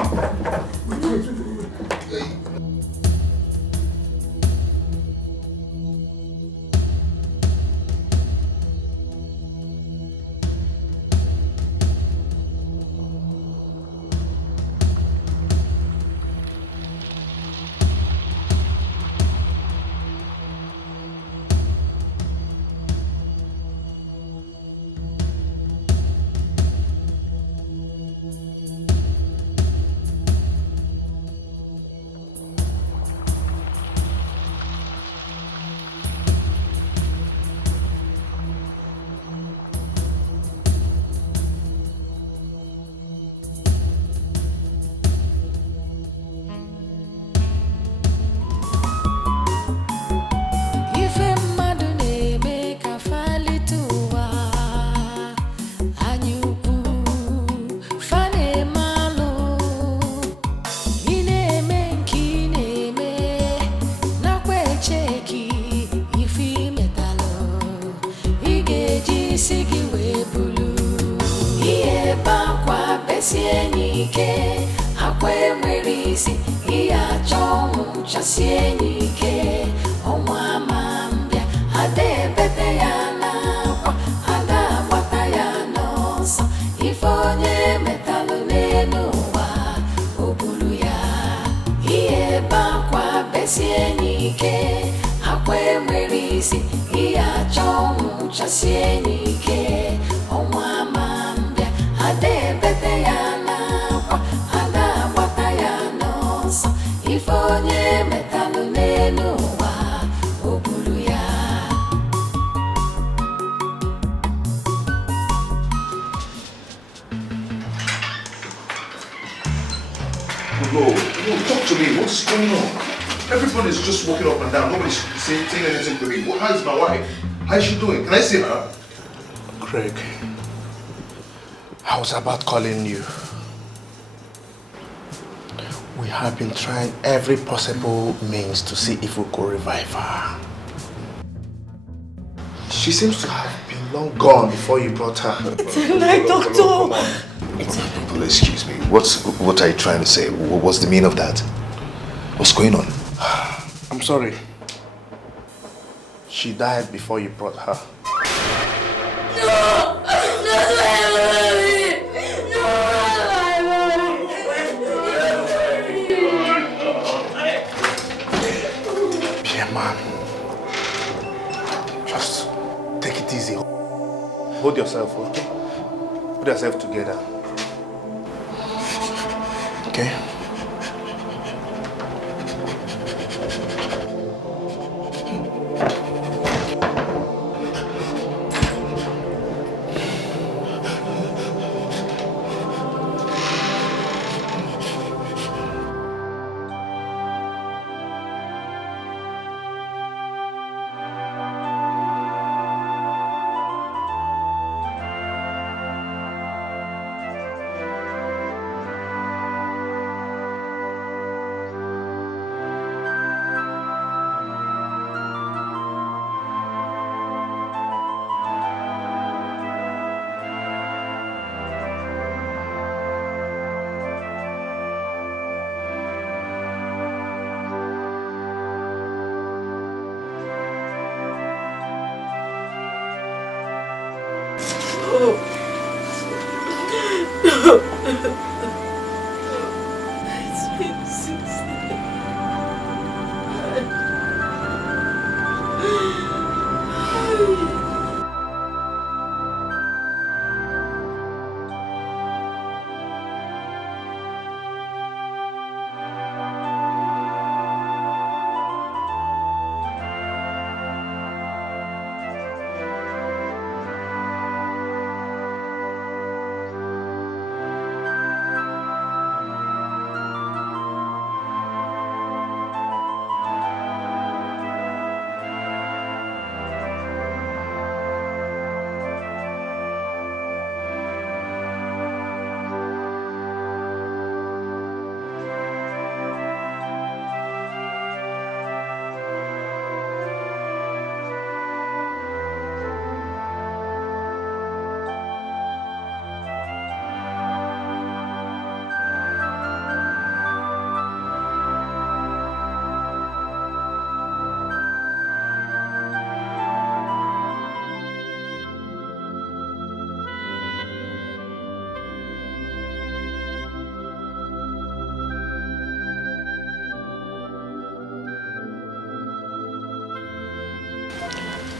Everybody's just walking up and down. Nobody's saying anything to me. How is my wife? How is she doing? Can I see her? Craig, I was about calling you. We have been trying every possible means to see if we could revive her. She seems to have been long gone before you brought her. It's a night, doctor. Well, excuse me. What are you trying to say? What's the meaning of that? What's going on? I'm sorry. She died before you brought her. No! That's my mommy! No, that's my mommy! Be a man. Just take it easy. Hold yourself, okay? Put yourself together. Okay?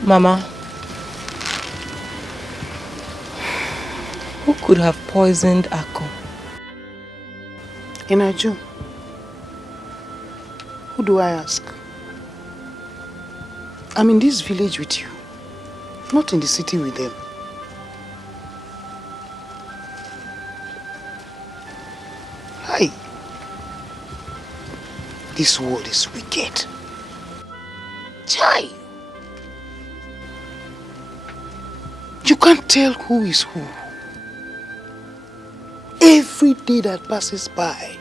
Mama, who could have poisoned Akko? Inaju, who do I ask? I'm in this village with you, not in the city with them. Hi. This world is wicked. Chai. You can't tell who is who. Every day that passes by,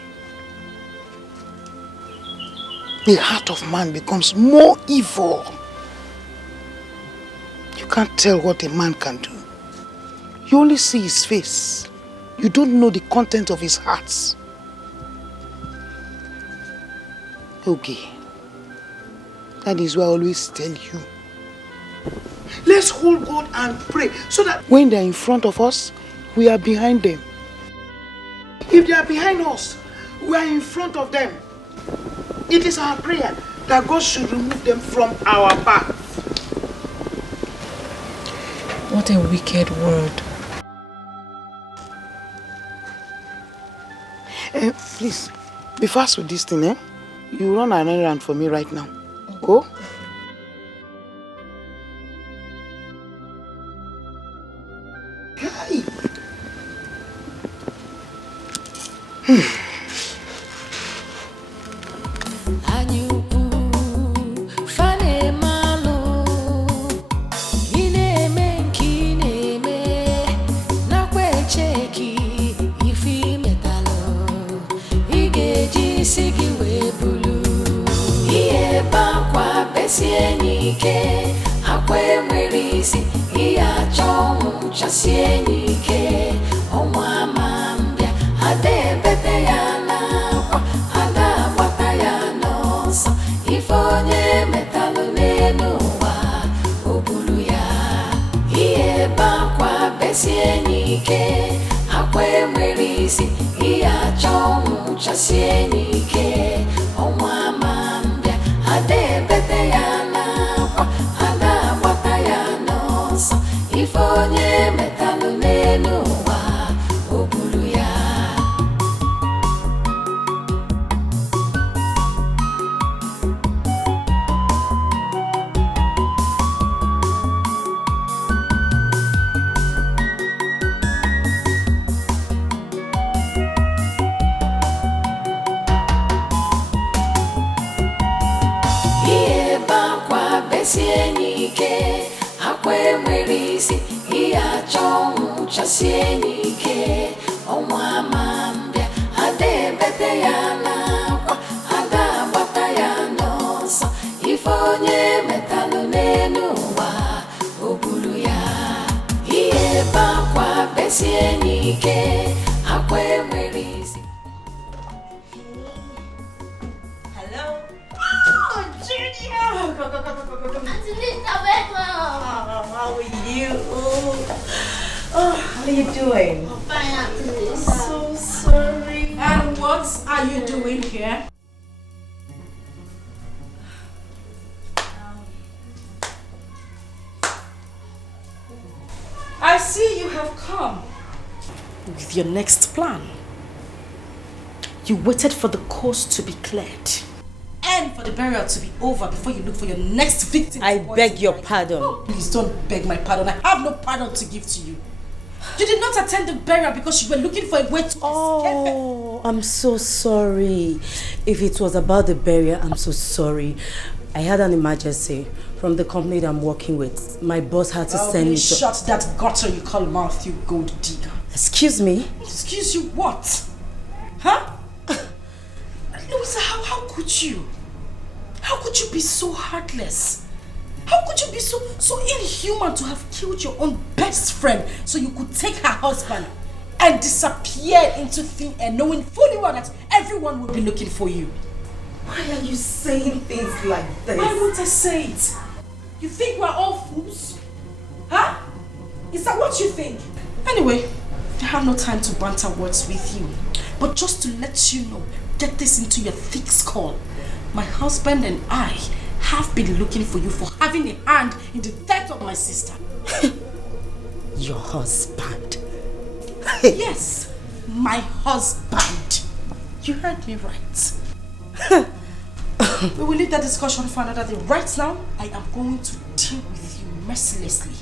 the heart of man becomes more evil. You can't tell what a man can do. You only see his face. You don't know the content of his heart. Okay. That is why I always tell you. Let's hold God and pray so that when they're in front of us, we are behind them. If they are behind us, we are in front of them. It is our prayer that God should remove them from our path. What a wicked word. Please, be fast with this thing, eh? You run an errand for me right now. Go. I see you have come with your next plan. You waited for the coast to be cleared and for the burial to be over before you look for your next victim. I beg your pardon. Oh, please don't beg my pardon. I have no pardon to give to you. You did not attend the burial because you were looking for a way to escape. Oh, I'm so sorry. If it was about the burial, I'm so sorry. I had an emergency from the company that I'm working with. My boss had to send me to... Shut that gutter you call mouth, you gold digger. Excuse me? Excuse you what? Huh? Louisa, how could you? How could you be so heartless? How could you be so inhuman to have killed your own best friend so you could take her husband and disappear into thin air knowing fully well that everyone will be looking for you? Why are you saying things like this? Why won't I say it? You think we're all fools? Huh? Is that what you think? Anyway, I have no time to banter words with you. But just to let you know, get this into your thick skull. My husband and I have been looking for you for having a hand in the death of my sister. Your husband? Yes, my husband. You heard me right. We will leave that discussion for another day. Right now, I am going to deal with you mercilessly.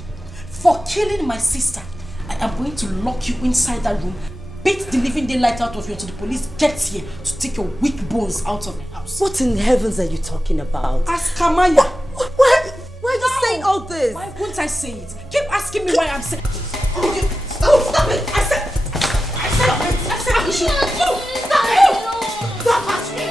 For killing my sister, I am going to lock you inside that room, beat the living daylight out of you until the police gets here to take your weak bones out of the house. What in heavens are you talking about? Ask Kamaya. Why are you saying all this? Why won't I say it? Keep asking me why I'm saying it. Oh, stop it! I said you should. Stop it! Stop asking me!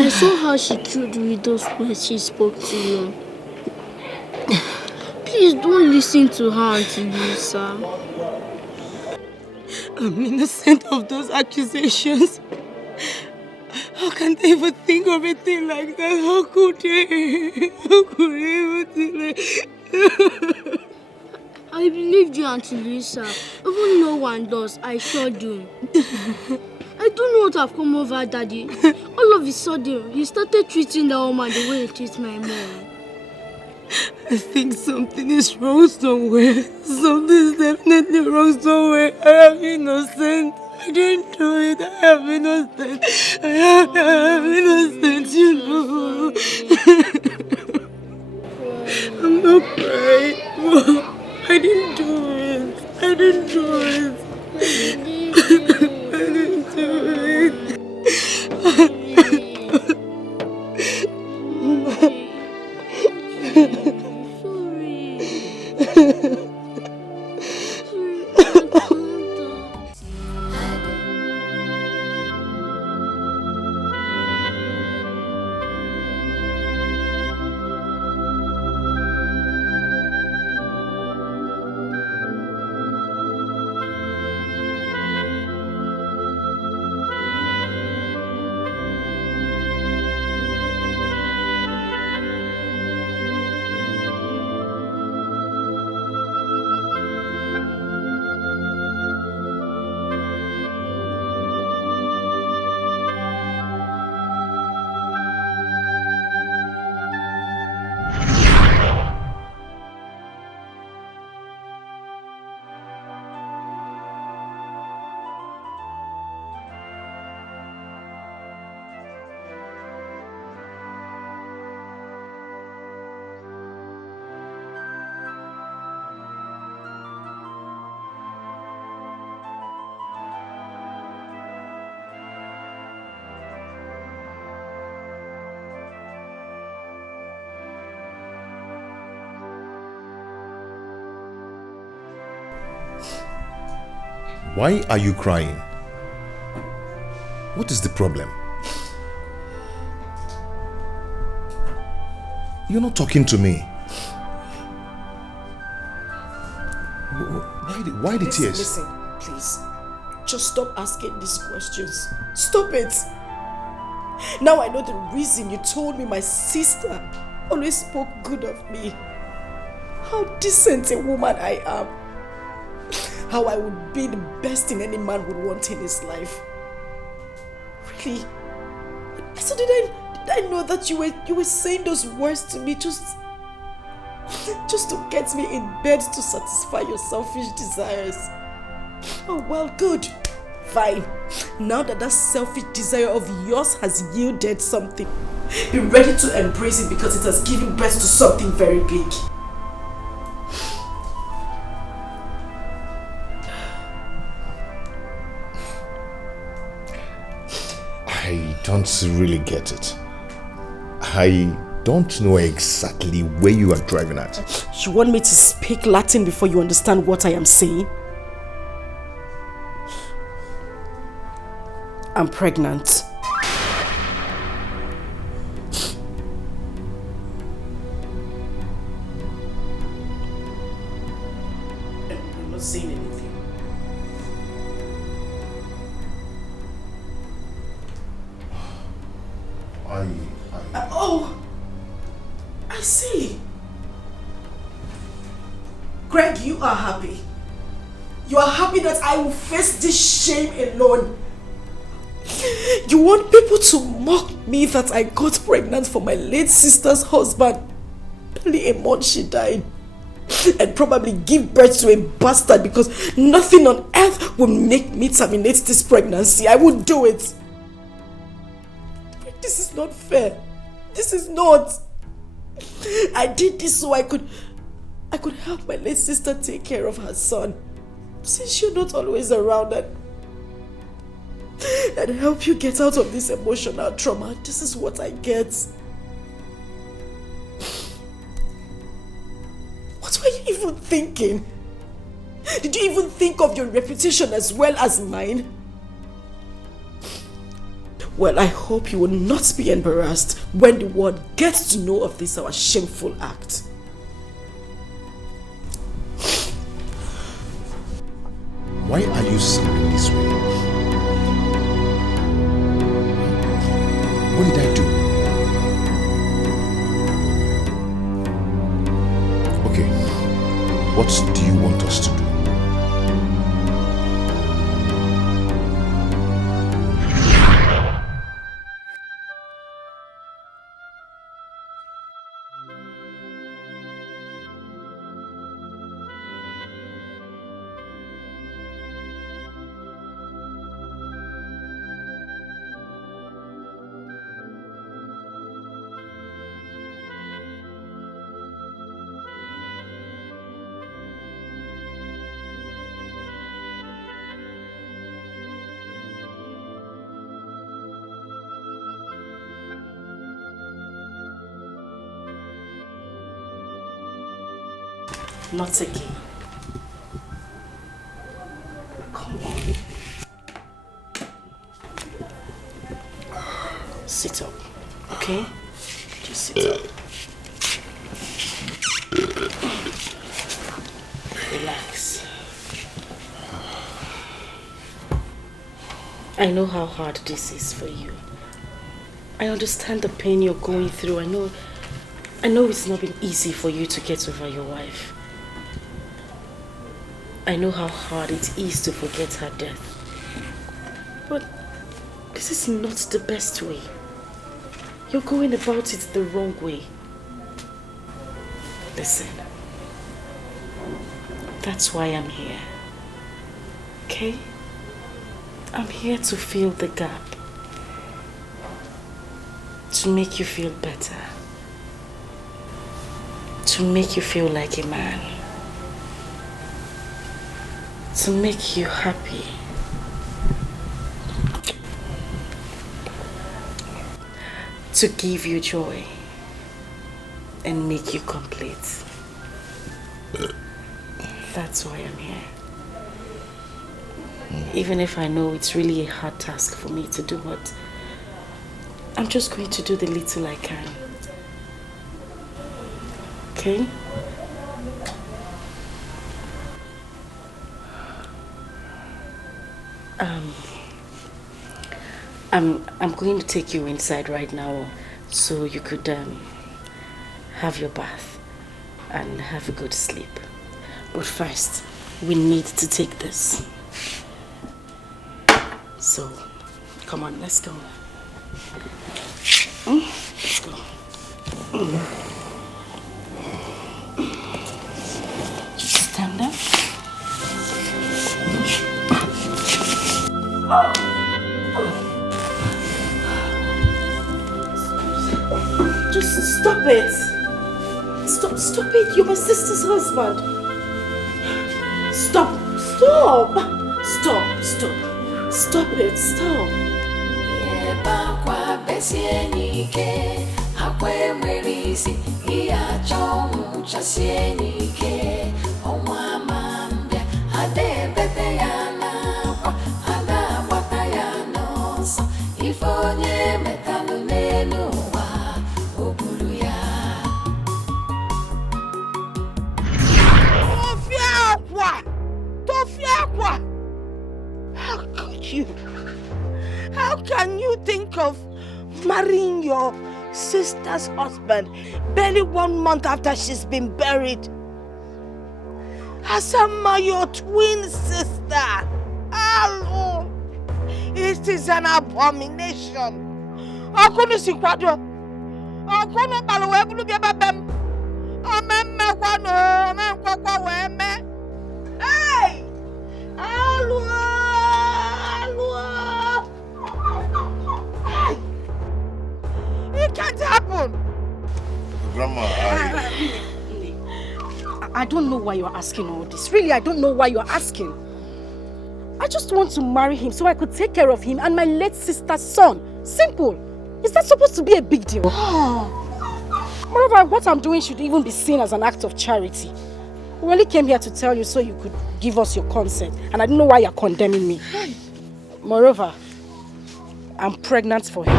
I saw how she killed with those words she spoke to you. Please don't listen to her, Auntie Lisa. I'm innocent of those accusations. How can they even think of a thing like that? How could they? How could they even think like that? I believed you, Auntie Lisa. Even no one does, I sure do. I don't know what have come over Daddy. All of a sudden, he started treating that woman the way he treats my mom. I think something is wrong somewhere. Something is definitely wrong somewhere. I am innocent. I didn't do it. I am innocent. I am innocent, you know. I'm not crying. I didn't do it. I didn't do it. I didn't do it. Why are you crying? What is the problem? You're not talking to me. Why the tears? Listen, please. Just stop asking these questions. Stop it. Now I know the reason you told me my sister always spoke good of me. How decent a woman I am. How I would be the best thing any man would want in his life. Really? So did I know that you were saying those words to me just to get me in bed to satisfy your selfish desires? Oh well, good. Fine. Now that selfish desire of yours has yielded something, be ready to embrace it because it has given birth to something very big. I don't really get it. I don't know exactly where you are driving at. You want me to speak Latin before you understand what I am saying? I'm pregnant. Oh, I see. Greg, you are happy. You are happy that I will face this shame alone. You want people to mock me that I got pregnant for my late sister's husband barely a month she died, and probably give birth to a bastard because nothing on earth will make me terminate this pregnancy. I would do it. This is not fair. This is not. I did this so I could help my late sister take care of her son, since you're not always around, and help you get out of this emotional trauma. This is what I get. What were you even thinking? Did you even think of your reputation as well as mine? Well, I hope you will not be embarrassed when the world gets to know of this our shameful act. Why are you sounding this way? What did I do? Okay, what do you want us to do? Not again. Come on. Sit up, okay? Just sit up. Relax. I know how hard this is for you. I understand the pain you're going through. I know it's not been easy for you to get over your wife. I know how hard it is to forget her death. But this is not the best way. You're going about it the wrong way. Listen. That's why I'm here. Okay? I'm here to fill the gap. To make you feel better. To make you feel like a man. To make you happy. To give you joy and make you complete. That's why I'm here. Even if I know it's really a hard task for me to do, but I'm just going to do the little I can. Okay? I'm going to take you inside right now so you could have your bath and have a good sleep. But first, we need to take this. So, come on, let's go. Let's go. Just stand up. Just stop it. Stop it. You're my sister's husband. Stop it. Stop. How can you think of Marrying your sister's husband barely 1 month after she's been buried. Asamma, your twin sister. Hello. It is an abomination. Hey! Hello! It can't happen. Grandma, I don't know why you're asking all this. Really, I don't know why you're asking. I just want to marry him so I could take care of him and my late sister's son. Simple. Is that supposed to be a big deal? Moreover, what I'm doing should even be seen as an act of charity. We only came here to tell you so you could give us your consent. And I don't know why you're condemning me. Moreover, I'm pregnant for him.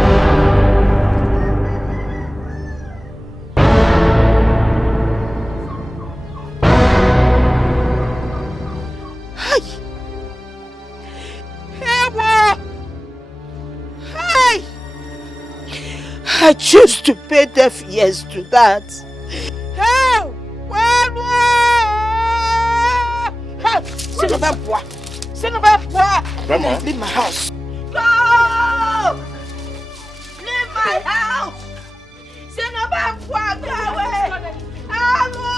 I choose to pay deaf ears to that. Hey! Grandma. Leave my house. Go! Leave my house! Go away! Hello!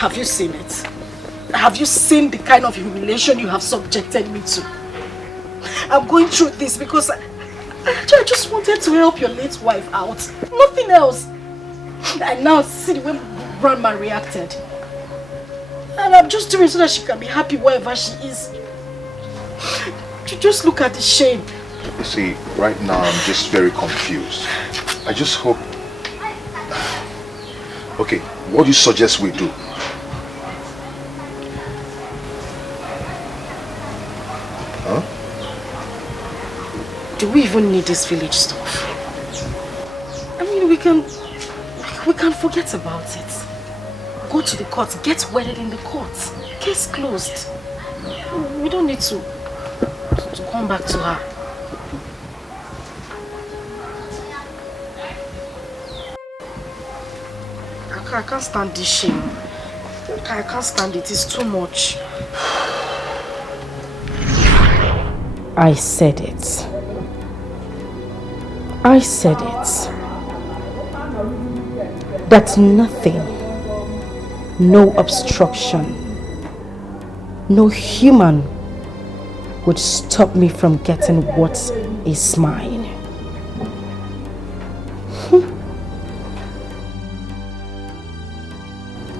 Have you seen it? Have you seen the kind of humiliation you have subjected me to? I'm going through this because I just wanted to help your late wife out. Nothing else. And now see the way Grandma reacted. And I'm just doing it so that she can be happy wherever she is. Just look at the shame. You see, right now I'm just very confused. I just hope... Okay, what do you suggest we do? Huh? Do we even need this village stuff? I mean, we can forget about it. Go to the court, get wedded in the court. Case closed. We don't need to come back to her. I can't stand this shame. I can't stand it. It's too much. I said it. I said it. That nothing, no obstruction, no human would stop me from getting what is mine.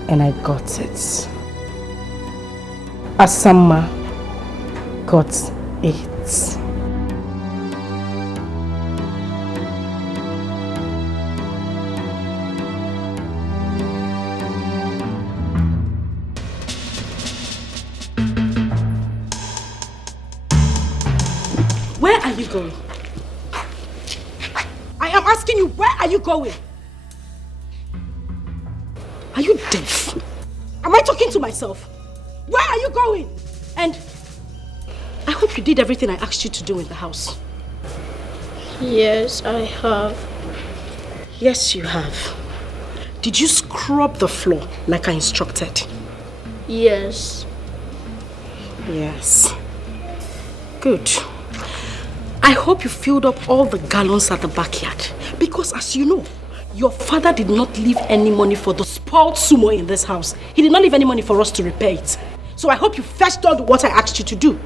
And I got it. Asamma got it. Where are you going? I am asking you, where are you going? Are you deaf? Am I talking to myself? Where are you going? And I hope you did everything I asked you to do in the house. Yes, I have. Yes, you have. Did you scrub the floor like I instructed? Yes. Yes. Good. I hope you filled up all the gallons at the backyard. Because as you know, your father did not leave any money for the spoiled sumo in this house. He did not leave any money for us to repair it. So I hope you fetched all the water I asked you to do.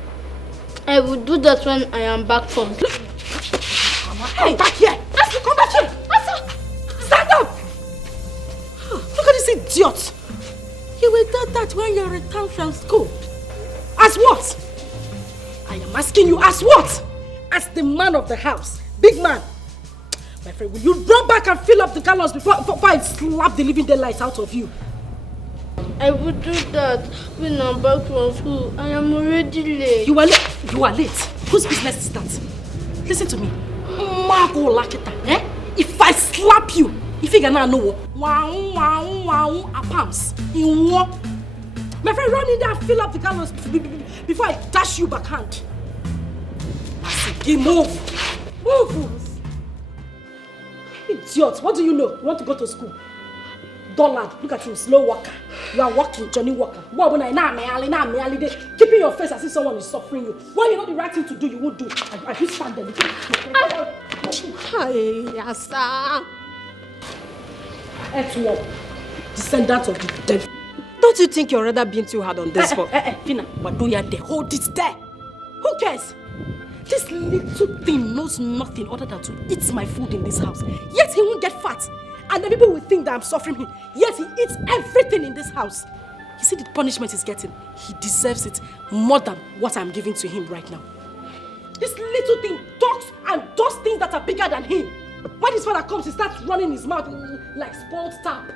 I will do that when I am back from. Come back here! Let's come back here! Stand up! Look at this idiot! You will do that when you return from school. As what? I am asking you, as what? As the man of the house. Big man. My friend, will you run back and fill up the gallons before I slap the living daylights out of you? I will do that when I'm back from school. I am already late. You are late? You are late? Whose business is that? Listen to me. Mago Lakita, eh? If I slap you, if you gonna know, apams. In what? My friend, run in there and fill up the gallons before I dash you backhand. I say, move. Move. Idiot, what do you know? You want to go to school? Dullard, look at you, slow walker. You are walking, Johnny Walker. Keeping your face as if someone is suffering you. When you know the right thing to do, you won't do. I just stand there. Hi, Yasa. Etwop, descendant of the dead. Don't you think you're rather being too hard on this one? Fina, but do you there? Hold it there. Who cares? This little thing knows nothing other than to eat my food in this house. Yet he won't get fat. And the people will think that I'm suffering him. Yet he eats everything in this house. You see the punishment he's getting? He deserves it more than what I'm giving to him right now. This little thing talks and does things that are bigger than him. When his father comes, he starts running his mouth like spoiled tap.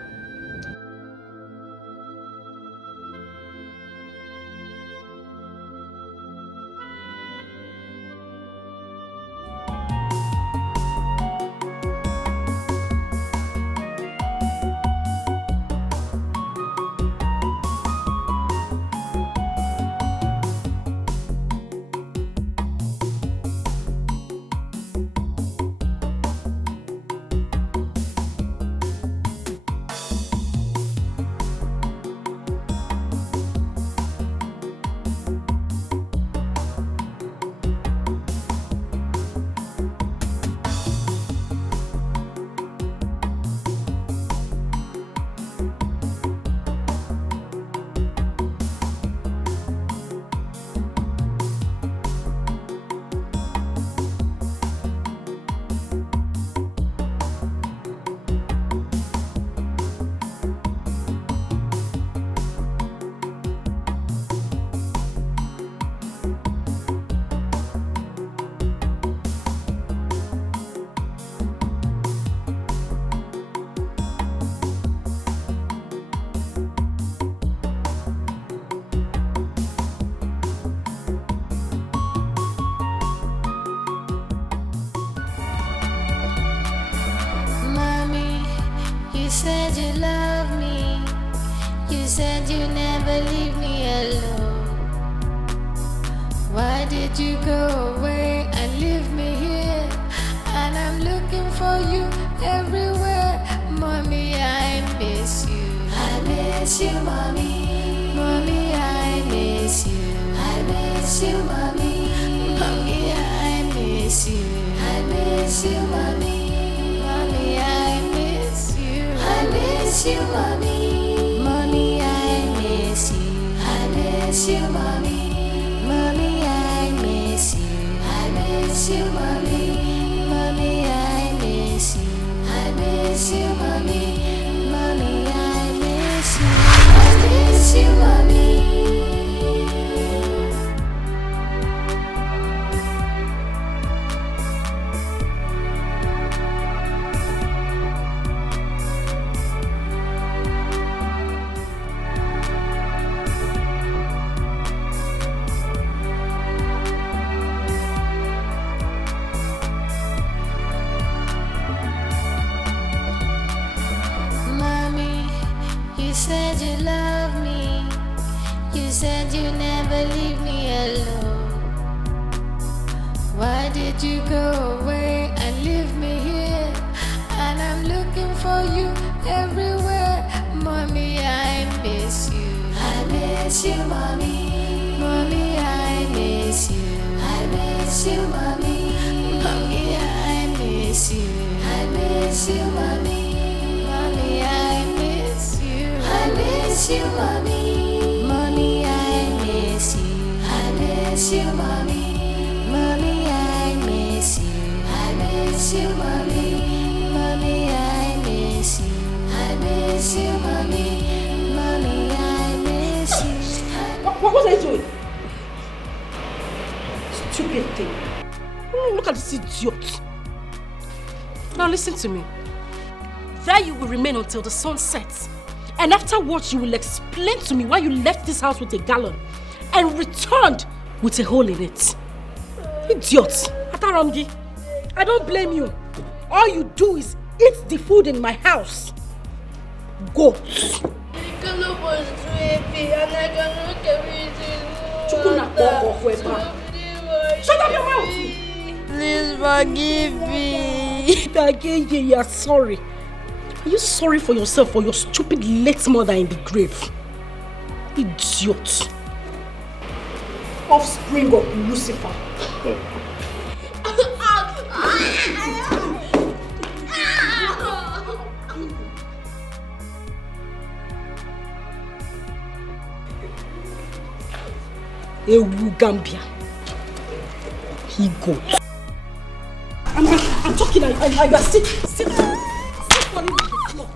Mommy, I miss you, mommy. Look at this idiot. Now listen to me. There you will remain until the sun sets. And afterwards you will explain to me why you left this house with a gallon and returned with a hole in it. Idiot. Ataramgi, I don't blame you. All you do is eat the food in my house. Go. The gallon was too heavy and I cannot carry it. Shut up your mouth! Please forgive me. Again, you are sorry. Are you sorry for yourself or your stupid late mother in the grave? Idiot. Offspring of Lucifer. Ewu Gambia. He goat. I'm talking and you are sit falling on the floor.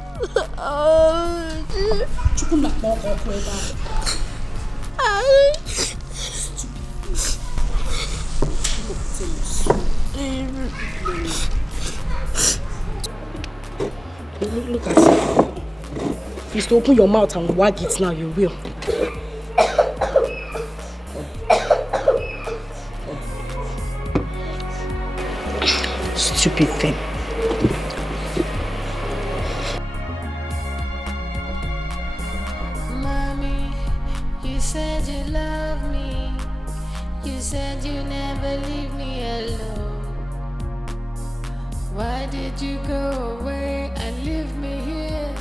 Chukuna moko kweba. Look at it. If you still open your mouth and wag it now, you will. Stupid thing. Mommy, you said you love me. You said you never leave me alone. Why did you go away and leave me here?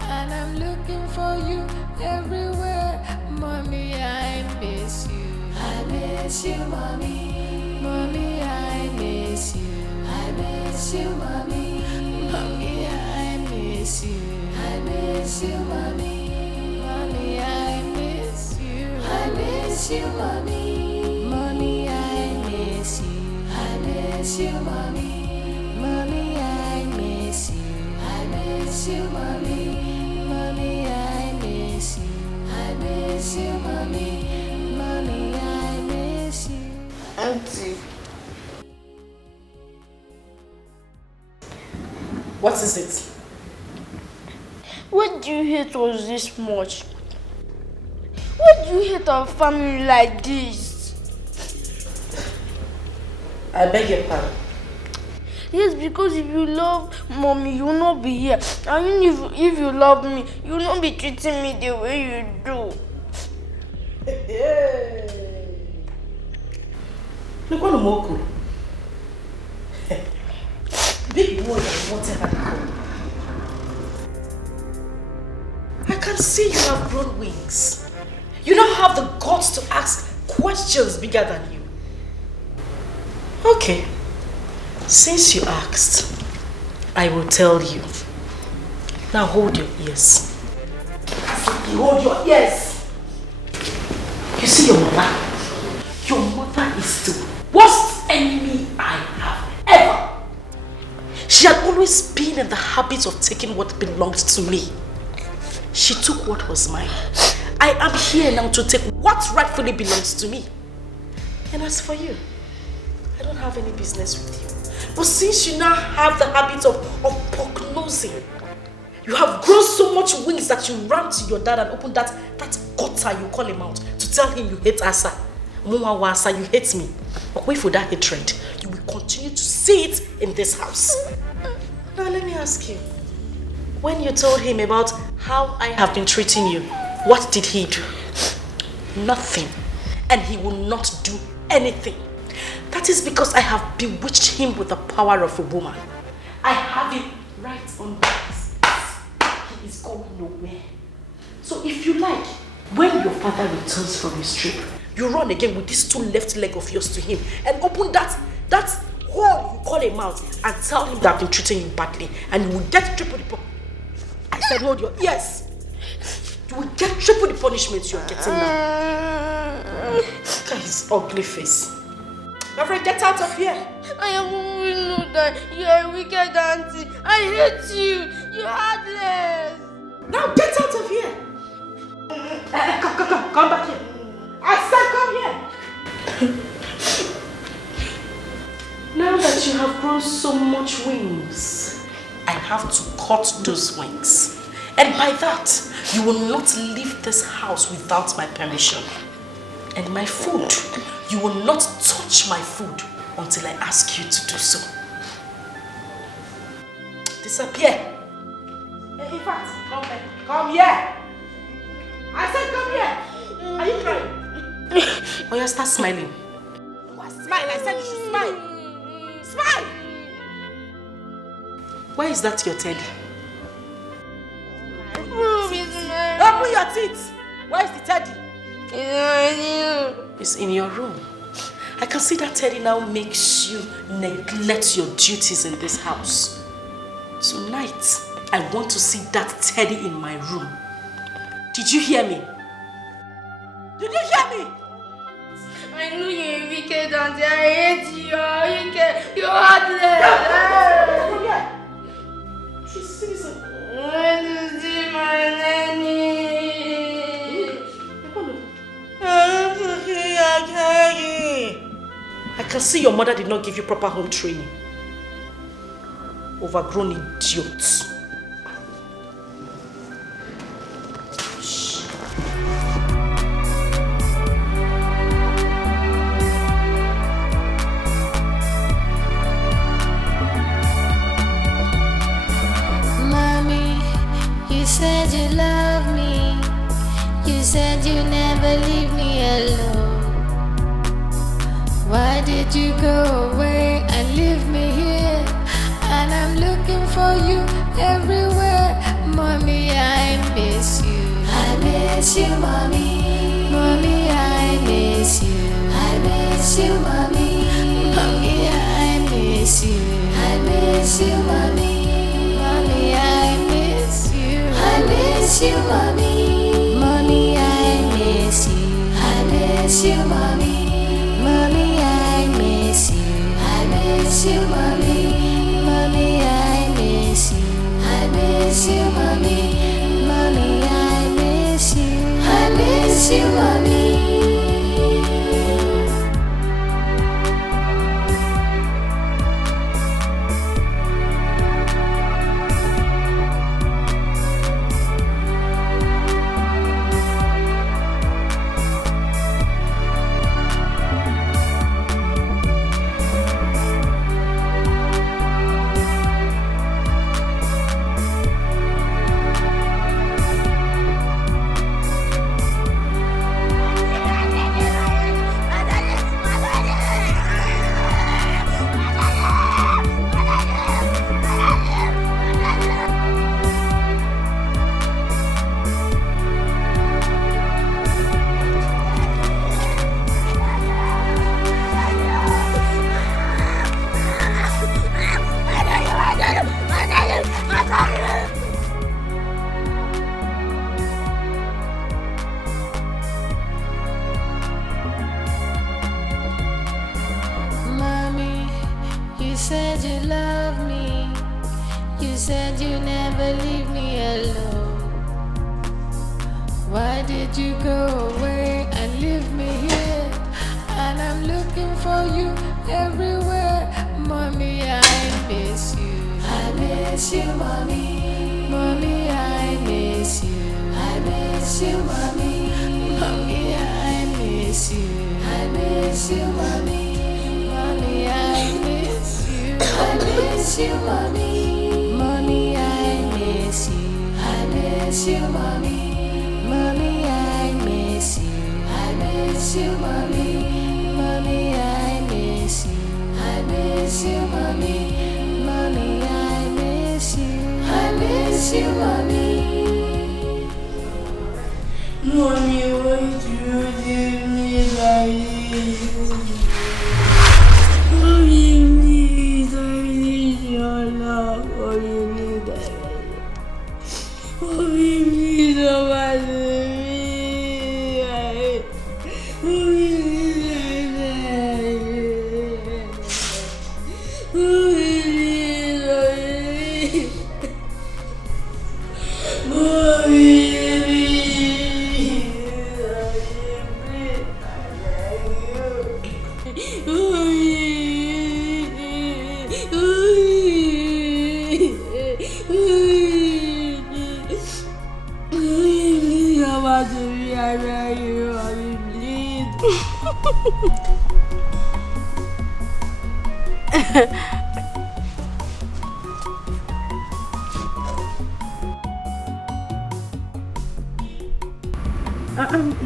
And I'm looking for you everywhere. Mommy, I miss you. I miss you, mommy. Mommy, I miss you. I miss you, mommy. Mommy, I miss you. I miss you, mommy. Mommy, I miss you. I miss you, mommy. Mommy, I miss you. I miss you, mommy. Mommy, I miss you. I miss you, mommy. Mommy, I miss you. I miss you, mommy. Mommy, I miss you. Auntie. What is it? What do you hate us this much? Why do you hate our family like this? I beg your pardon. Yes, because if you love mommy, you will not be here. And if you love me, you will not be treating me the way you do. Look what Moku. Big boy and whatever you call. I can see you have grown wings. You now have the guts to ask questions bigger than you. Okay. Since you asked, I will tell you. Now hold your ears. Hold your ears. You see your mother? Your mother is the worst enemy I have ever. She had always been in the habit of taking what belonged to me. She took what was mine. I am here now to take what rightfully belongs to me. And as for you, I don't have any business with you. But since you now have the habit of prognosing, you have grown so much wings that you ran to your dad and opened that gutter you call him out to tell him you hate Asa. Asa, you hate me. But wait for that hatred. You will continue to see it in this house. Now let me ask you. When you told him about how I have been treating you, what did he do? Nothing. And he will not do anything. That is because I have bewitched him with the power of a woman. I have it right on this. He is going nowhere. So if you like, when your father returns from his trip, you run again with these two left legs of yours to him and open that hole you call a mouth and tell him that I've been treating you badly, and you will get triple the I said hold your ears. You will get triple the punishment you're getting now. Look at his ugly face. My friend, get out of here. I always know that you are a wicked auntie. I hate you. You're heartless. Now get out of here. Come back here. I said come here. Since you have grown so much wings, I have to cut those wings. And by that, you will not leave this house without my permission. And my food, you will not touch my food until I ask you to do so. Disappear. In fact, come here. I said come here. Are you crying? Oh, you start smiling. What? Smile, I said you should smile. Smile! Why is that your teddy? Open your teeth! Where is the teddy? It's in your room. I can see that teddy now makes you neglect your duties in this house. Tonight, I want to see that teddy in my room. Did you hear me? Did you hear me? I knew you were wicked and I hate you. You're wicked. You're heartless. Come here. She's season. I want to see my nanny. I want to see your daddy. I can see your mother did not give you proper home training. Overgrown idiots. You said you love me. You said you never leave me alone. Why did you go away and leave me here? And I'm looking for you everywhere. Mommy, I miss you. I miss you, mommy. Mommy, I miss you. I miss you, mommy. Mommy, I miss you. I miss you, mommy. Mommy, I miss you. I miss you, mommy. Mommy, I miss you. I miss you, mommy. Mommy, I miss you. I miss you, mommy. Mommy, I miss you. I miss you, mommy. Mommy, I miss you. I miss you, mommy.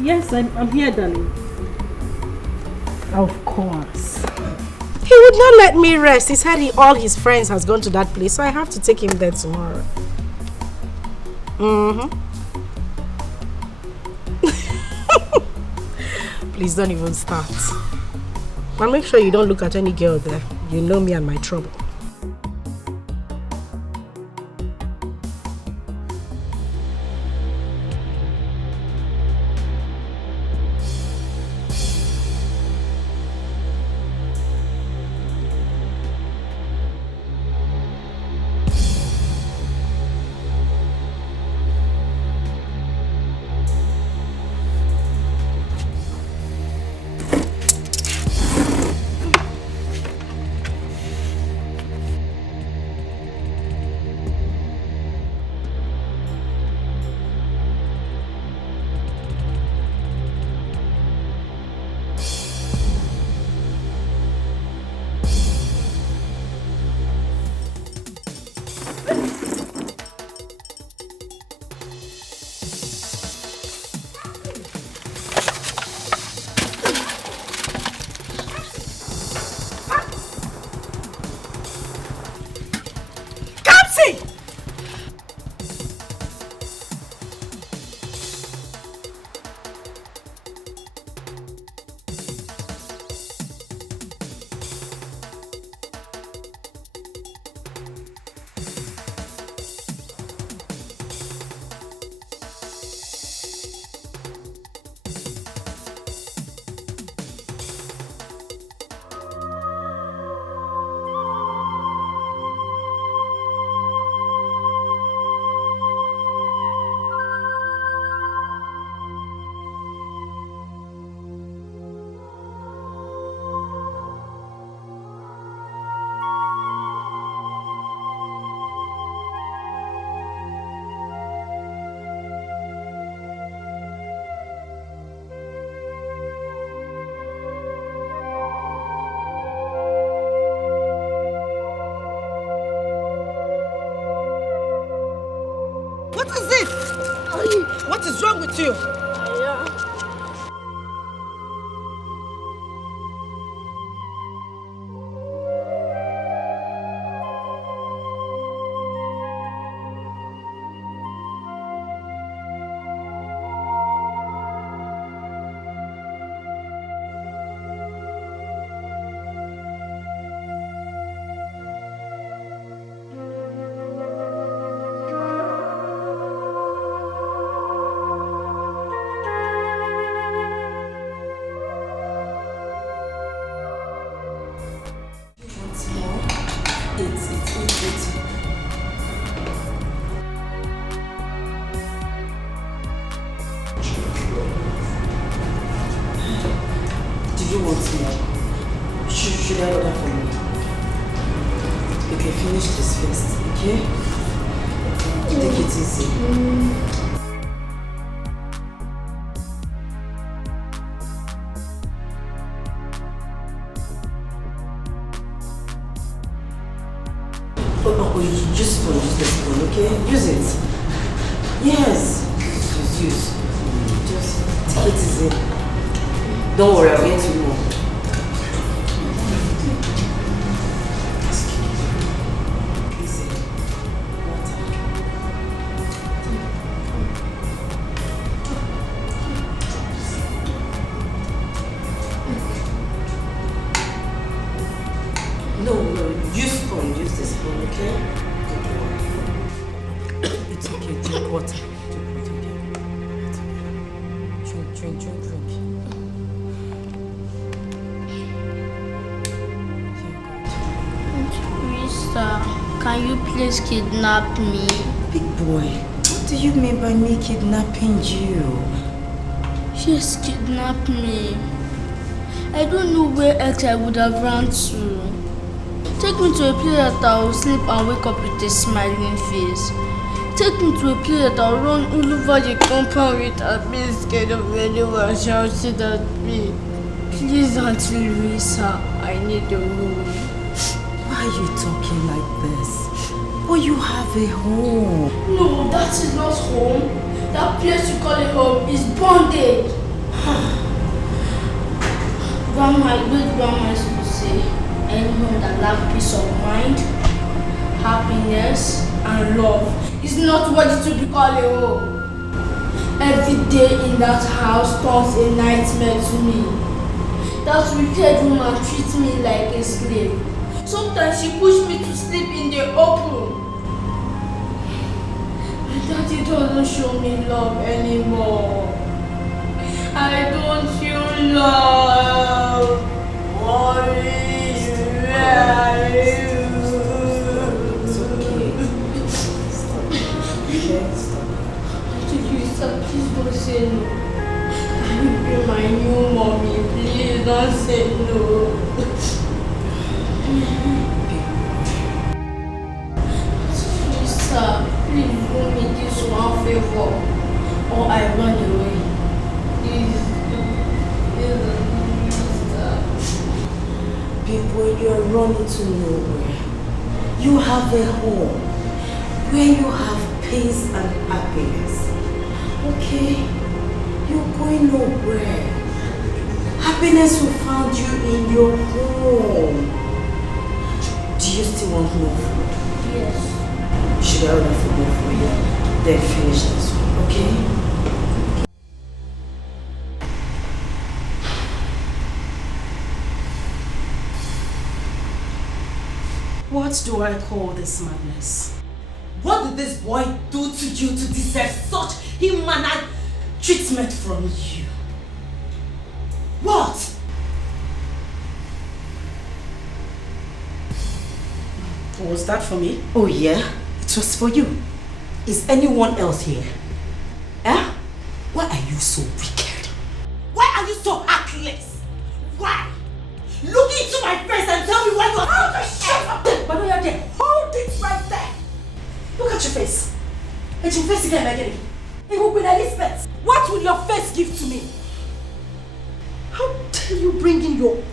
Yes, I'm here, darling. Of course. He would not let me rest. He said all his friends has gone to that place, so I have to take him there tomorrow. Please don't even start. But make sure you don't look at any girl there. You know me and my trouble. What is this? What is wrong with you? Should I order for me? Okay, finish this first, okay? Take it easy. Oh, you just use the spoon, okay? Use it. Yes. Use. Just take it easy. Don't worry, I'll get you more. Please kidnap me. Big boy, what do you mean by me kidnapping you? Just kidnap me. I don't know where else I would have run to. Take me to a place that I will sleep and wake up with a smiling face. Take me to a place that I will run all over the compound without being scared of anyone shouting at me. Please, Auntie Louisa, I need a room. Why are you talking like this? But you have a home. No, that is not home. That place you call a home is bondage. Grandma, great grandma used to say, any home that lacks peace of mind, happiness, and love is not worthy to be called a home. Every day in that house turns a nightmare to me. That wicked woman treats me like a slave. Sometimes she pushes me to sleep in the open. My daddy doesn't show me love anymore. I don't feel love. Mommy, where are you? It's okay. Stop. Please don't say no. Can you be my new mommy? Please don't say no. Sista, please do me this one favor or I run away. Please People, you are running to nowhere. You have a home where you have peace and happiness. Okay? You're going nowhere. Happiness will find you in your home. Do you still want more food? Yes. Should I order food more for you? Then finish this one, okay? What do I call this madness? What did this boy do to you to deserve such inhuman treatment from you? What? Was that for me? Oh yeah, it was for you. Is anyone else here? Eh? Why are you so wicked? Why are you so heartless? Why? Look into my face and tell me why you are... Hold the shit up there! But you're there. Hold it right there. Look at your face. And your face again, again. It will be Elizabeth. What will your face give to me? How dare you bring in your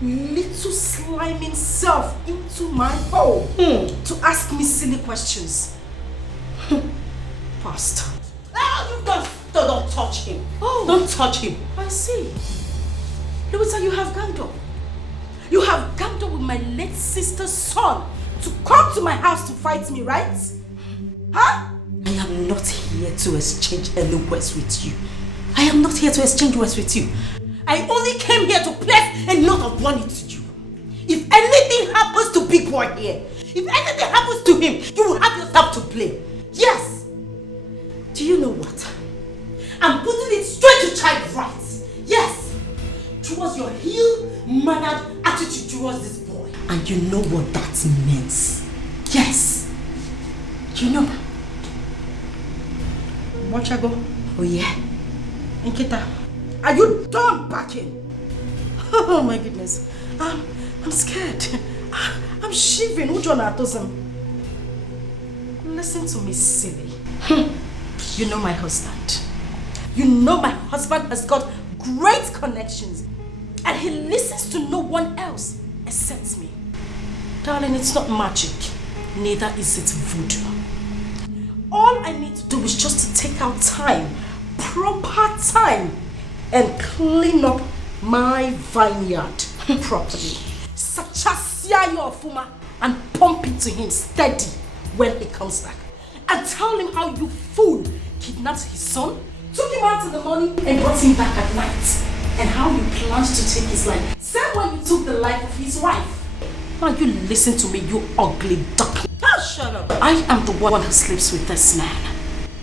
little sliming self into my home to ask me silly questions? Bastard. Oh, you don't touch him. Oh, don't touch him. I see. Louisa, you have ganged up. You have ganged up with my late sister's son to come to my house to fight me, right? Huh? I am not here to exchange any words with you. I am not here to exchange words with you. I only came here to place a note of warning to you. If anything happens to Big Boy here, if anything happens to him, you will have yourself to blame. Yes. Do you know what? I'm putting it straight to child rights. Yes. Towards your ill-mannered attitude towards this boy. And you know what that means. Yes. You know. Watch I go. Oh yeah. Nkita, are you done backing? Oh my goodness. I'm scared. I'm shivering. Listen to me, silly. You know my husband. You know my husband has got great connections. And he listens to no one else except me. Darling, it's not magic. Neither is it voodoo. All I need to do is just to take out time, proper time, and clean up my vineyard properly. Sachasia your fuma and pump it to him steady when he comes back. And tell him how you fool kidnapped his son, took him out in the morning and brought him back at night. And how you planned to take his life. Same way you took the life of his wife. Now you listen to me, you ugly duckling. Oh, shut up. I am the one who sleeps with this man.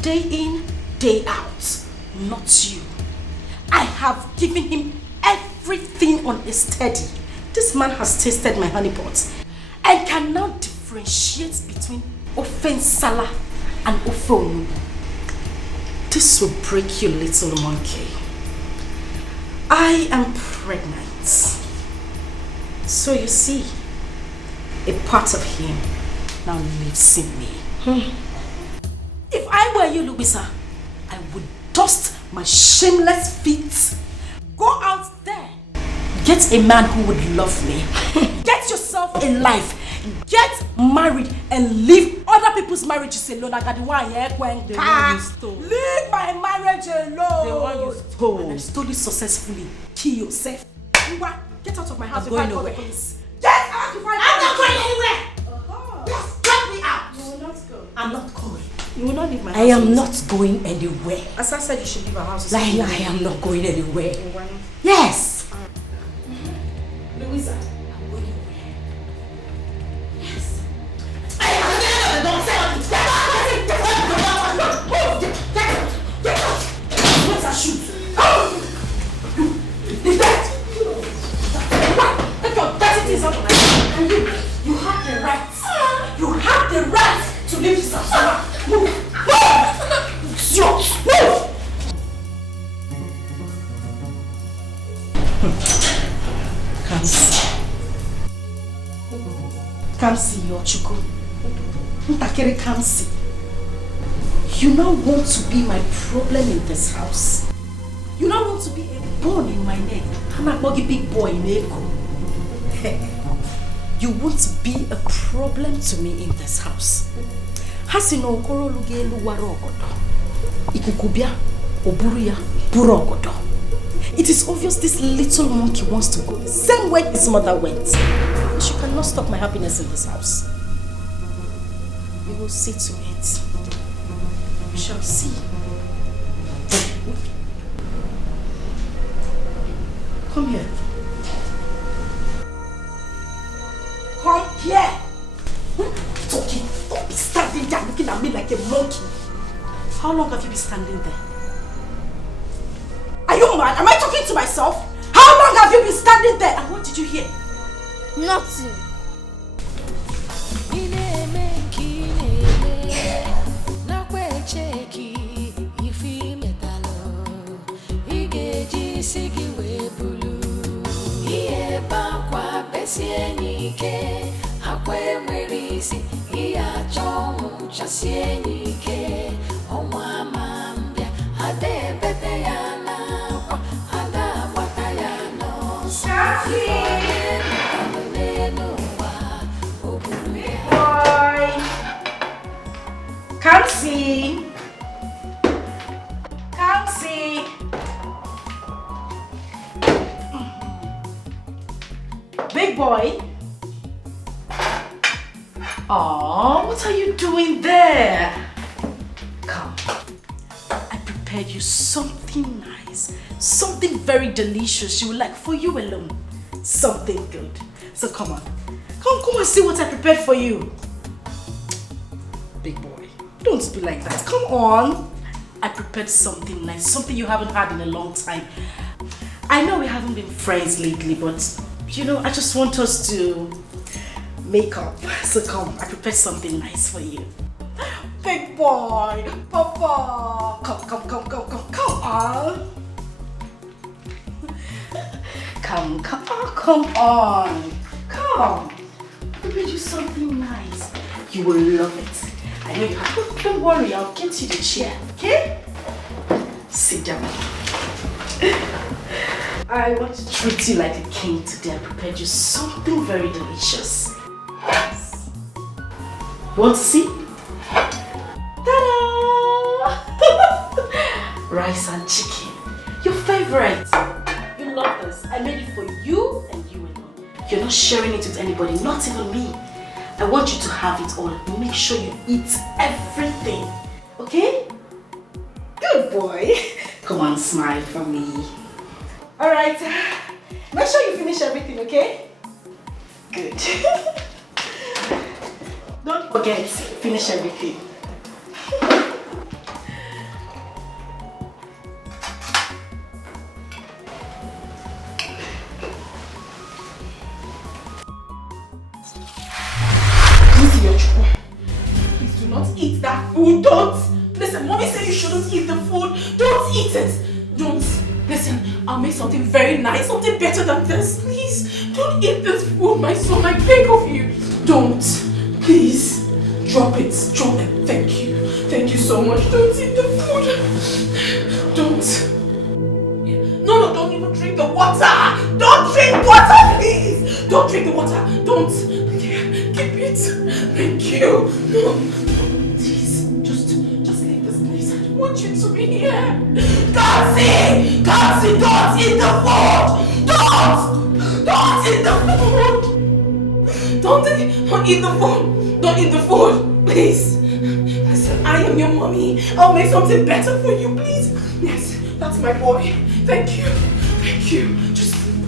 Day in, day out. Not you. I have given him everything on a steady. This man has tasted my honey pot and can now differentiate between Offensala and Ofonu. This will break you, little monkey. I am pregnant. So you see, a part of him now lives in me. If I were you, Louisa, I would dust my shameless feet. Go out there. Get a man who would love me. Get yourself a life. Get married and leave other people's marriages alone. I got the one here when the one you stole. Leave my marriage alone. The one you stole. And I stole it successfully. Kill yourself. Get out of my house. I'm going nowhere. Get out of my house. I'm not going anywhere. Just drop me out. You will not go. I'm not going. You will not leave my house. I am not going anywhere. As I said, you should leave our house. Like, I am not going anywhere. Yes. Louisa. Where's our shoes? Leave that! Take your dirty things out of my house. And you have the right. You have the right to leave this house. Move! Move! Can't see your chuku. Ntakere can't see. You now want to be my problem in this house. You now want to be a bone in my neck. I'm a buggy big boy in Eko. You want to be a problem to me in this house. Hasino okoro lugelu waro ogodo. Ikukubia oburuya buro ogodo. It is obvious this little monkey wants to go the same way his mother went. She cannot stop my happiness in this house. We will see to it. We shall see. Come here. Come here. Talking. Don't be standing there looking at me like a monkey. How long have you been standing there? Are you mad? Am I talking to myself? How long have you been standing there? And what did you hear? Nothing. Can't see. Can't see. Big boy. Oh, what are you doing there? Come. I prepared you something nice. Something very delicious you would like for you alone. Something good. So come on. Come and see what I prepared for you. Big boy. Don't be like that. Come on. I prepared something nice. Something you haven't had in a long time. I know we haven't been friends lately, but you know, I just want us to make up. So come, I prepared something nice for you. Big boy, Papa. Come on. Come on. Come. I prepared you something nice. You will love it. I know you have. Don't worry, I'll get you the chair, okay? Sit down. I want to treat you like a king today. I prepared you something very delicious. Yes. You want to see? Ta-da! Rice and chicken. Your favorite. You love this. I made it for you and you alone. You're not sharing it with anybody, not even me. I want you to have it all. Make sure you eat everything. Okay? Good boy. Come on, smile for me. Alright. Make sure you finish everything, okay? Good. Don't forget, finish everything. Please do not eat that food. Don't. Listen, mommy said you shouldn't eat the food. Don't eat it. Don't. Listen, I'll make something very nice, something better than this. Please, don't eat this food, my son. I beg of you. Don't. Please. Drop it. Drop it. Thank you. Thank you so much. Don't eat the food. Don't. No, don't even drink the water. Don't drink water, please. Don't drink the water. Don't. Keep eat. Thank you. No, please, just leave this place. I don't want you to be here. Kansi, don't eat the food. Don't eat the food. Don't eat the food. Don't eat the food, please. Listen, I am your mommy. I'll make something better for you, please. Yes, that's my boy. Thank you.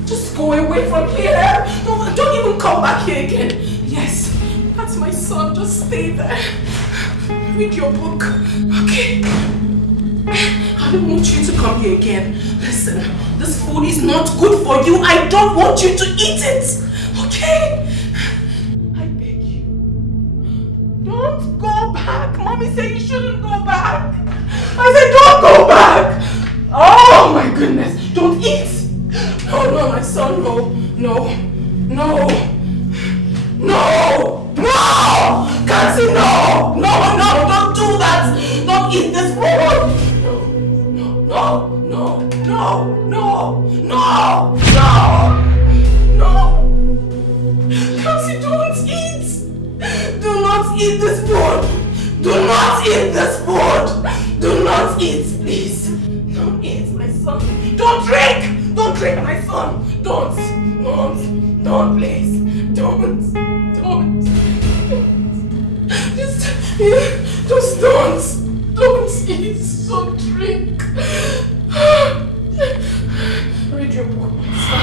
Just go away from here. Don't even come back here again. Yes, that's my son. Just stay there. Read your book, okay? I don't want you to come here again. Listen, this food is not good for you. I don't want you to eat it, okay? I beg you. Don't go back. Mommy said you shouldn't go back. I said don't go back. Oh my goodness. Don't eat. No, my son, no. Kansi, no, don't do that. Don't eat this food. No. Kansi, don't eat. Do not eat this food. Do not eat this food. Do not eat, please. Don't eat, my son. Don't drink, my son. Don't, please. Don't. Just don't eat, don't drink. Read your book, my son.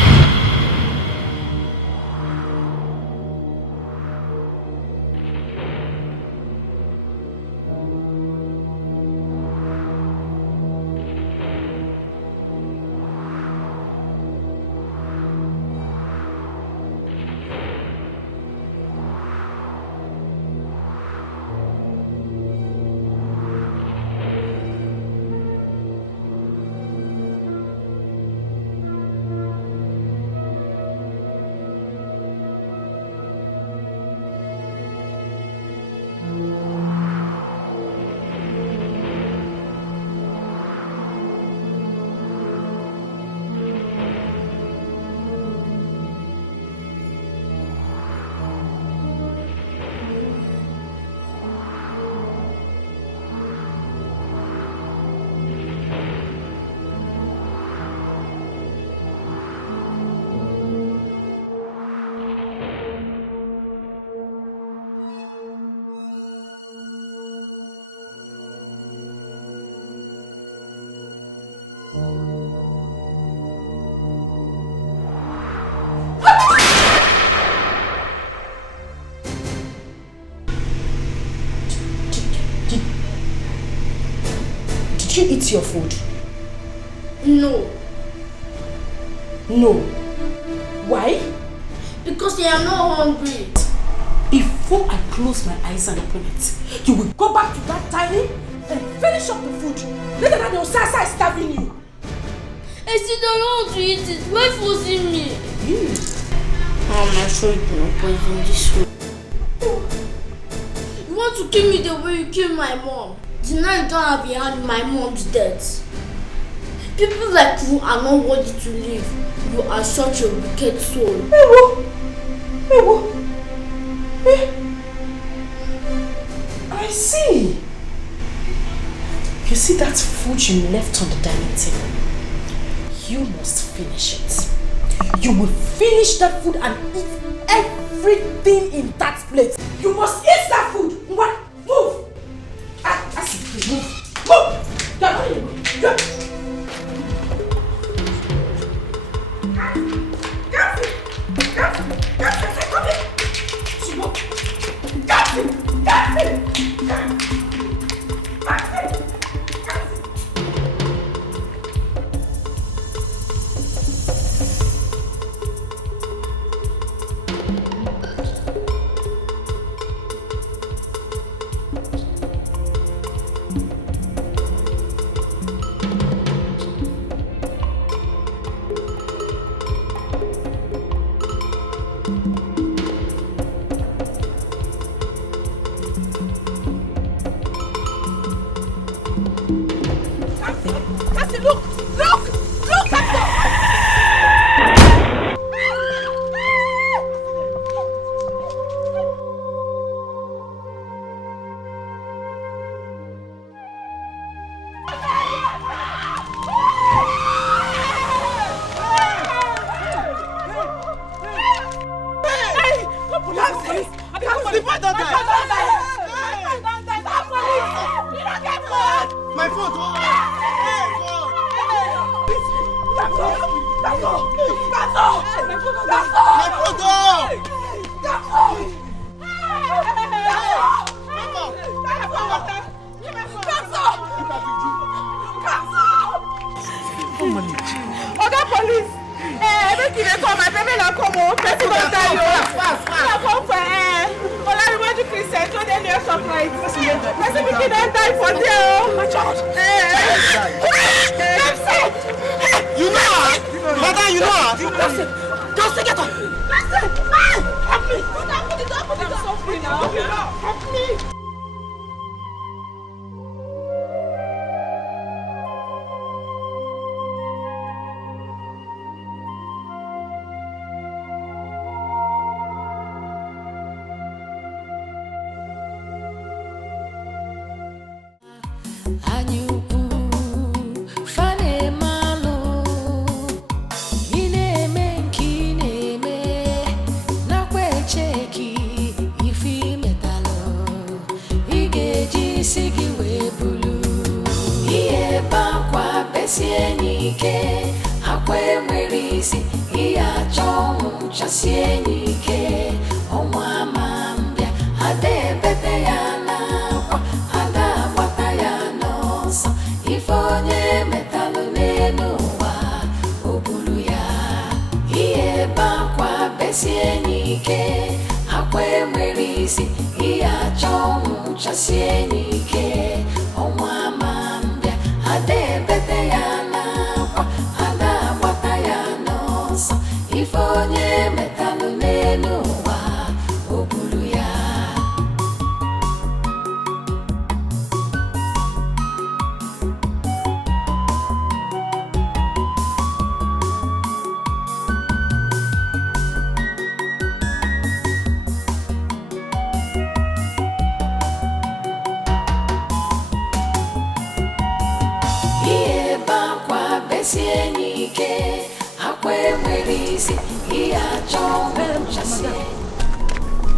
Did you eat your food? No. Why? Because I am not hungry. Before I close my eyes and open it, you will go back to that tiny and finish up the food. Later than your Sasa is starving you. I still don't want to eat it. Why forcing me? I'm sure you cannot poison this food. You want to kill me the way you killed my mom. The night don't have behind my mom's death. People like you are not worthy to live. You are such a wicked soul. I see. You see that food you left on the dining table? You must finish it. You will finish that food and eat everything in that plate. You must eat that food. What? Move! I see. Move! You're not in. don't die. My phone. Oga police! Make you come, my baby na come home. Person don't die. Fast. Come for Olariwaju Christian, so they near surprise. Person make don't die for there. My child. You know her? Mother, you know her? Just take it up. Help me. I'm suffering now. Help me.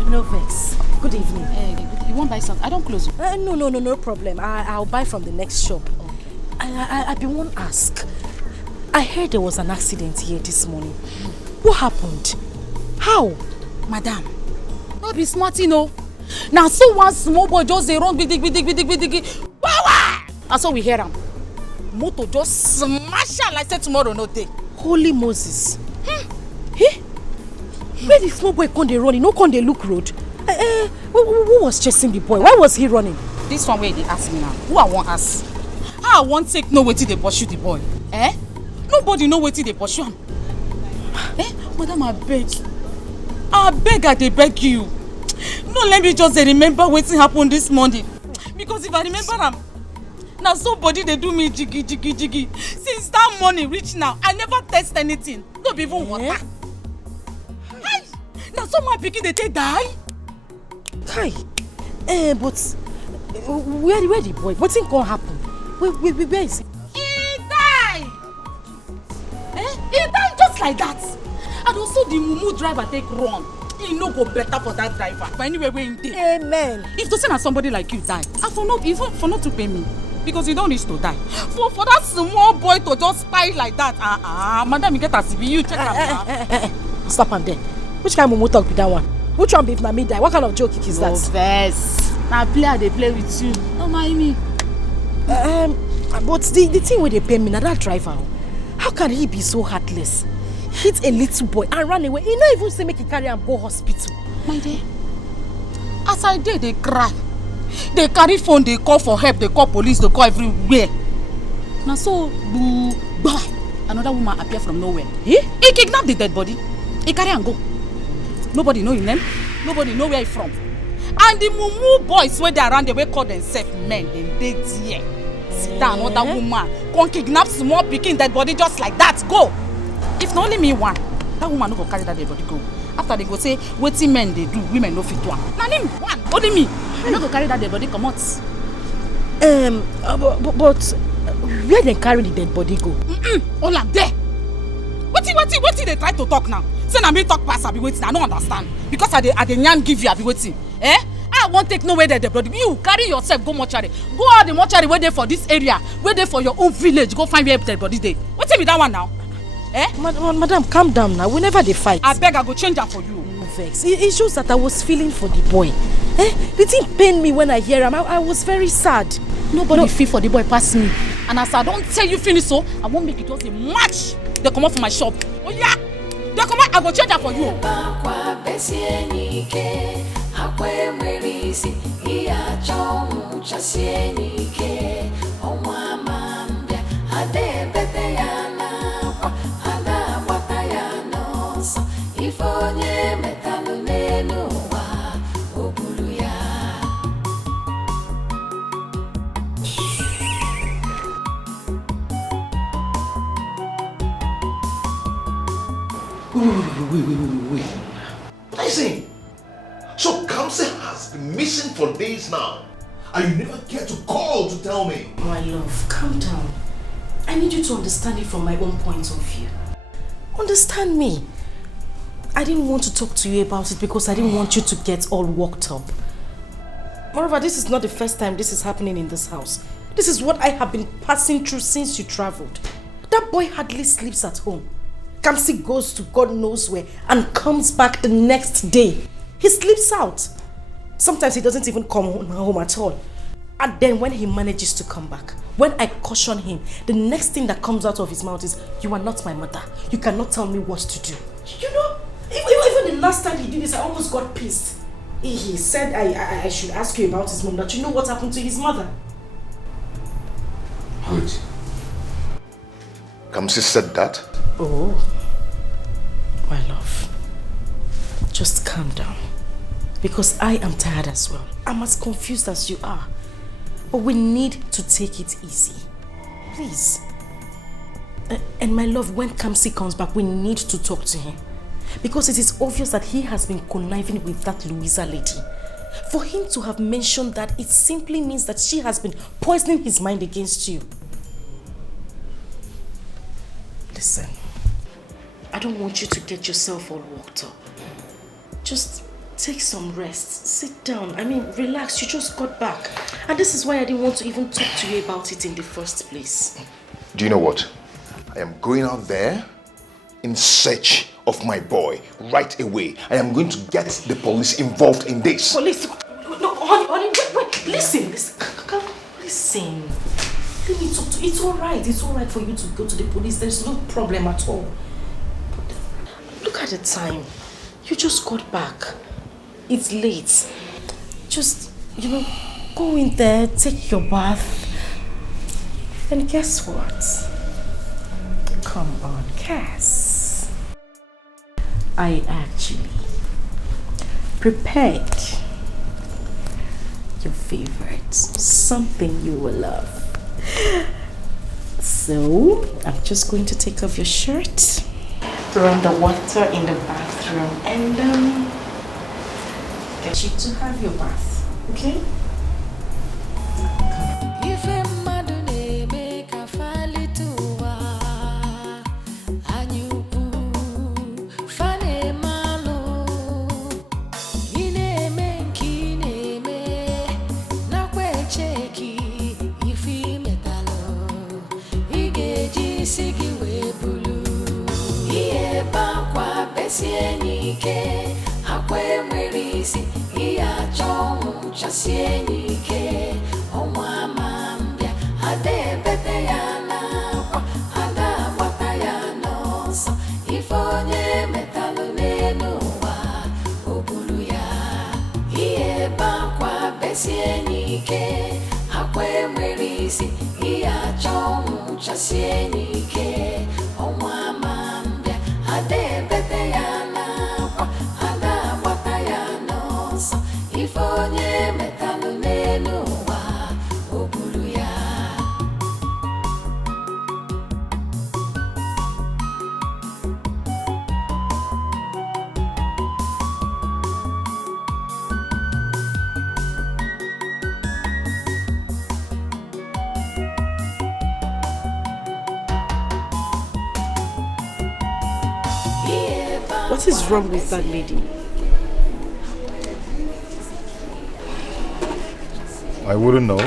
No vex. Good evening. You won't buy something? I don't close. No problem. I'll buy from the next shop. Okay. I been want to ask. I heard there was an accident here this morning. What happened? How? Madam, not be smart, you know. Now, so one small boy just they run bidig. And so we hear him. Motor just smash her like say tomorrow no day. Holy Moses. Where the small boy come they run? He no come they look road. Who was chasing the boy? Why was he running? This one where they ask me now. Who I want ask? How I want take no way till they pursue the boy? Nobody know where till they pursue him. Madam, I beg, I dey beg you. No, let me just remember what happened this morning. Because if I remember them, now somebody they do me jiggy. Since that morning reach now, I never taste anything. Not even water. Now someone picking they take die. Kai, but where the boy? What's gonna happen? Where is he? He died. He died just like that. And also the mumu driver take run. He no go better for that driver. But anyway, we're in there. Amen. If to send somebody like you die, and for not to pay me, because you don't need to die. For that small boy to just spy like that, madam, you get a CV, you check out. Stop am there. Which kind of mumu talk be that one? Which one be if na me die? What kind of joke is that? No vex. Now player they play with you. Don't mind me. But the thing where they pay me, now that driver, how can he be so heartless? Hit a little boy and run away. He not even say make he carry him go hospital. My dear, as I did, they cry. They carry phone, they call for help, they call police, they call everywhere. Now so, another woman appear from nowhere. He kidnapped the dead body. He carry and go. Nobody know his name. Nobody know where he from. And the mumu boys where they around the way call themselves men, they there. See that another woman come kidnap small pikin dead body just like that. Go. If not only me one, that woman no go carry that dead body go. After they go say, wetin men they do, women no fit do am. Now name one, only me. I no go carry that dead body come out. But where they carry the dead body go? All am there. Wetin they try to talk now? Say na me talk pass, I be waiting. I don't understand. Because I dey yarn give you, I be waiting. I won't take no way there, the body. You carry yourself, go mortuary. Go out the mortuary where they for this area, where they for your own village. Go find where the body day. What's with that one now? Eh? Madam, calm down now. Whenever they fight. I beg, I go change that for you. No vex. It shows that I was feeling for the boy. Eh? The thing pained me when I hear him. I was very sad. Nobody feel for the boy past me. And as I don't tell you finish so, I won't make it just a match. They come out from my shop. Oh yeah. They come out, I go change that for you. Wait. Listen. So Kamsi has been missing for days now. And you never care to call to tell me. My love, calm down. I need you to understand it from my own point of view. Understand me. I didn't want to talk to you about it because I didn't want you to get all worked up. Moreover, this is not the first time this is happening in this house. This is what I have been passing through since you traveled. That boy hardly sleeps at home. Kamsi goes to God knows where and comes back the next day. He sleeps out. Sometimes he doesn't even come home at all. And then when he manages to come back, when I caution him, the next thing that comes out of his mouth is, "You are not my mother. You cannot tell me what to do." You know, even the last time he did this, I almost got pissed. He said I should ask you about his mom, that you know what happened to his mother. Wait. Kamsi said that? Oh, my love, just calm down, because I am tired as well. I'm as confused as you are, but we need to take it easy, please. And my love, when Kamsi comes back, we need to talk to him, because it is obvious that he has been conniving with that Louisa lady. For him to have mentioned that, it simply means that she has been poisoning his mind against you. Listen, I don't want you to get yourself all worked up. Just take some rest. Sit down. I mean, relax. You just got back. And this is why I didn't want to even talk to you about it in the first place. Do you know what? I am going out there in search of my boy right away. I am going to get the police involved in this. Police? No, honey, wait. Listen. Listen. Let me talk to you. It's alright. It's alright for you to go to the police. There's no problem at all. But look at the time. You just got back. It's late. Just, go in there, take your bath. And guess what? Come on, Cass. I actually prepared your favorite. Something you will love. So, I'm just going to take off your shirt, throw on the water in the bathroom, and get you to have your bath, okay? What is wrong with that lady? I wouldn't know.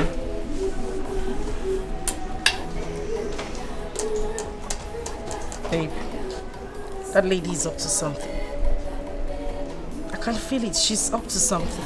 Babe, that lady is up to something. I can feel it. She's up to something.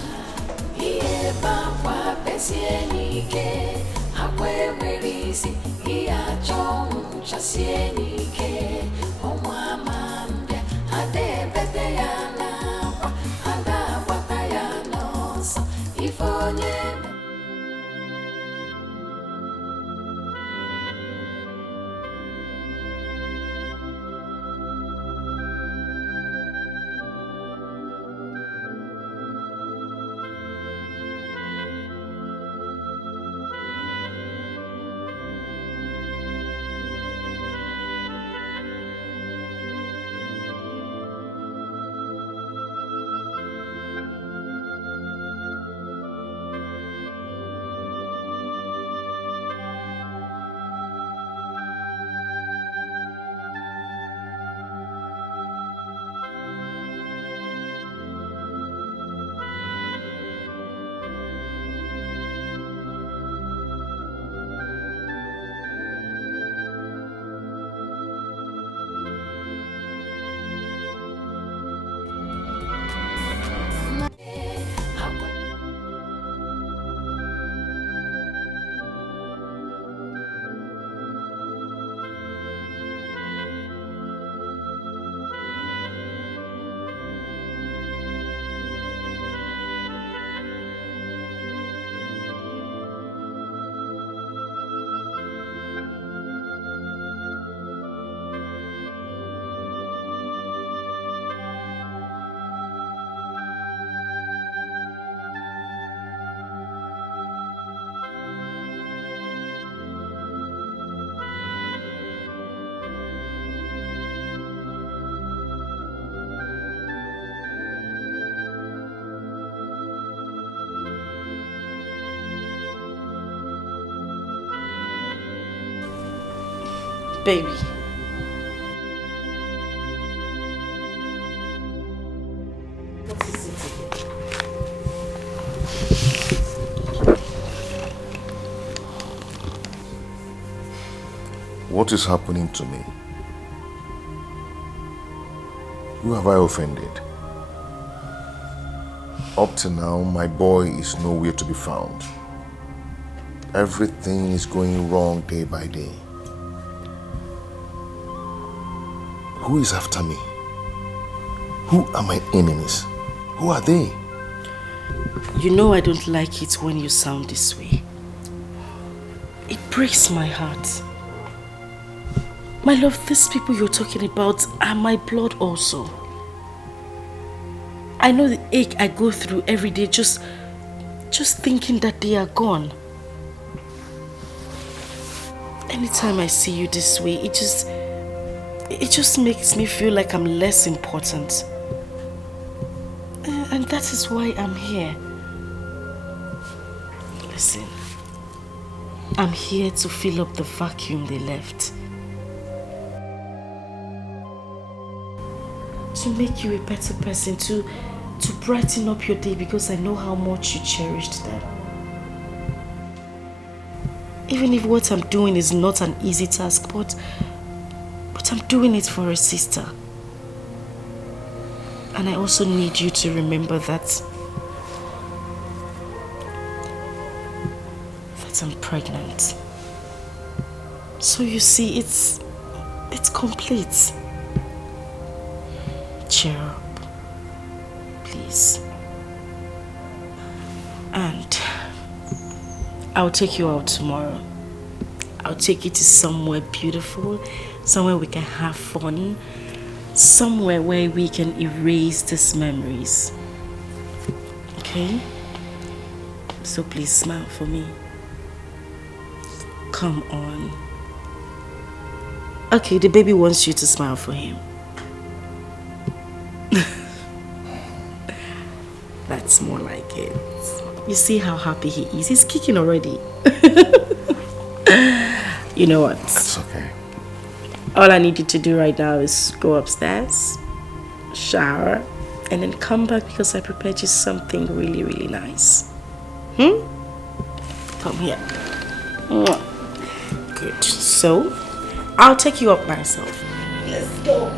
Baby. What is it again? What is happening to me? Who have I offended? Up to now, my boy is nowhere to be found. Everything is going wrong day by day. Who is after me? Who are my enemies? Who are they? You know I don't like it when you sound this way. It breaks my heart. My love, these people you're talking about are my blood also. I know the ache I go through every day just thinking that they are gone. Anytime I see you this way, it just makes me feel like I'm less important. And that is why I'm here. Listen, I'm here to fill up the vacuum they left. To make you a better person, to brighten up your day, because I know how much you cherished them. Even if what I'm doing is not an easy task, but I'm doing it for a sister. And I also need you to remember that I'm pregnant. So you see, it's complete. Cheer up, please. And I'll take you out tomorrow. I'll take you to somewhere beautiful, somewhere we can have fun, somewhere where we can erase these memories. Okay? So please smile for me. Come on. Okay, the baby wants you to smile for him. That's more like it. You see how happy he is. He's kicking already. You know what? That's okay. All I need you to do right now is go upstairs, shower, and then come back because I prepared you something really, really nice. Come here. Good. So, I'll take you up myself. Let's go.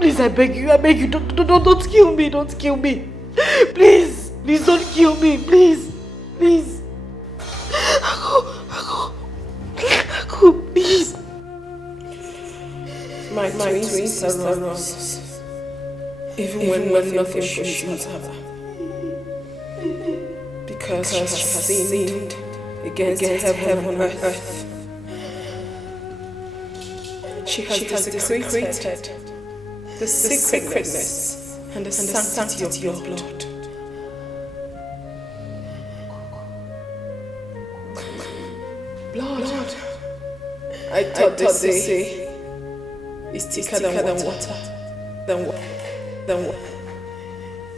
Please, I beg you, don't kill me, don't kill me. Please, don't kill me, please. Aku, please. My twins are roses, even when nothing pushes her. Because she has sinned against heaven and earth. She has desecrated the sacredness and the sanctity of your blood. Blood. I thought they say is thicker than water.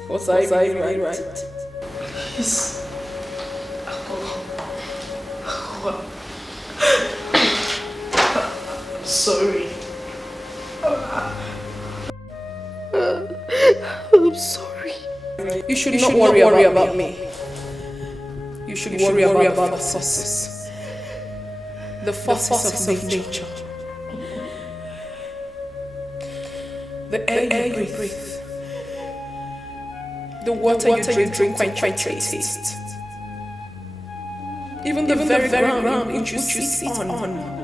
Was I really right? Please. Sorry. I'm sorry. You should not worry about me. You should worry about the forces. The forces of nature. The air you breathe. The water you drink quite taste. Even the very ground which you sit on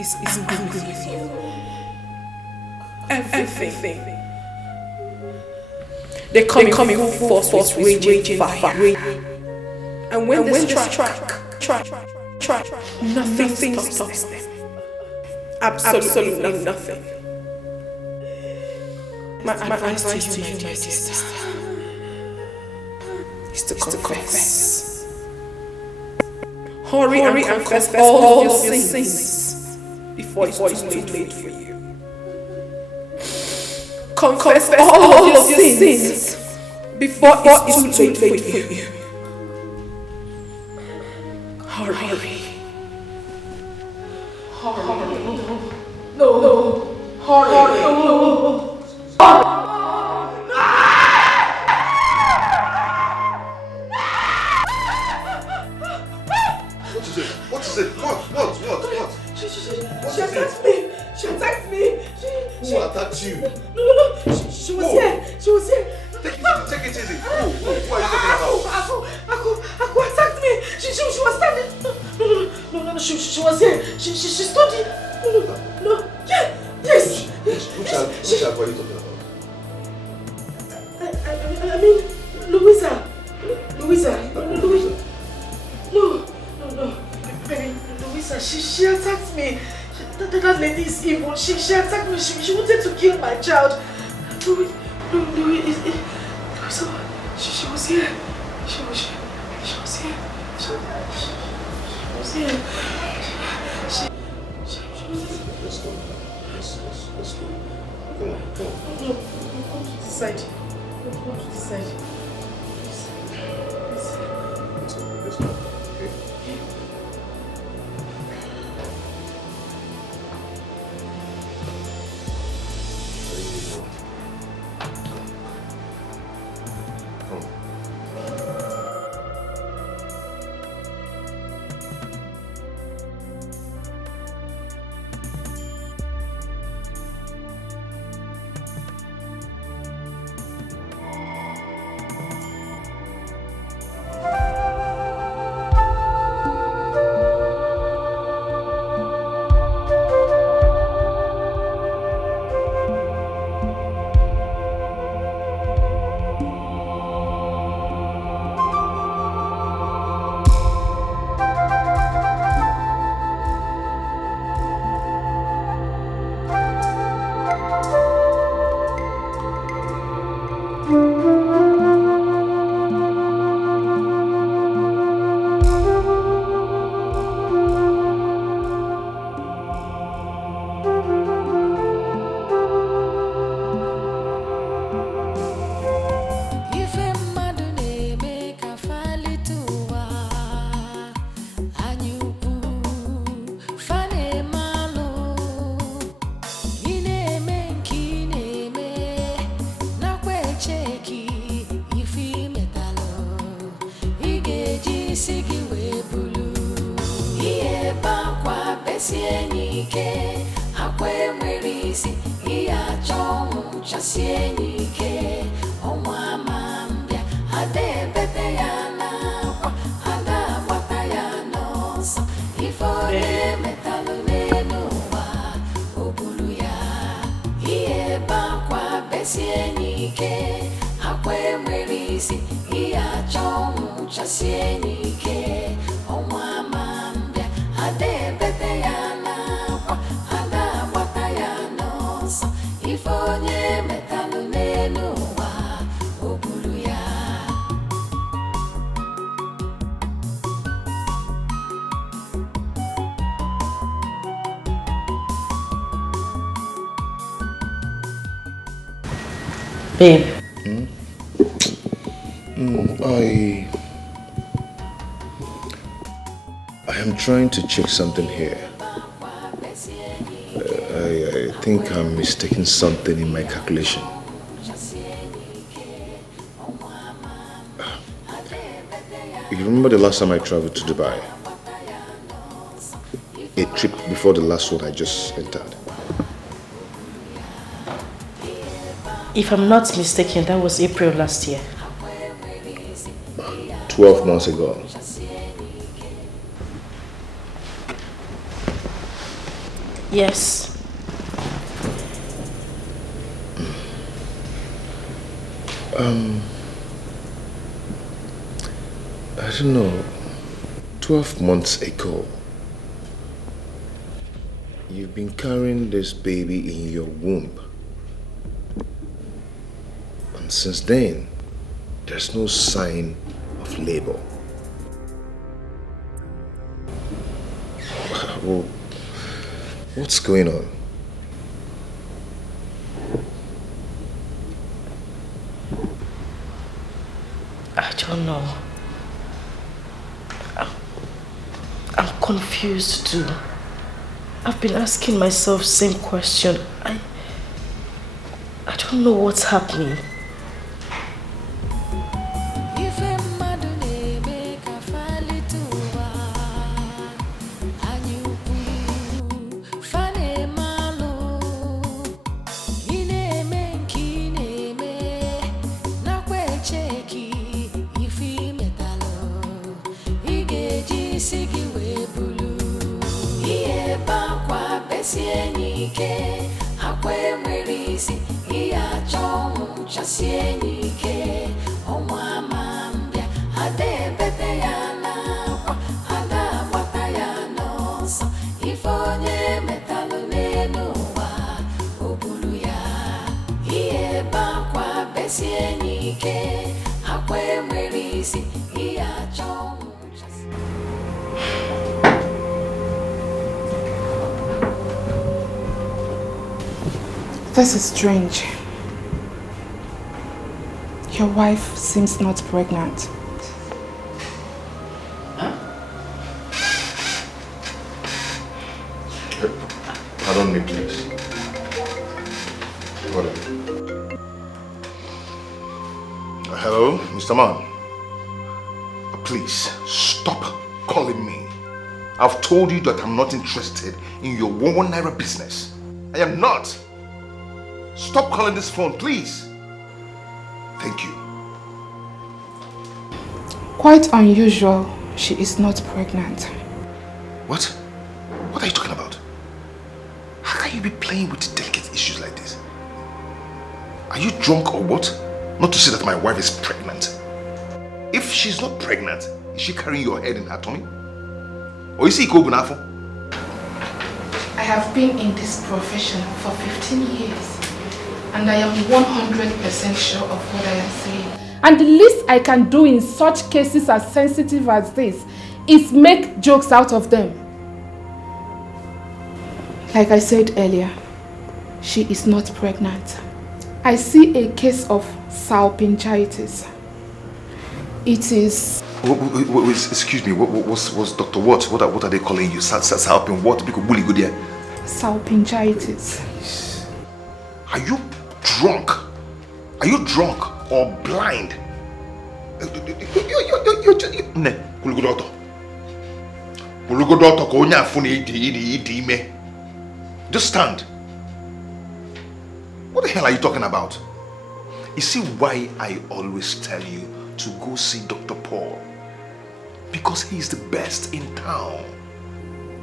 is angry with you. Everything They come in full force with raging fire. And when they strike, nothing stops them. Absolutely nothing. My advice to you, my sister, is to confess. Hurry and confess all your sins before it's too late for you. Confess all your sins before it's too late for you. Hurry. No. Hurry. What is it? What? She attacked me. Who attacked you? No. She was here. Take it easy. Who are you talking about? Aku attacked me. She was standing. No. She was here. She stood here. No. Yes. Which are you talking about? I mean, Louisa. No. I mean, Louisa, she attacked me. That lady is evil. She attacked me. She wanted to kill my child. Louisa, she was here. She was here. Let's go. Come on. No, come to the side. Come to the side. Let's go. Okay. Babe. I am trying to check something here. I think I'm mistaking something in my calculation. You remember the last time I traveled to Dubai? A trip before the last one I just entered. If I'm not mistaken, that was April last year. 12 months ago. Yes. I don't know, 12 months ago, you've been carrying this baby in your womb. And since then, there's no sign of labor. Well, what's going on? I don't know. I'm confused too. I've been asking myself same question. I don't know what's happening. This is strange. Your wife seems not pregnant. Pardon me, please. Hello, Mr. Man. Please, stop calling me. I've told you that I'm not interested in your 1 naira business. I am not. Stop calling this phone, please. Thank you. Quite unusual, she is not pregnant. What? What are you talking about? How can you be playing with delicate issues like this? Are you drunk or what? Not to say that my wife is pregnant. If she's not pregnant, is she carrying your head in her tummy? Or is he Kogunafo? I have been in this profession for 15 years and I am 100% sure of what I am saying. And the least I can do in such cases as sensitive as this is make jokes out of them. Like I said earlier, she is not pregnant. I see a case of salpingitis. It is... Excuse me, what's Dr. What? What are they calling you? Salpin what? Salpingitis. Are you drunk? Are you drunk or blind? Just stand. What the hell are you talking about? You see why I always tell you to go see Dr. Paul? Because he's the best in town.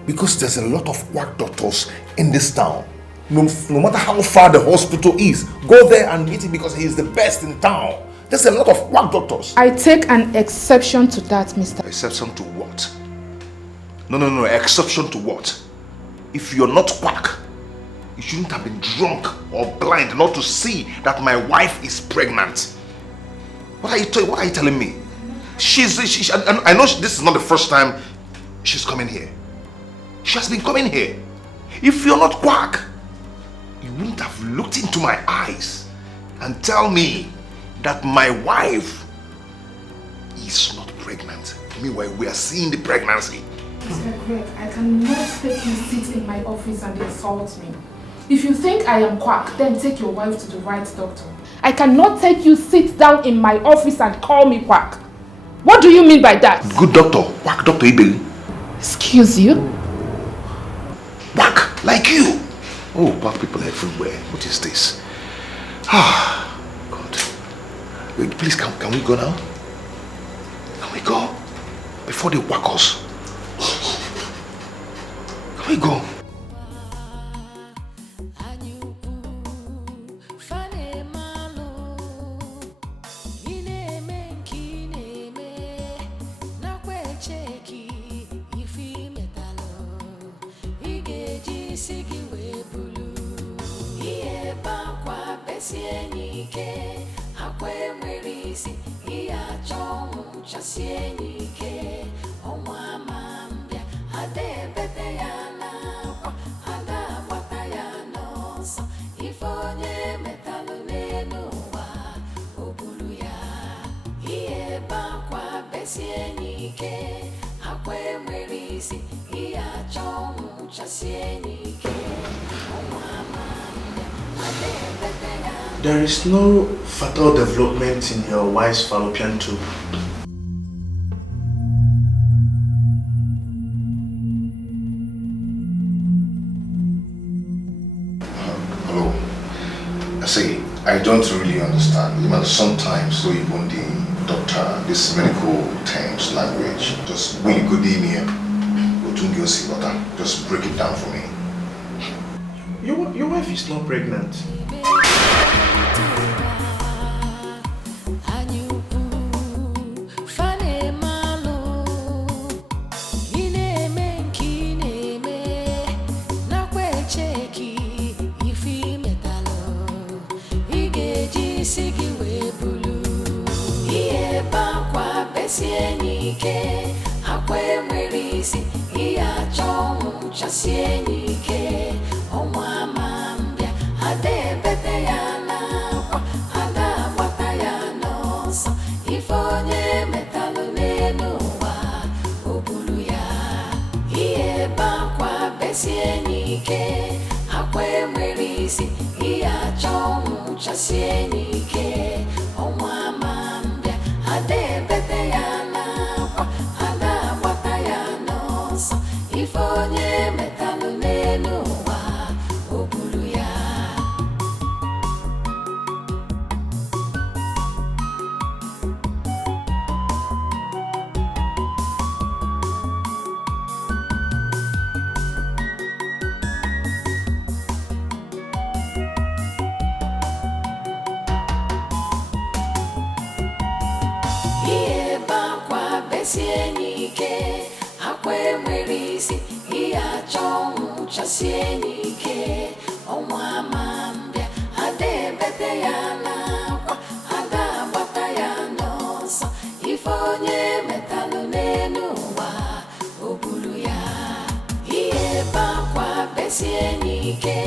Because there's a lot of quack doctors in this town. No matter how far the hospital is, go there and meet him because he's the best in town. There's a lot of quack doctors. I take an exception to that, Mr. Exception to what? No, exception to what? If you're not quack, you shouldn't have been drunk or blind not to see that my wife is pregnant. What are you telling me? I know this is not the first time she's coming here. She has been coming here. If you're not quack, you wouldn't have looked into my eyes and tell me that my wife is not pregnant. Meanwhile, we are seeing the pregnancy. Mr. Greg, I cannot take you sit in my office and insult me. If you think I am quack, then take your wife to the right doctor. I cannot take you sit down in my office and call me quack. What do you mean by that? Good doctor. Quack doctor Ibeli. Excuse you? Quack, like you. Oh, quack people everywhere. What is this? Ah, God. Wait, please, can we go now? Can we go? Before they whack us. Can we go? besie nike akwe mwerisi iya chongu chasie nike omwa mambia ade bete yana kwa ada bata yana so ifonye metalu nenuwa obulu ya iye bakwa besie nike akwe mwerisi iya chongu chasie nike omwa mambia ade bete yana. There is no fatal development in your wife's fallopian tube. Hello. See, I don't really understand. Even sometimes, so even the doctor, this medical terms, language, just really good in here. Just break it down for me. Your wife is not pregnant. Chasienike omwa mambia ade bete yana kwa ada bata yana so ifonye metalu nenuwa obulu ya iye bakwa besienike akwe mwerisi iya chomu chasienike omwa mambia ade bete yana kwa ada bata yana so ifonye Sienike akwe mwerisi iya chomu chasienike omwa mambia ade bete yana kwa ada bata yana so ifonye metalu nenuwa obulu ya iye bakwa besienike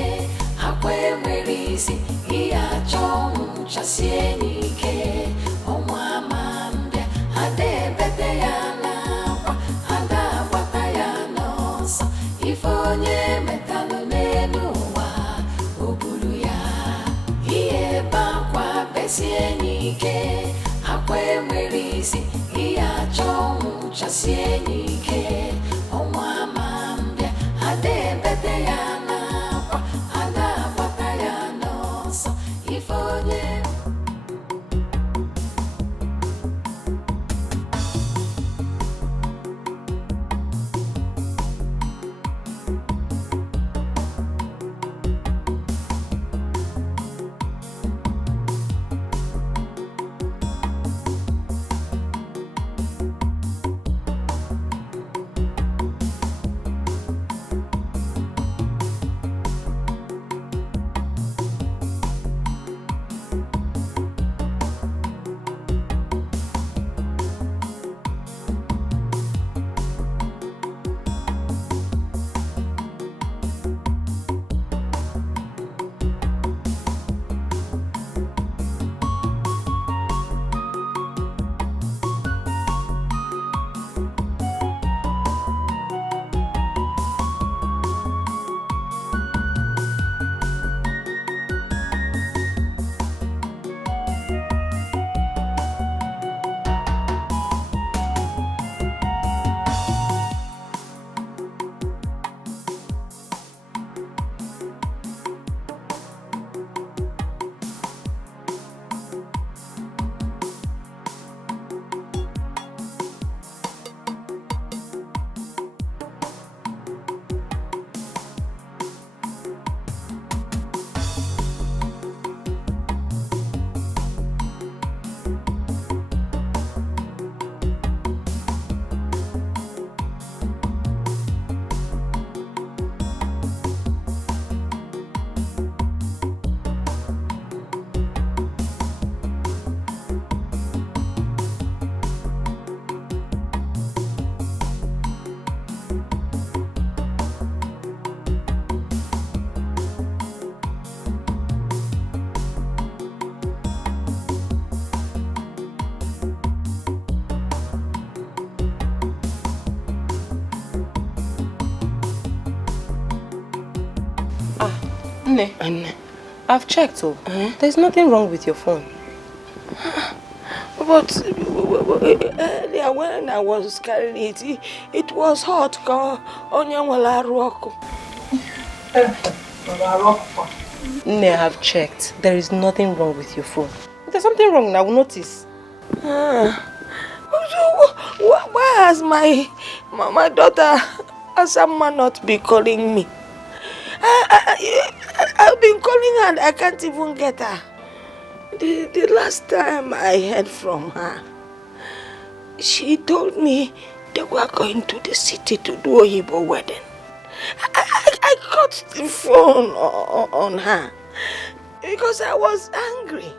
akwe mwerisi iya chomu chasienike omwa mambia ade bete yana kwa ada bata yana so ifonye metalu nenuwa obulu ya iye bakwa besienike akwe mwerisi iya chomu chasienike omwa mambia ade bete yana kwa ada bata yana so ifonye. Nne, I've checked. There's nothing wrong with your phone. But earlier when I was carrying it was hot. Nne, I've checked. There is nothing wrong with your phone. If there's something wrong, I will notice. Why has my daughter Asama not be calling me? I've been calling her and I can't even get her. The last time I heard from her, she told me they were going to the city to do a Igbo wedding. I cut the phone on her because I was angry.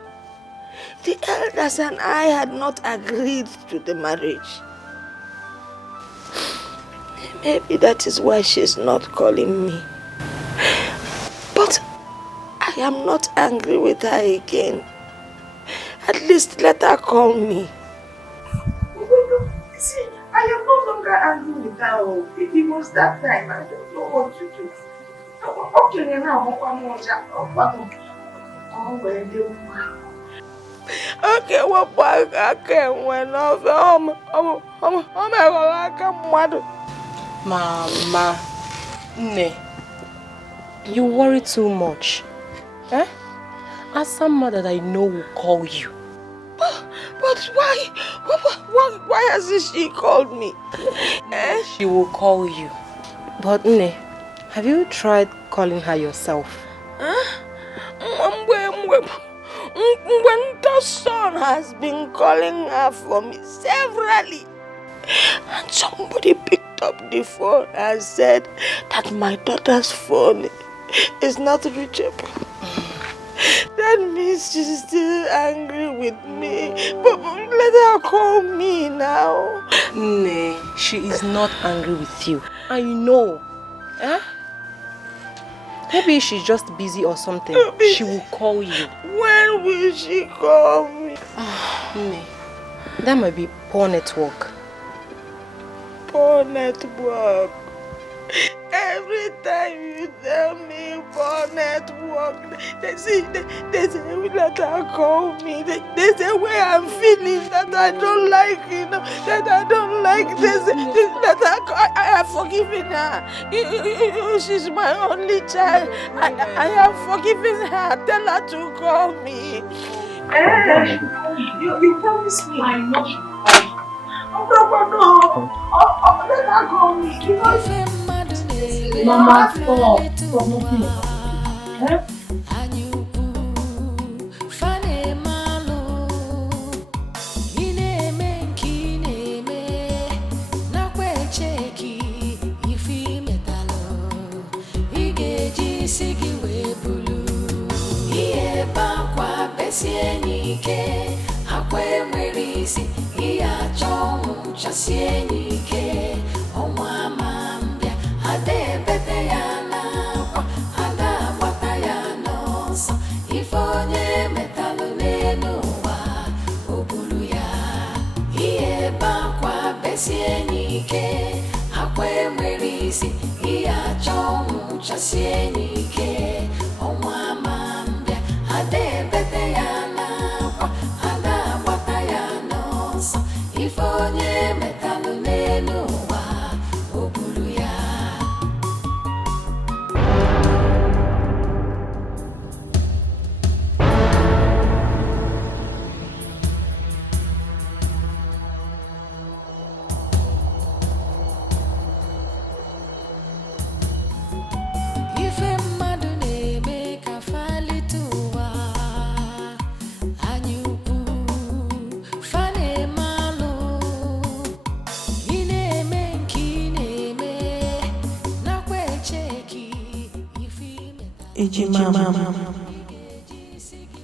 The elders and I had not agreed to the marriage. Maybe that is why she's not calling me. But I am not angry with her again. At least let her call me. See, I am no longer angry with her. It was that time. I don't know what to do. Okay, now okay, what I can when Mama, Nne, you worry too much. As someone that I know will call you. But why? Why hasn't she called me? She will call you. But Nne, have you tried calling her yourself? When the son has been calling her for me severally, and somebody picked up the phone and said that my daughter's phone is not reachable. That means she's still angry with me. But let her call me now. Nay, she is not angry with you. I know. Maybe she's just busy or something. She will call you. When will she call me? Nay, that might be poor network. Poor network. Every time you tell me poor network, they say let her call me. They say where I'm feeling that I don't like, that I don't like this. That I have forgiven her. She's my only child. I have forgiven her. Tell her to call me. You promised me. I know. No. Let her call me. Mama, stop moving.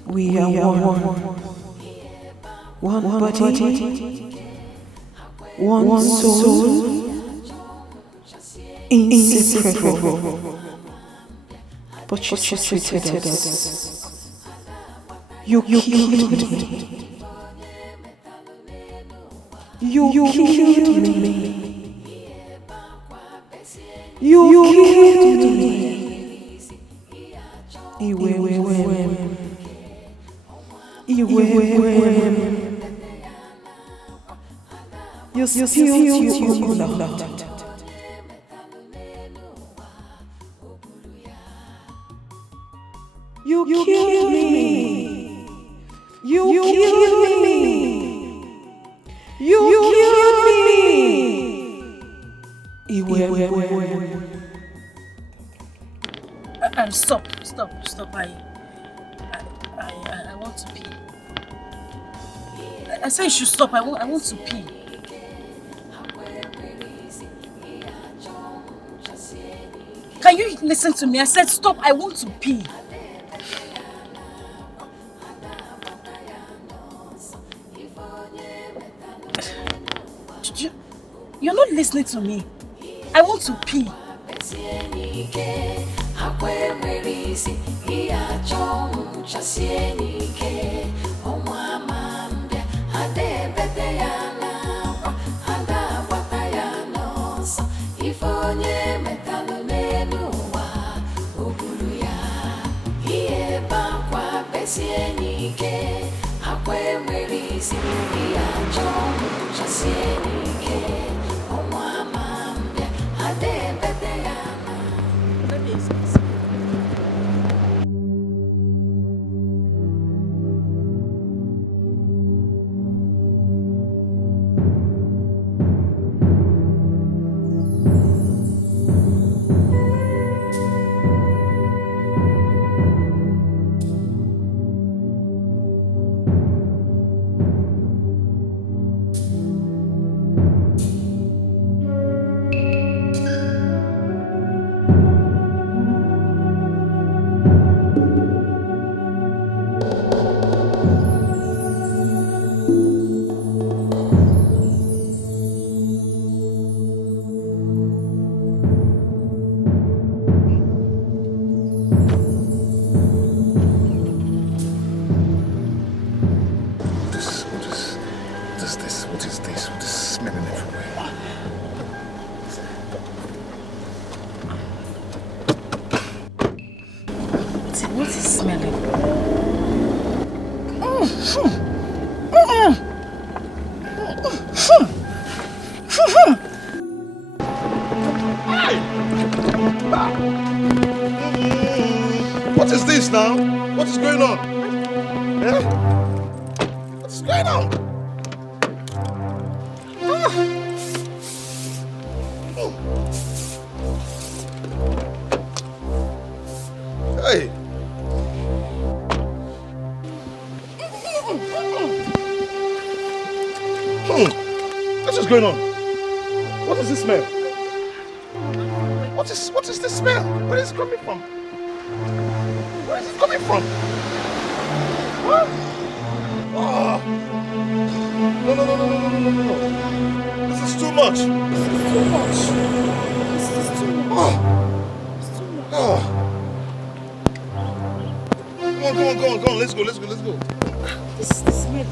We are one body, one soul, inseparable. But you treated us. You killed me. You killed me. You killed me. You spilled your blood. You killed me. You killed me. You killed me. Stop. I want to pee. I said you should stop. I want to pee. Can you listen to me? I said stop. I want to pee. You're not listening to me. I want to pee. What is this now? What is going on? Yeah? What is going on? Hey! What is going on? What is this smell? What is this smell? Where is it coming from? Where is it coming from? What? Oh. No. This is too much. This is too much. Oh. Come on. Let's go. This is the smell.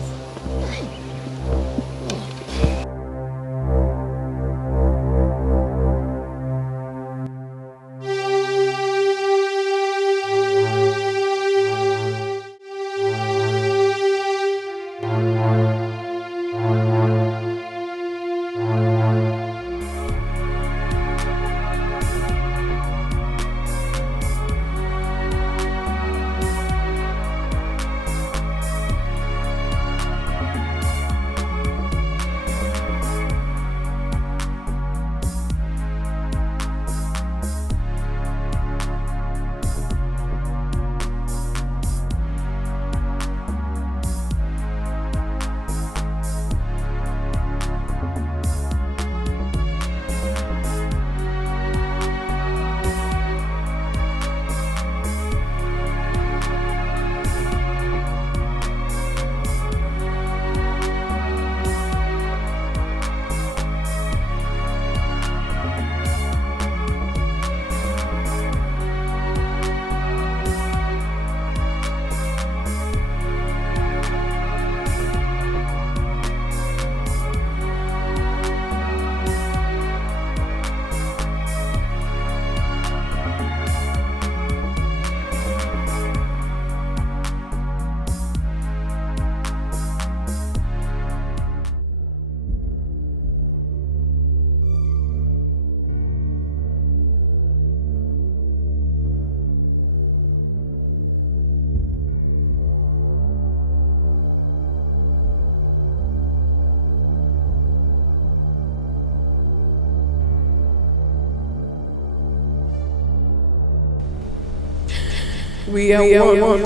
We are one.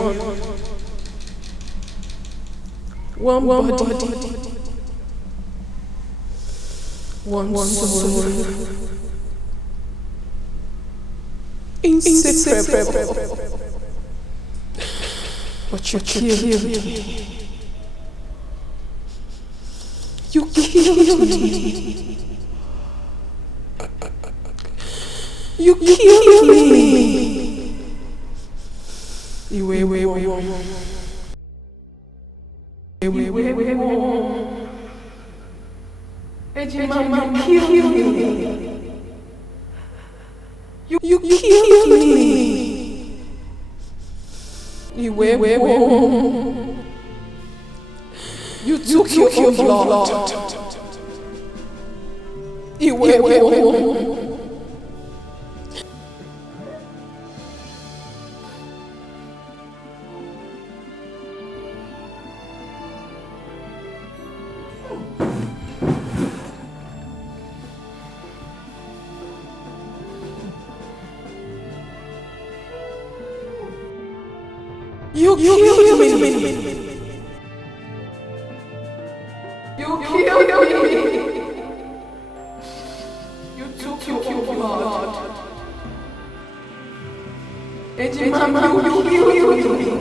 One body. One soul. Inseparable. But you killed me. You killed me. You killed me. Wait. Mama killed me. You killed me. You took your blood. You killed me. You killed me. You took your blood. Mama, you killed me. You killed me.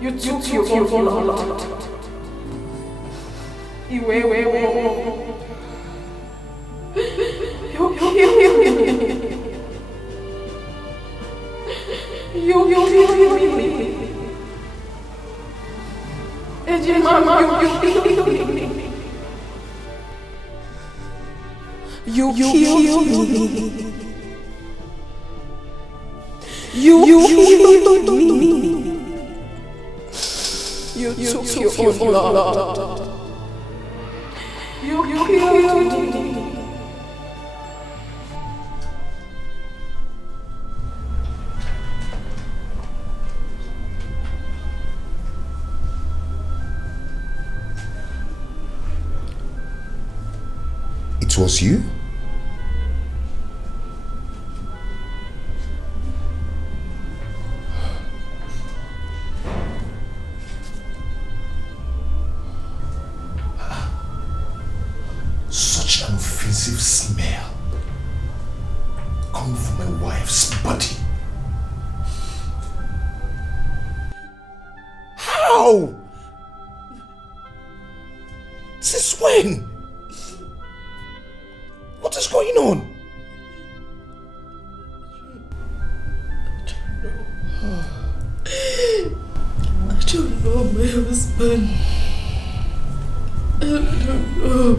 You took your blood. You killed me. Mama, you killed me. You killed me. You killed me. You took your blood. You killed me. It was you? Such an offensive smell coming from my wife's body. How? Since when? What is going on? I don't know my husband. I don't know.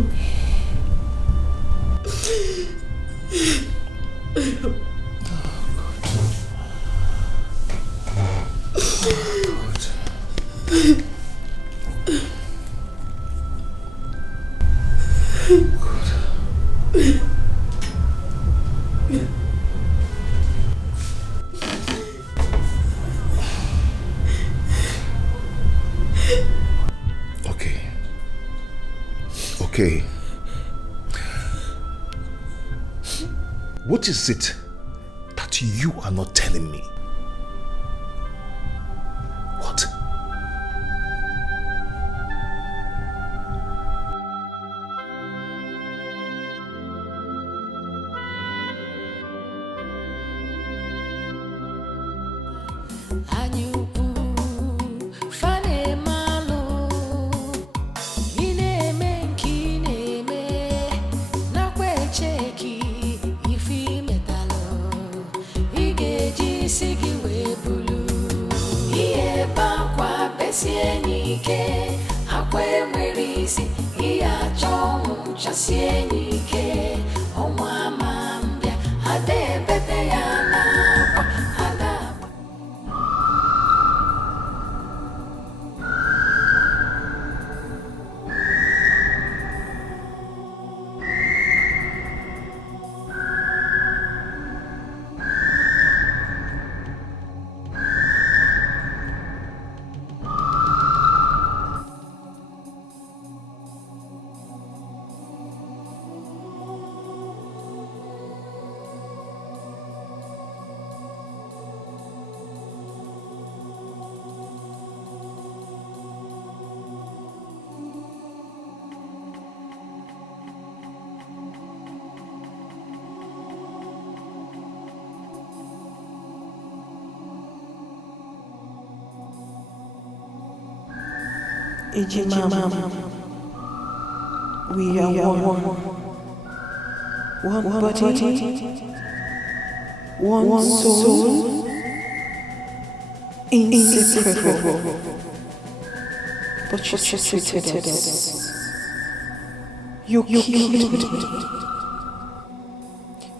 Okay. What is it that you are not telling me? What? Ejimama, we are one body, one soul, inseparable. But you treated us. You killed me.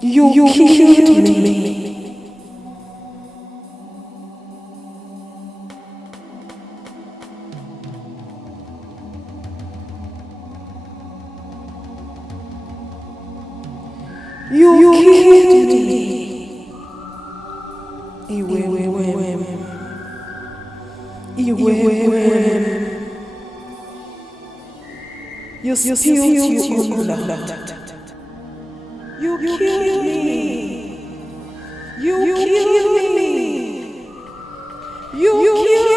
You killed me. You killed me. You spilled your blood. You killed me. You killed me. You killed me. You killed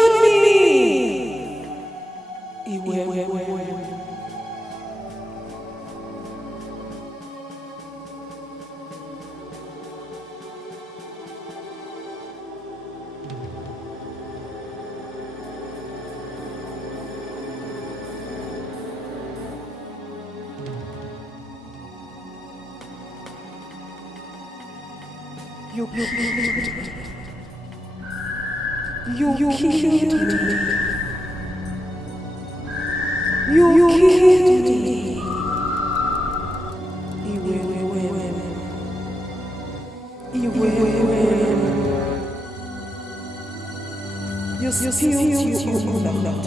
me. You killed me. You killed me. You spilled your blood.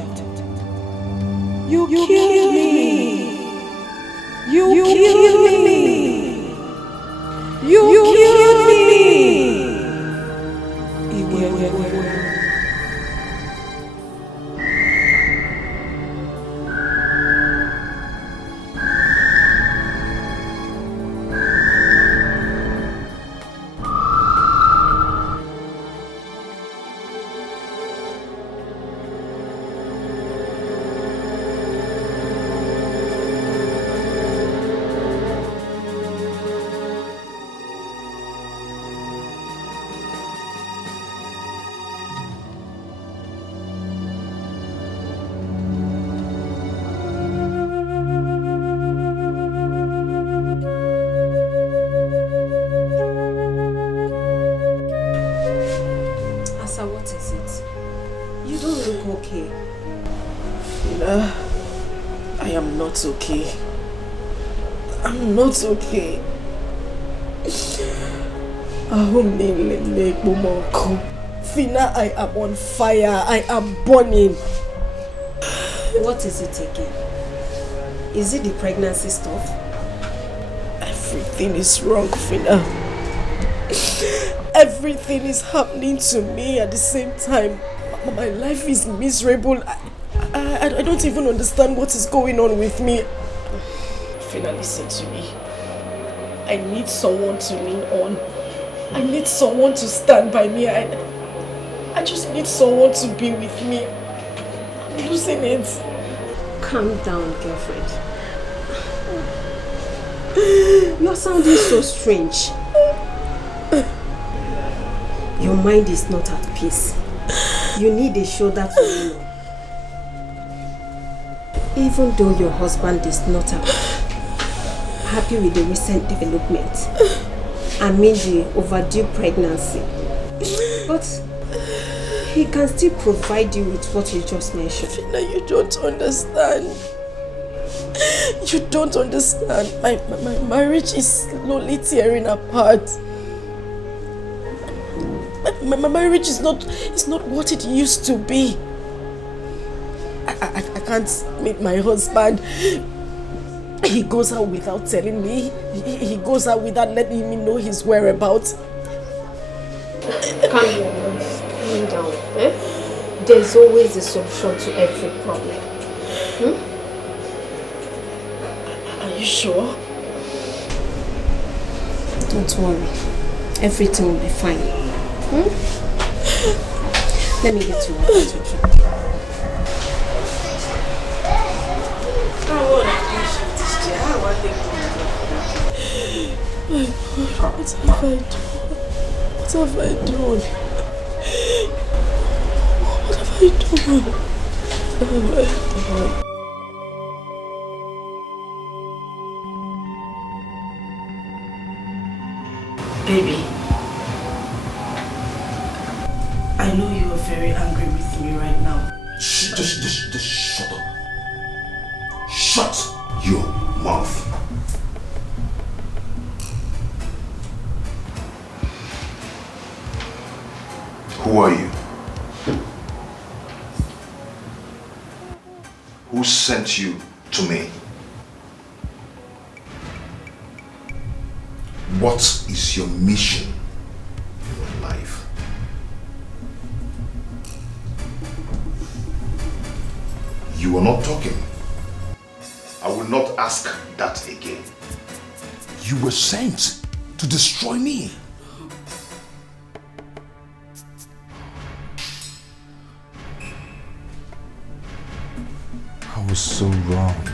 You killed me. You killed me. You killed me. What is it? You don't look okay. I am not okay. I'm not okay. Fina, I am on fire. I am burning. What is it again? Is it the pregnancy stuff? Everything is wrong, Fina. Everything is happening to me at the same time. My life is miserable. I don't even understand what is going on with me. Fina, listen to me. I need someone to lean on. I need someone to stand by me. I just need someone to be with me. I'm losing it. Calm down, girlfriend. You're sounding so strange. Your mind is not at peace. You need a shoulder to lean on. Even though your husband is not happy with the recent development, I mean the overdue pregnancy, but he can still provide you with what you just mentioned. Fina, you don't understand. You don't understand. My marriage is slowly tearing apart. My marriage is not what it used to be. I can't meet my husband. He goes out without telling me. He goes out without letting me know his whereabouts. Calm down. Calm down. There's always a solution to every problem. Are you sure? Don't worry. Everything will be fine. Let me get you water to drink. What have I done? What have I done? What have I done? Baby, I know you are very angry with me right now. Just shut up. Shut your mouth. Who are you? Who sent you to me? What is your mission in life? You are not talking. I will not ask that again. You were sent to destroy me. I was so wrong.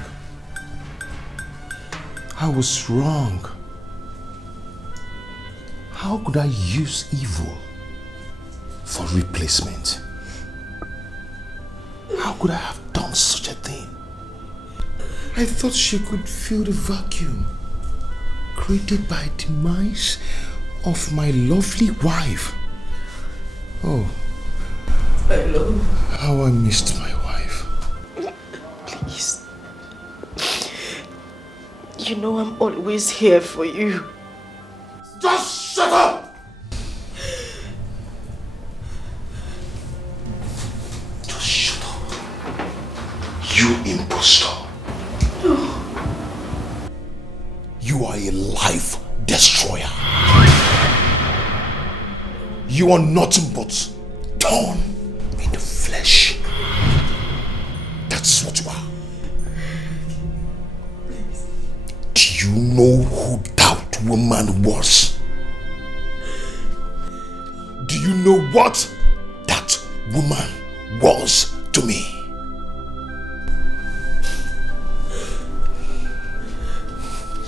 I was wrong. How could I use evil for replacement? How could I have done such a thing? I thought she could fill the vacuum created by demise of my lovely wife. Oh, I love how I missed my wife. Please. You know I'm always here for you. Just shut up! Just shut up. You impostor. You are a life destroyer. You are nothing but thorn in the flesh. That's what you are. Do you know who that woman was? Do you know what that woman was to me?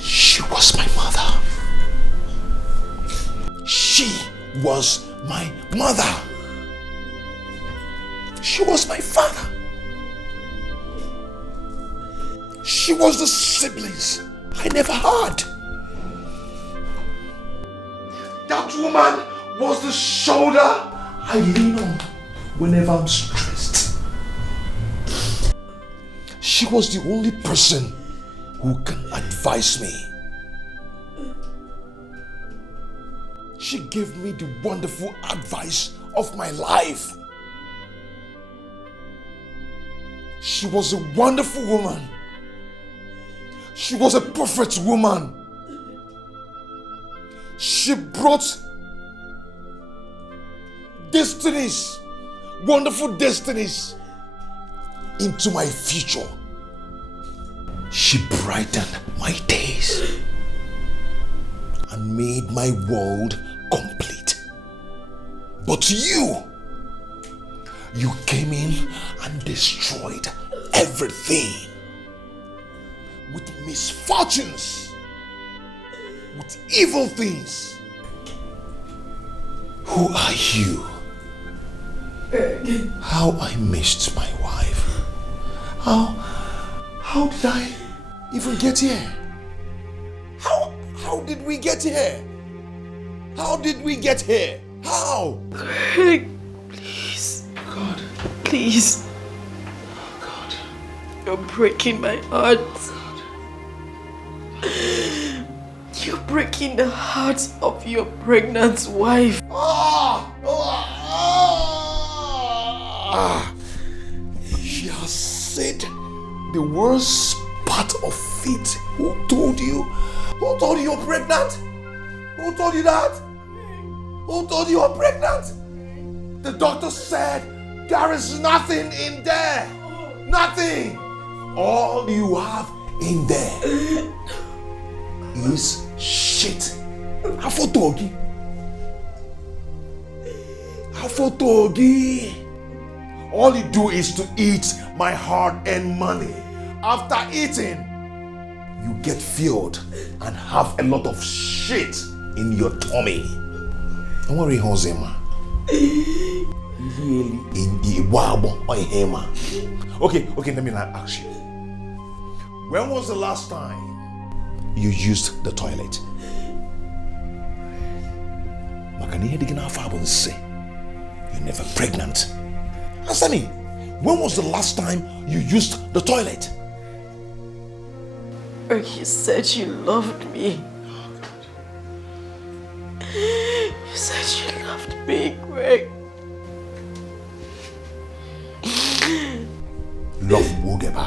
She was my mother. She was my mother. She was my father. She was the siblings I never had. That woman was the shoulder I lean on whenever I'm stressed. She was the only person who can advise me. She gave me the wonderful advice of my life. She was a wonderful woman. She was a perfect woman. She brought destinies, wonderful destinies into my future. She brightened my days and made my world complete. But you came in and destroyed everything with misfortunes, with evil things. Who are you? How I missed my wife. How did I even get here? How did we get here? How did we get here? How? Greg, please. God. Please. God. You're breaking my heart. You're breaking the heart of your pregnant wife. She has said the worst part of it. Who told you? Who told you you're pregnant? Who told you that? Who told you you're pregnant? The doctor said there is nothing in there. Nothing. All you have in there is shit. Afotogi. Afotogi. All you do is to eat my hard-earned money. After eating, you get filled and have a lot of shit in your tummy. Don't worry, Hosema. Really? In Wabo or Hema. Okay, let me ask you. When was the last time you used the toilet? You're never pregnant. Answer me. When was the last time you used the toilet? You said you loved me. You said you loved me, Greg. Love Wogeba.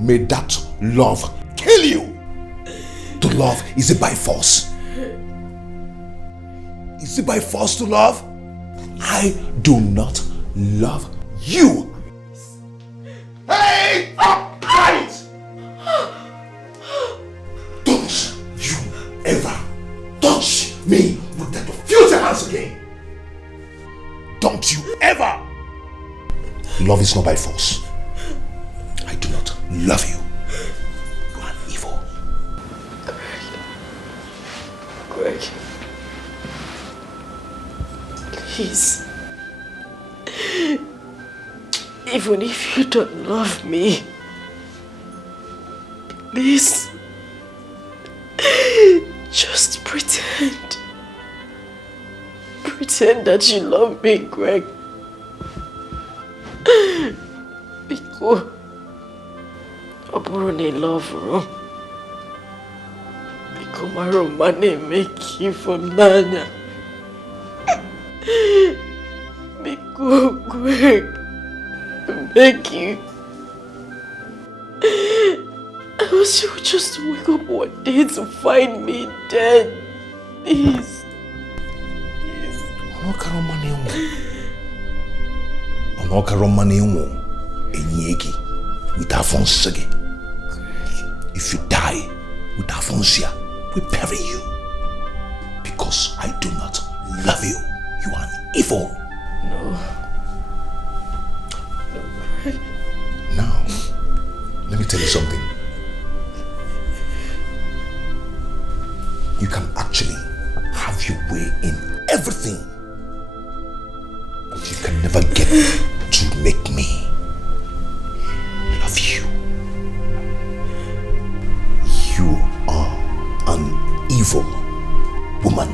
May that love kill you. To love, is it by force? Is it by force to love? I do not love you. Hey! Upright! Don't you ever touch me with that filthy hands again. Don't you ever. Love is not by force. I do not love you. You are evil. Greg. Please. Even if you don't love me, please. Just pretend. Pretend that you love me, Greg. Because I love you. Because my romance make you for Nanya. Because Greg make you. Else you would just wake up one day to find me dead. Please. If you die with Afonsia, we bury you. Because I do not love you. You are evil. No. Now, let me tell you something. You can actually have your way in everything. But you can never get to make me love you. You are an evil woman.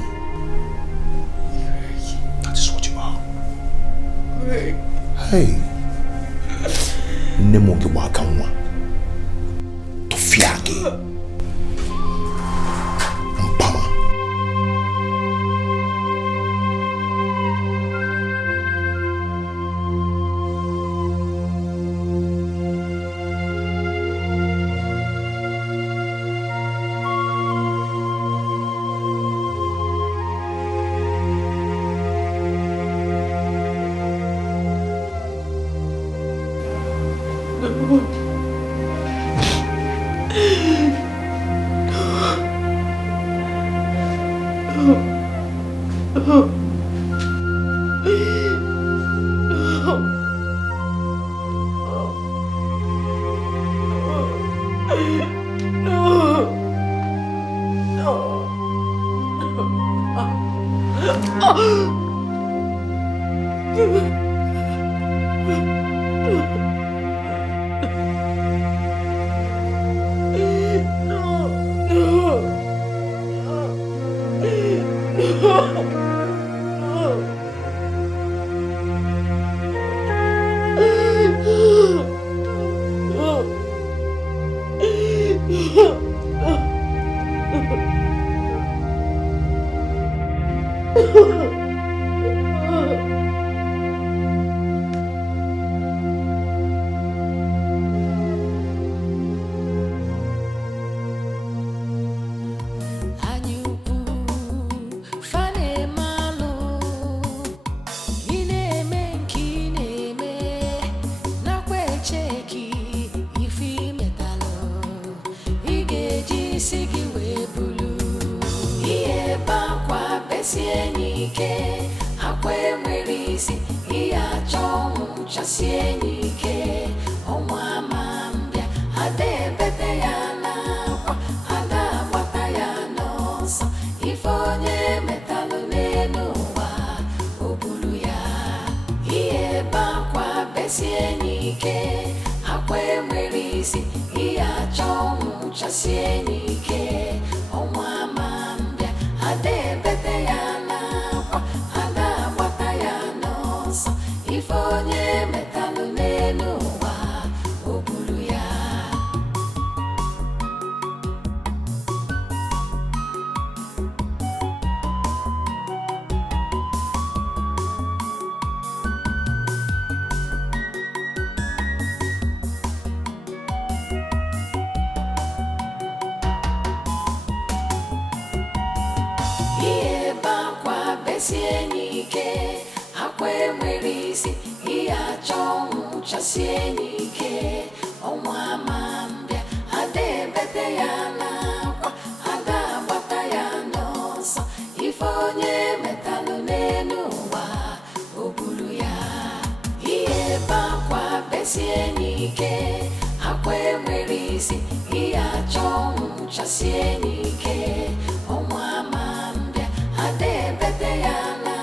That is what you are. Hey. Nemoge wakanwa. Tofiage. Mpama. If onye metalụ n'elu ụwa, o buru ya. besie nike akwe mwerisi iya chongu chasie nike omwa mambia ade bete yana kwa ada bata yana sa ifonye metalu nenuwa obulu ya iye bakwa besie nike akwe mwerisi iya chongu chasie nike omwa mambia ade bete yana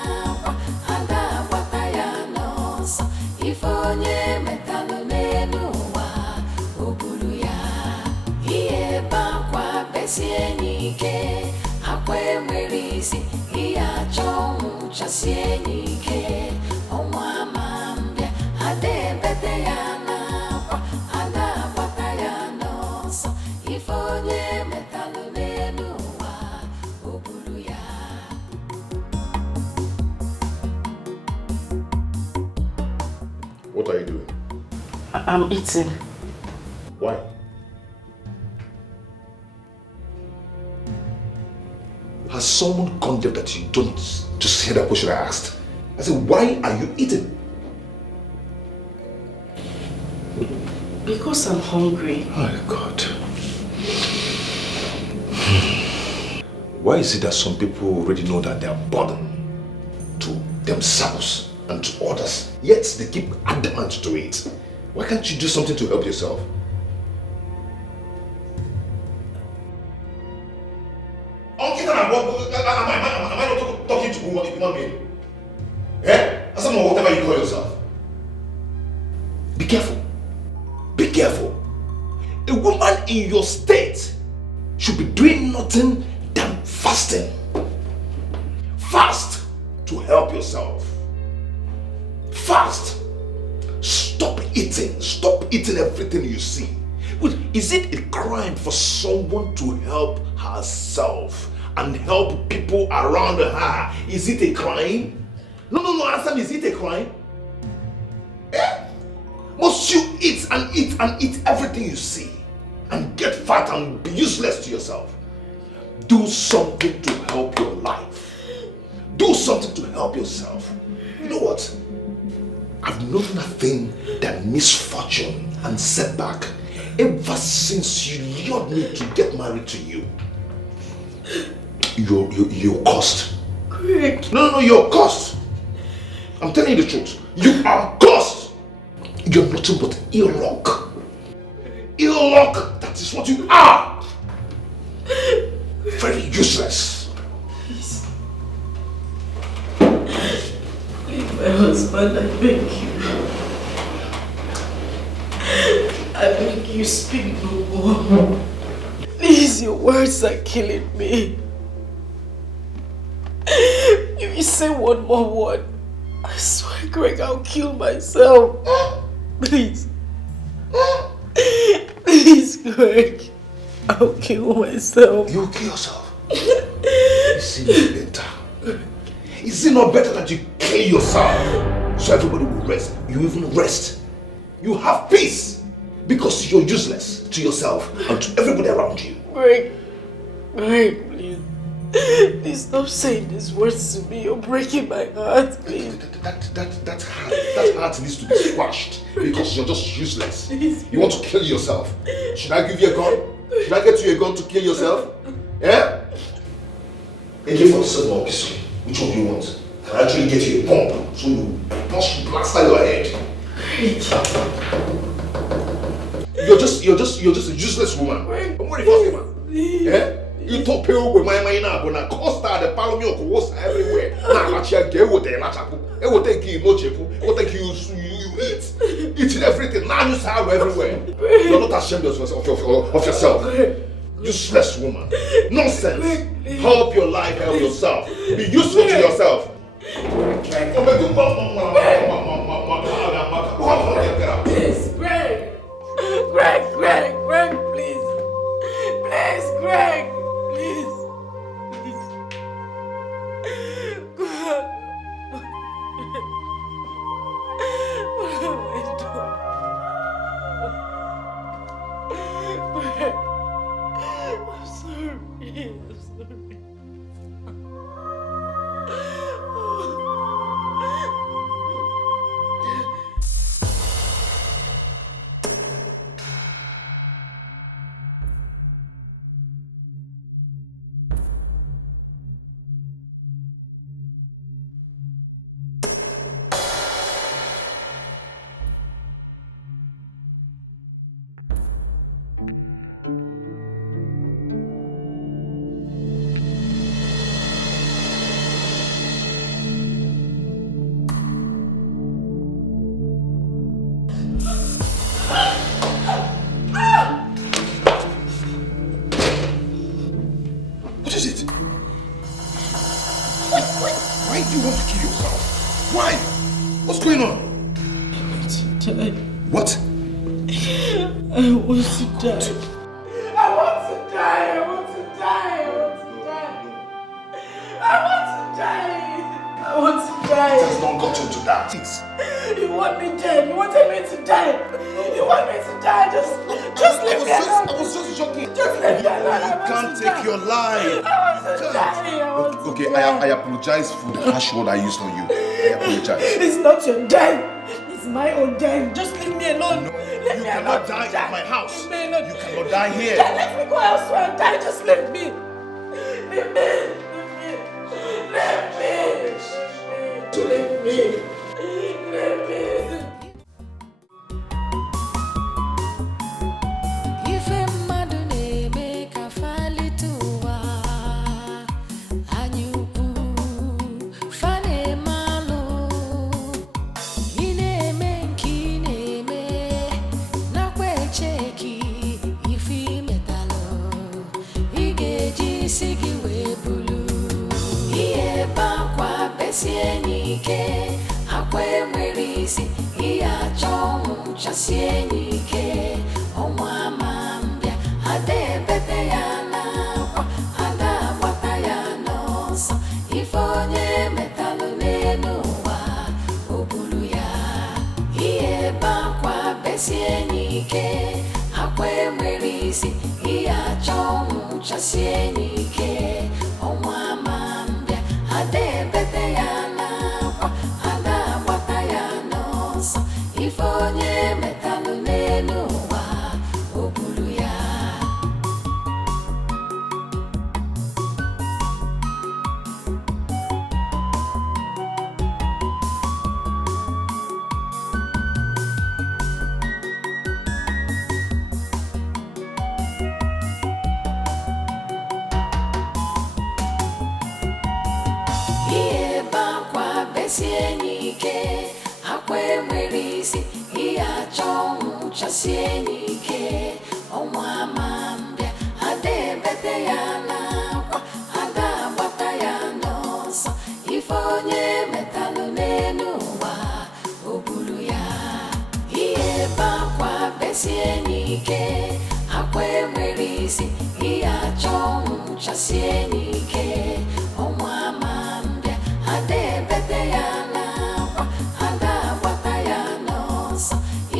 kwa ada bata yana sa ifonye metalu nenuwa obulu ya iye bakwa besie nike akwe mwerisi iya chongu chasie nike omwa mambia ade bete yana kwa ada bata yana sa ifonye metalu nenuwa obulu ya. What are you doing? I'm eating. Why? Has someone gone there that you don't just hear that question I asked? I said, why are you eating? Because I'm hungry. Oh God. Why is it that some people already know that they are burdened to themselves and to others, yet they keep adamant to it? Why can't you do something to help yourself? Am I not talking to human being? Eh? As someone, whatever you call yourself. Be careful. Be careful. A woman in your state should be doing nothing than fasting. Fast to help yourself. Fast. Stop eating. Stop eating everything you see. Is it a crime for someone to help herself and help people around her? Is it a crime? No, answer me, is it a crime? Eh? Must you eat and eat and eat everything you see and get fat and be useless to yourself? Do something to help your life. Do something to help yourself. You know what? I've known nothing than misfortune and setback ever since you lured me to get married to you. You're cursed. Greg. No, you're cursed. I'm telling you the truth. You are cursed. You're nothing but ill luck. Ill luck, that is what you are. Very useless. Please. Leave my husband, I beg you. I beg you, speak no more. Please, your words are killing me. If you say one more word, I swear, Greg, I'll kill myself. Please. Please, Greg. I'll kill myself. You'll kill yourself? Is it not better? Is it not better that you kill yourself so everybody will rest? You even rest. You have peace because you're useless to yourself and to everybody around you. Greg, please. Please stop saying these words to me. You're breaking my heart, please. That heart needs to be squashed because you're just useless. You want to kill yourself. Should I give you a gun? Should I get you a gun to kill yourself? Yeah? AK-47 or pistol? Which one do you want? Can I actually get you a bomb so you blaster your head? You're just a useless woman. I'm worried for you, man. Yeah? You talk pale with my mind now, but now Costa the Palomio was everywhere. Now actually get with the Lachapu. It will take you no chepu. It will take you eat. Eating everything. Now you have everywhere. You're not ashamed of yourself. Useless woman. Nonsense. Help your life, help yourself. Be useful to yourself. Please, Greg, please. Please, Greg. Please. God. What have I done? Greg. I'm sorry. Why do you want to kill yourself? Why? What's going on? What? I want to die. I want to die. I want to die. I want to die. I want to die. I want to die. It has not gotten to that. You want me dead. You wanted me to die. You want me to die. Just leave me alone. I was just joking. Just leave me alone. You can't take your life. I want to die. Okay, I apologize for the harsh word I used on you. I apologize. It's not your death. It's my own death. Just leave me alone. No, you cannot die at my house. Leave me alone. You cannot die here. Let me go elsewhere and die. Just leave me. Leave me. Leave me. Leave me. Leave me. Chasienike, omwamambia, adebete yana, ada wataya nosa, ifonye metalo nenuwa, obuluya, iye bakwa besienike, akwe mwerisi, iya chomu chasienike, omwamambia, adebete yana, ada wataya nosa, ifonye metalo nenuwa obuluya. Iye bakwa besienike akwe mwerisi iya chomu chasienike omwamambia adebete yana kwa adabata yanosa ifonye metalo nenuwa obuluya iye bakwa besienike akwe mwerisi iya chomu chasienike omwamambia adebete yana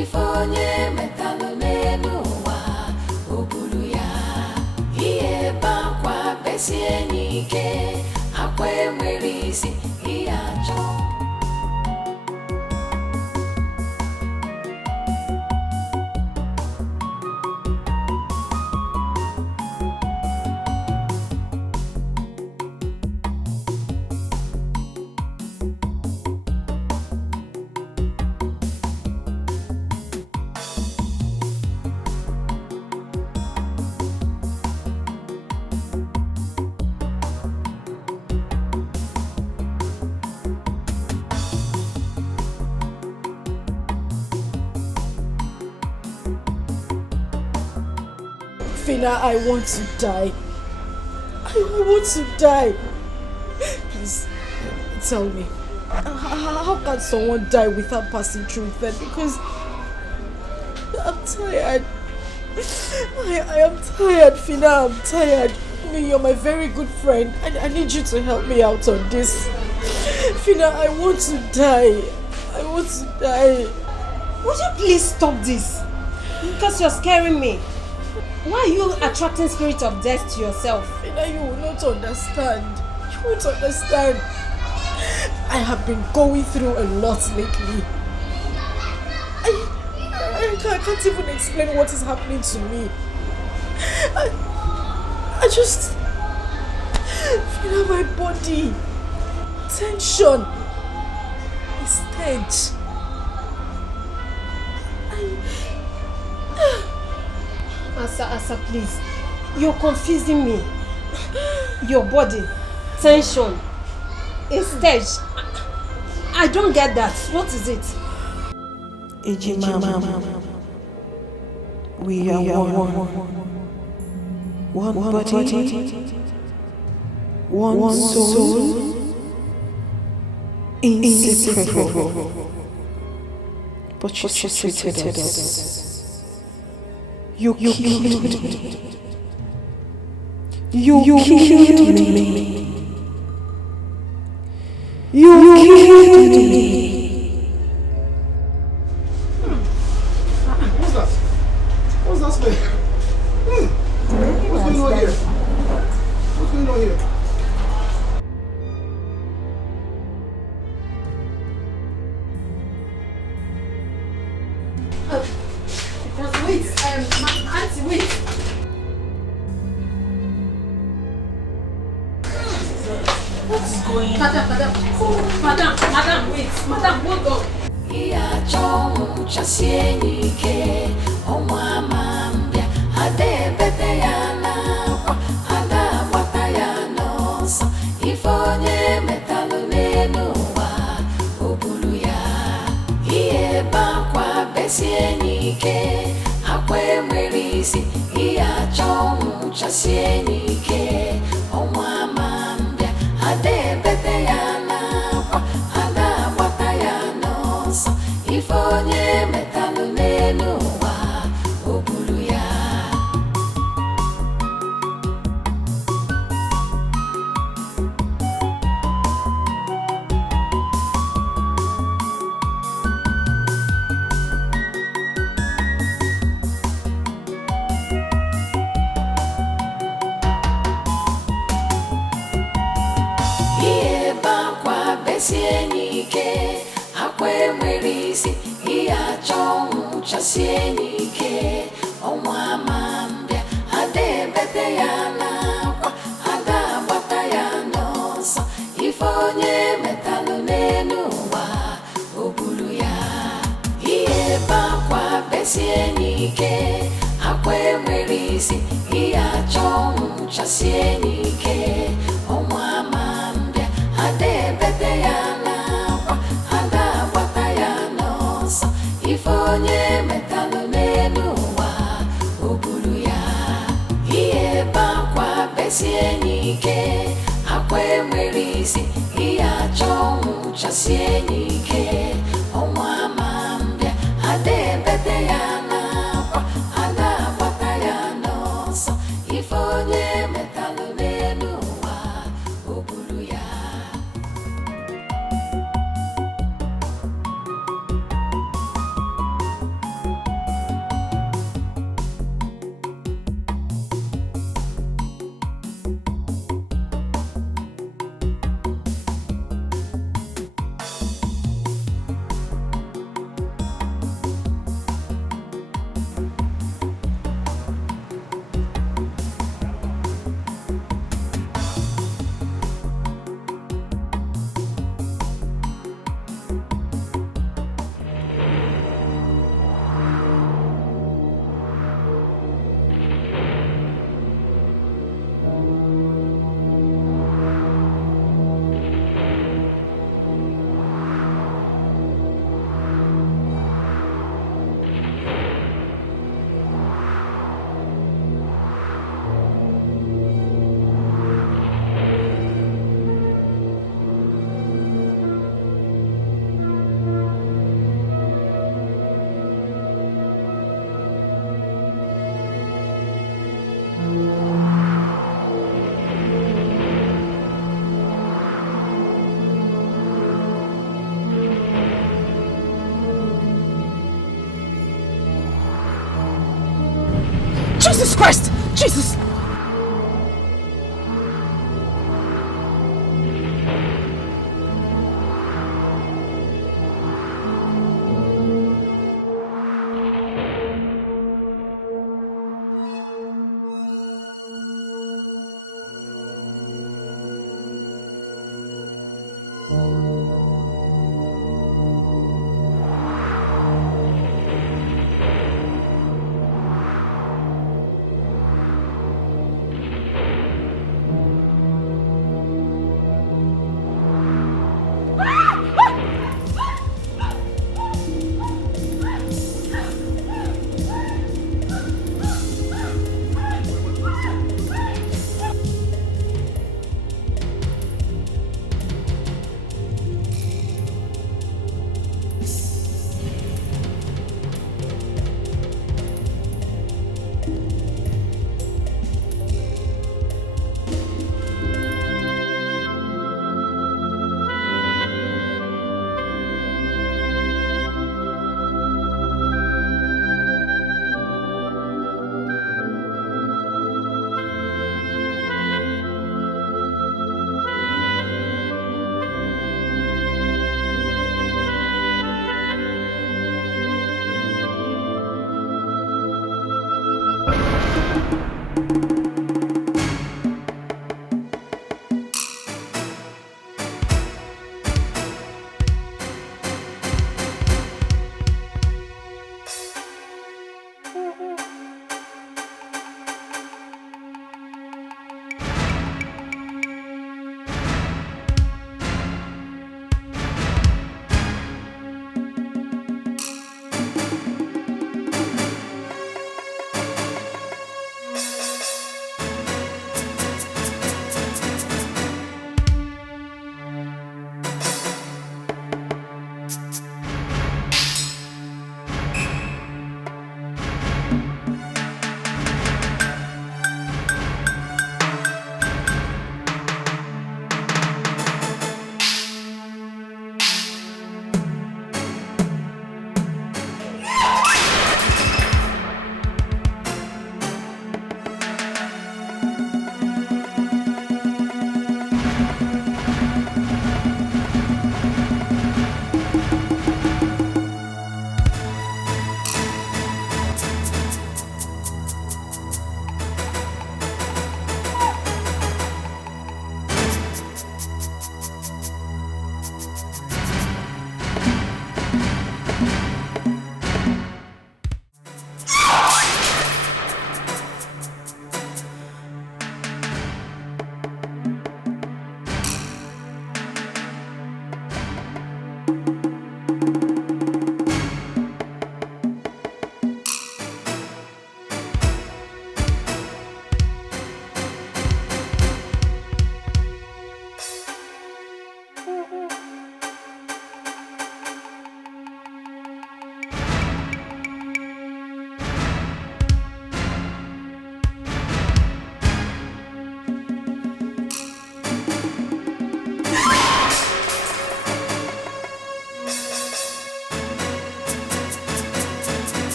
ifonye metalo nenuwa obuluya iye bakwa besienike akwe mwerisi iyacho. Fina, I want to die. I want to die. Please, tell me. How can someone die without passing through that? Because I'm tired. I am tired, Fina. I'm tired. I mean, you're my very good friend. I need you to help me out on this. Fina, I want to die. I want to die. Would you please stop this? Because you're scaring me. Why are you attracting spirit of death to yourself? Fina, you will not understand. You won't understand. I have been going through a lot lately. I can't even explain what is happening to me. I just feel my body. Tension. Stench. Asa, please. You're confusing me. Your body. Tension. A stage. I don't get that. What is it? Ejimama. We are one body, one soul, inseparable. But you treated us. You killed me. You killed me. You killed me. What's that? What's that smell? What's going on here? What's going on here? Wait, Auntie, wait. What's going on? Madam, wait. Madam, hold on. Iya chomu chasienike omwamambia ade bete yana kwa ada wata yana so ifonye metalu nenuwa obulu ya iye bakwa besienike akwe mwerisi iya chomu chasienike omwamambia ade bete yana kwa ada wata yana ifonye metalu nenuwa obulu ya iye bakwa besienike akwe mwerisi iya chomu chasienike omwamambia ade bete yana kwa ada bata yana so ifonye metalu nenuwa obulu ya iye bakwa besienike akwe mwerisi iya chomu chasienike omwamambia ade bete yana ifonye metalu nenuwa obulu ya iye bakwa besienike akwe mwerisi iya chomu chasienike omwamambia ade bete yana kwa ada bata yana so ifonye metalu nenuwa obulu ya Jesus Christ! Jesus!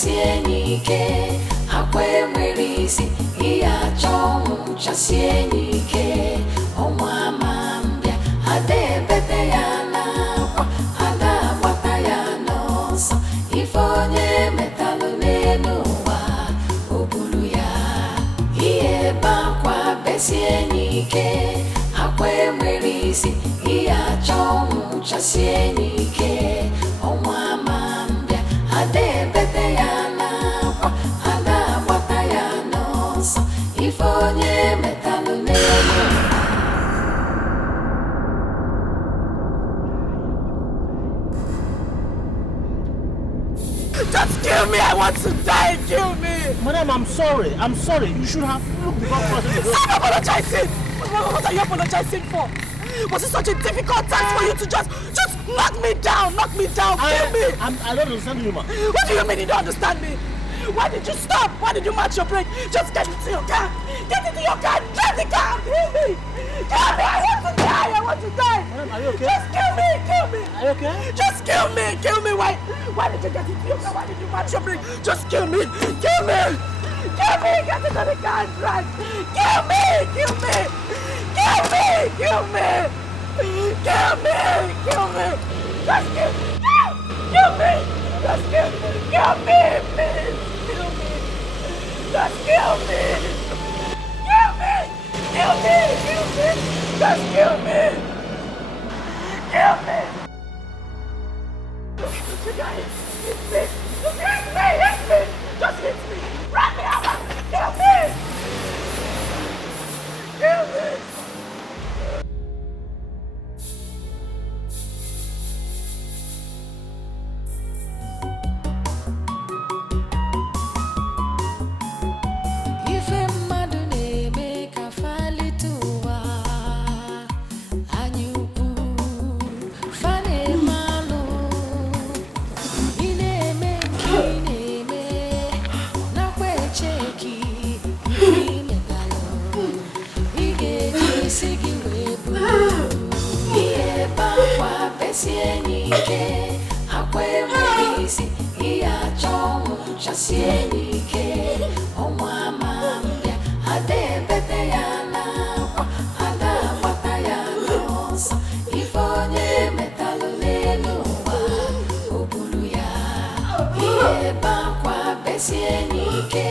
besie nike akwe mwerisi iya chongu chasie nike omwa mambia ade bete ya na kwa ada wata ya nosa ifonye metalu nenuwa obulu ya iye bakwa besie nike akwe mwerisi iya chongu chasie nike omwa mambia ade bete ya na kwa ada wata ya nosa ifonye metalu nenuwa. Just kill me! I want to die! Kill me! Madam, I'm sorry. I'm sorry. You should have looked before crossing the road. Stop apologizing! What are you apologizing for? Was it such a difficult task for you to just knock me down? Knock me down! Kill me! I don't understand you, ma. What do you mean you don't understand me? Why did you stop? Why did you match your brake? Just get into your car! Get into your car! Drive the car! Kill me! Kill me! I want to die! I want to die! Madam, are you okay? Just kill me! Kill me! Are you okay? Just kill me! Kill me! Why did you get into your car? Why did you match your brake? Just kill me! Kill me! Kill me! Get into the car and drive! Kill me! Kill me! Kill me! Kill me! Kill me! Kill me! Just kill me! Kill me! Just kill me! Kill me! Please! Kill me! Just kill me! Kill me! Kill me! Kill me! Just kill me! Kill me! You guys, hit me! Just hit me! Hit me! Just hit me! Run me over! Kill me! Kill me! Ife mmadụ na-eme ka falite ụwa anyị ukwu fa na-eme alụ ị na-eme nke ị na-eme nakwa echeki ị metalụ ị ga-eji isi gị wee buru ihe bakwa besie n'ike akwa enweghị isi ihe achọ ọnwụ chasie n'ike ọnwa mambịa ada ebete ya n'akwa ada agbata ya n'ọsọ ife onye metalụ n'elu ụwa o buru ya ihe bakwa besie n'ike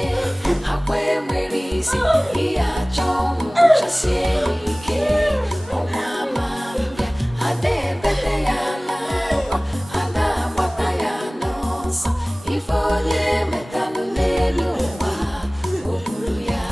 akwa enwere isi ihe achọ ọnwụ chasie n'ike ọnwa mambịa ada ebete ya n'akwa ada agbata ya n'ọsọ ife onye metalụ n'elu ụwa o buru ya.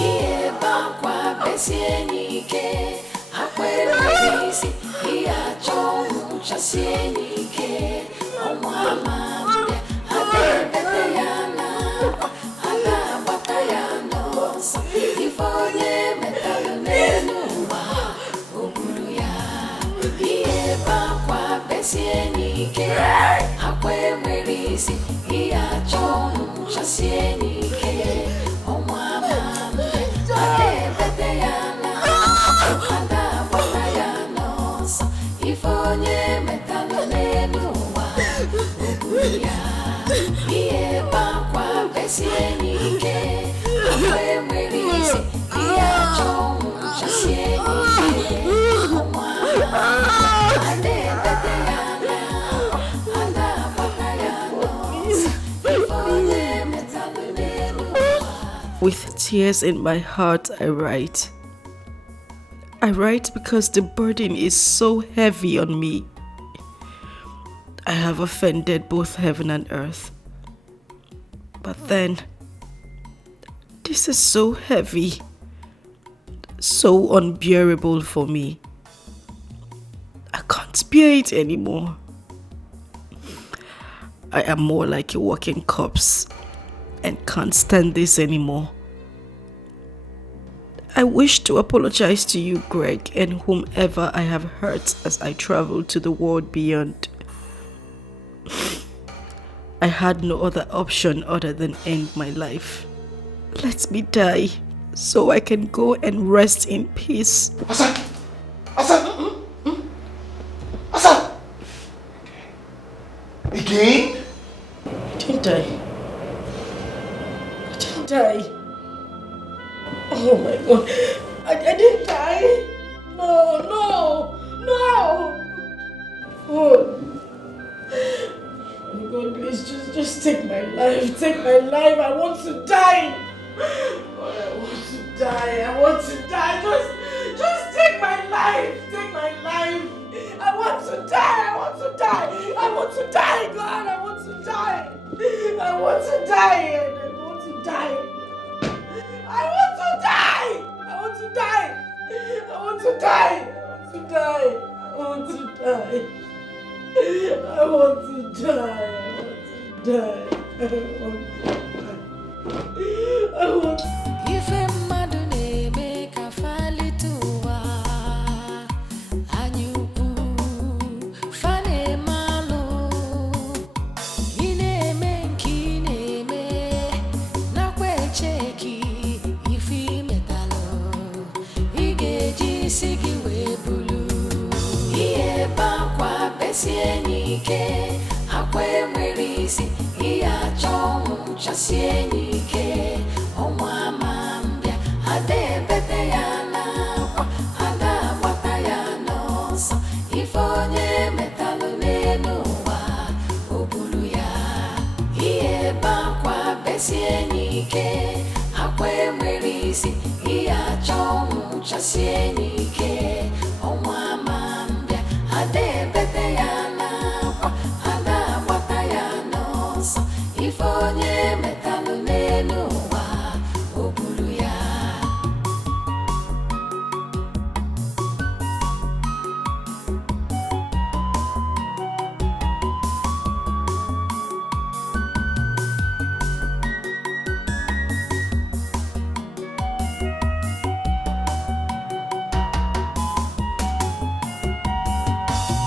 Ihe bakwa besie n'ike akwa enweghị isi ihe achọ ọnwụ chasie n'ike ọnwa mambịa ada ebete ya n'akwa ada agbata ya n'ọsọ ife onye metalụ n'elu ụwa o buru ya ihe bakwa besie n'ike akwa enwere isi ihe achọ ọnwụ chasie n'ike ọnwa mambịa ada ebete ya n'akwa ada agbata ya n'ọsọ ife onye metalụ n'elu ụwa o buru ya ihe bakwa besie n'ike akwa enwere isi ihe achọ ọnwụ chasie n'ike ọnwa ada ebete ya n'akwa ada agbata ya n'ọsọ ife onye metalụ n'elu ụwa. With tears in my heart, I write. I write because the burden is so heavy on me. I have offended both heaven and earth. But then, this is so heavy, so unbearable for me. I can't bear it anymore. I am more like a walking corpse and can't stand this anymore. I wish to apologize to you, Greg, and whomever I have hurt as I travel to the world beyond. I had no other option other than end my life. Let me die so I can go and rest in peace. Asa! Again? I didn't die. I didn't die. Oh my God. I didn't die. No. Oh. Oh God, please just take my life. Take my life. I want to die. God, I want to die. Just take my life. Take my life. I want to die. God, I want to die. I want to die. I want to die. I want to die. Ife mmadụ na-eme ka falituwa anyị ukwu fa na-eme alụ ị na-eme nke ị na-eme nakwa echeki ife imetalụ ị ga-eji isi gị wee bulu ihe ebe akwa besie n'ike akwa enwere isi ihe achọ ọnwụ chasie n'ike ọnwa ma mbịa ada ebete ya n'akwa ada agbata ya n'ọsọ ife onye metalụ n'elu ụwa o buru ya ihe ebe akwa besie n'ike akwa enwere isi ihe achọ ọnwụ chasie n'ike ọnwa ma mbịa ada ebete ya n'akwa ada agbata ya n'ọsọ ife onye metalụ n'elu ụwa o buru ya.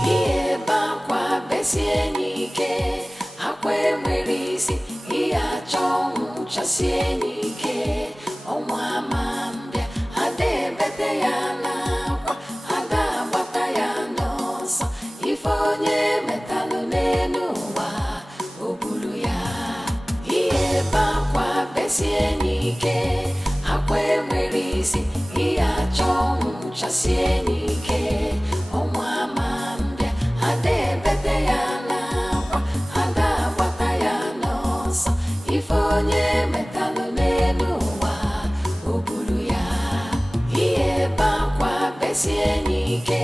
Ihe ebe akwa besie n'ike akwa enwere isi ihe achọ ọnwụ chasie n'ike ọnwa ma mbịa ada ebete ya n'akwa ada agbata ya n'ọsọ ife onye metalụ n'elu ụwa o buru ya ihe ebe akwa besie n'ike akwa enwere isi ihe achọ ọnwụ chasie n'ike ọnwa ma mbịa ada ebete ya n'akwa ada agbata ya n'ọsọ ife onye metalụ n'elu ụwa o buru ya ihe ebe akwa besie n'ike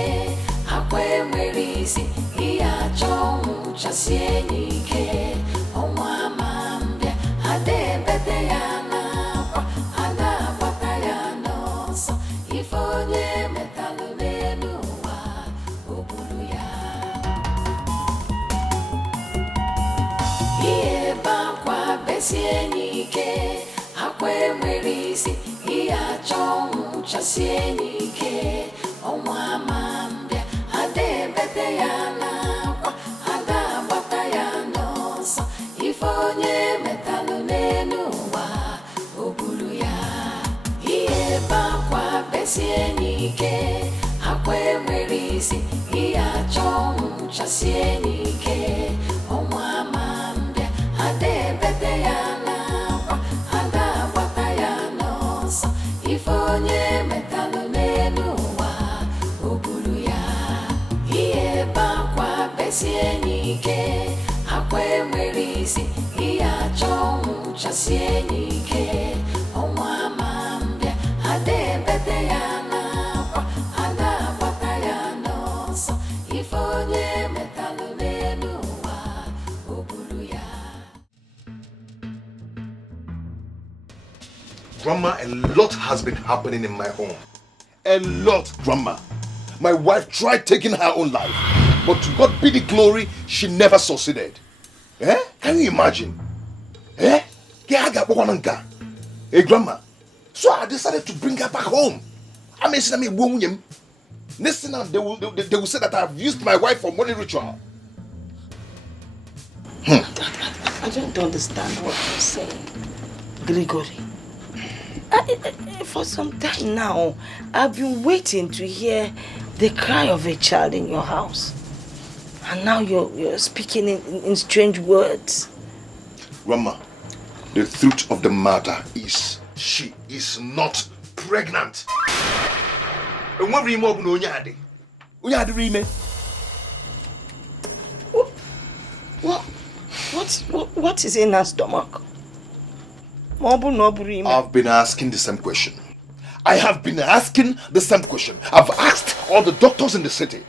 akwa enwere isi ihe achọ ọnwụ chasie n'ike ọnwa ma mbịa ada ebete ya n'akwa ada agbata ya n'ọsọ ife onye metalụ n'elu ụwa o buru ya ihe ebe akwa besie n'ike akwa enwere isi ihe achọ ọnwụ chasie n'ike ọnwa ma mbịa ada ebete ya n'akwa ada agbata ya n'ọsọ ife onye metalụ n'elu ụwa o buru ya ihe ebe akwa besie n'ike akwa enwere isi ihe achọ ọnwụ chasie n'ike ọnwa ma mbịa ada ebete ya n'akwa ada agbata ya n'ọsọ ife onye metalụ n'elu ụwa o buru ya ihe ebe akwa besie n'ike akwa enwere isi ihe achọ ọnwụ chasie n'ike ọnwa ma mbịa ada ebete ya n'akwa ada agbata ya n'ọsọ ife onye metalụ n'elu ụwa o buru ya. Grandma, a lot has been happening in my home. A lot, Grandma. My wife tried taking her own life, but to God be the glory, she never succeeded. Eh? Can you imagine? Eh? Hey, Grandma, So I decided to bring her back home. I mean, next thing they will say that I have used my wife for money ritual. I don't understand what you're saying, Gregory. For some time now, I've been waiting to hear the cry of a child in your house. And now you're speaking in strange words. Grandma, the truth of the matter is she is not pregnant. What is in her stomach? I've been asking the same question. I have been asking the same question. I've asked all the doctors in the city.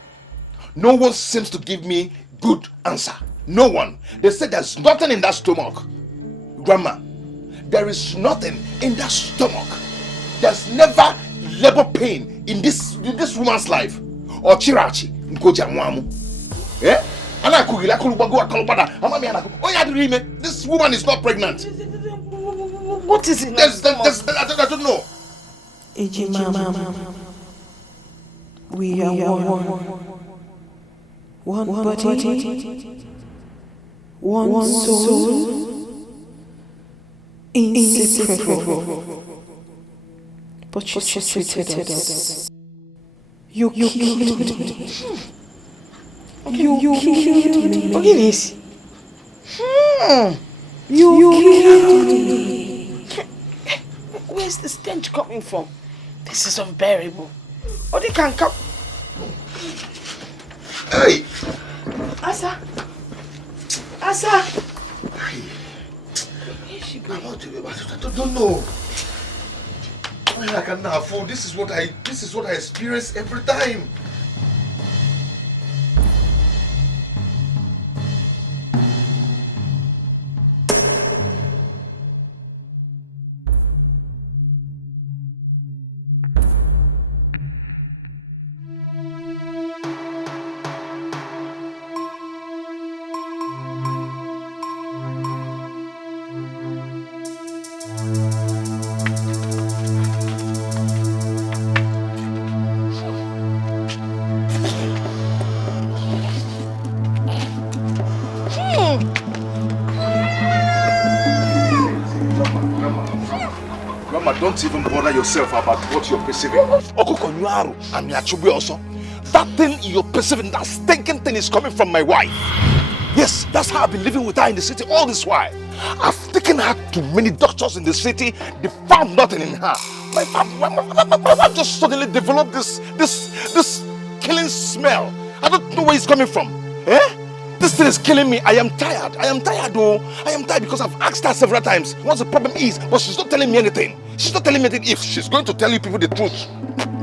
No one seems to give me good answer. No one. They said there's nothing in that stomach. Grandma, there is nothing in that stomach. There's never labor pain in this woman's life. Or chirachi. Eh? This woman is not pregnant. What is it? I don't know. We are one body, one soul, inseparable. But you treated us. You killed me. You killed me. Look at this. You killed me. Where's the stench coming from? This is unbearable. Or they can come. Hey! Asa! I don't know. I cannot afford. This is what I experience every time. Don't even bother yourself about what you're perceiving. That thing you're perceiving, that stinking thing is coming from my wife. Yes, that's how I've been living with her in the city all this while. I've taken her to many doctors in the city. They found nothing in her. My wife just suddenly developed this killing smell. I don't know where it's coming from. Eh? This thing is killing me. I am tired. I am tired because I've asked her several times what the problem is, but she's not telling me anything. She's not telling me anything. If she's going to tell you people the truth,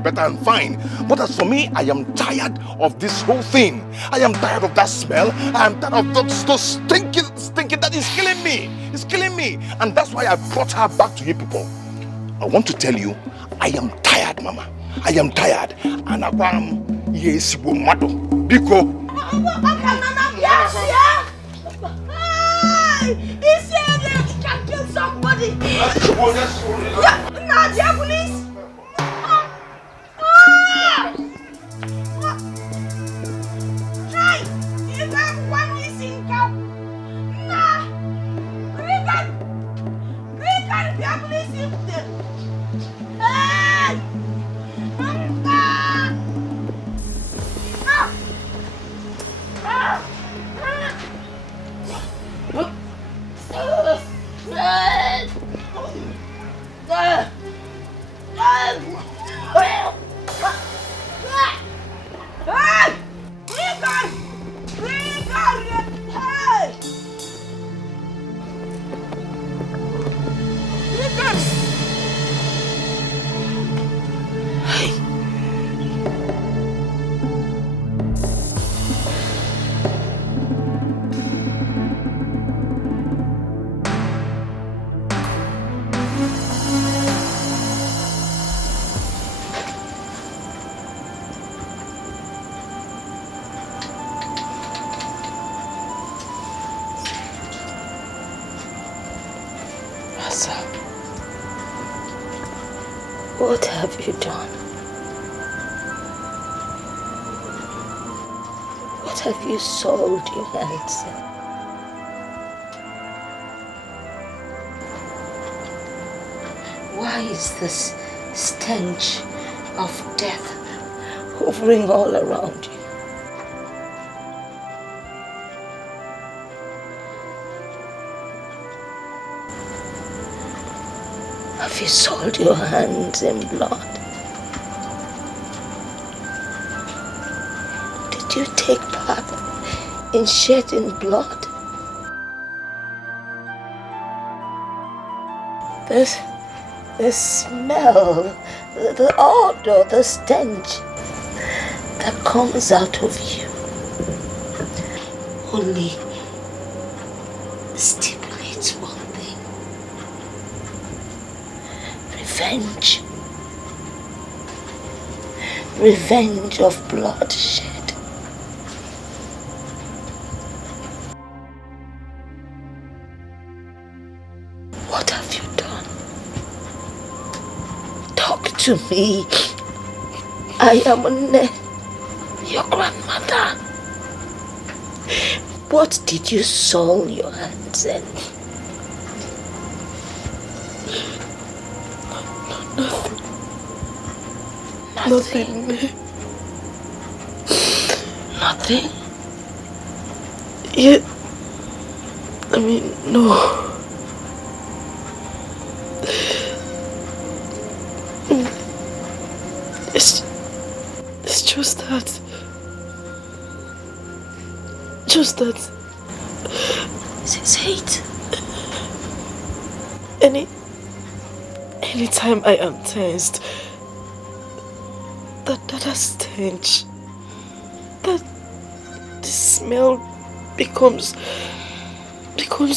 better and fine. But as for me, I am tired of this whole thing. I am tired of that smell. I am tired of those stinking that is killing me. It's killing me. And that's why I brought her back to you people. I want to tell you, I am tired, Mama. I am tired. And I'm yes, Biko. He's here, they can kill somebody. Nah, dear police. Hey, you got one missing cow. Nah, Regan, dear police, you there. Hey, What have you done? What have you sold your hands in? Why is this stench of death hovering all around you? Have you soiled your hands in blood? Did you take part in shedding blood? The smell, the odor, the stench that comes out of you only stipulates one thing: revenge. Revenge of bloodshed. What have you done? Talk to me. I am your grandmother. What did you soil your hands in? Nothing. Nothing? Yeah. I mean, no. It's just that. Say it. Anytime I am tensed, that stench, that the smell becomes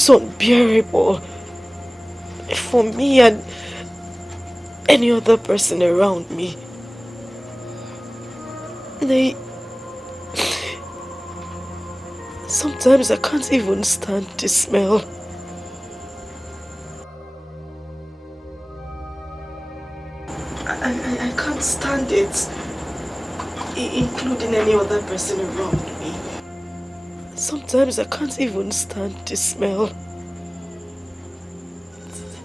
unbearable for me and any other person around me. Sometimes I can't even stand the smell. I can't stand it, including any other person around me. Sometimes I can't even stand the smell.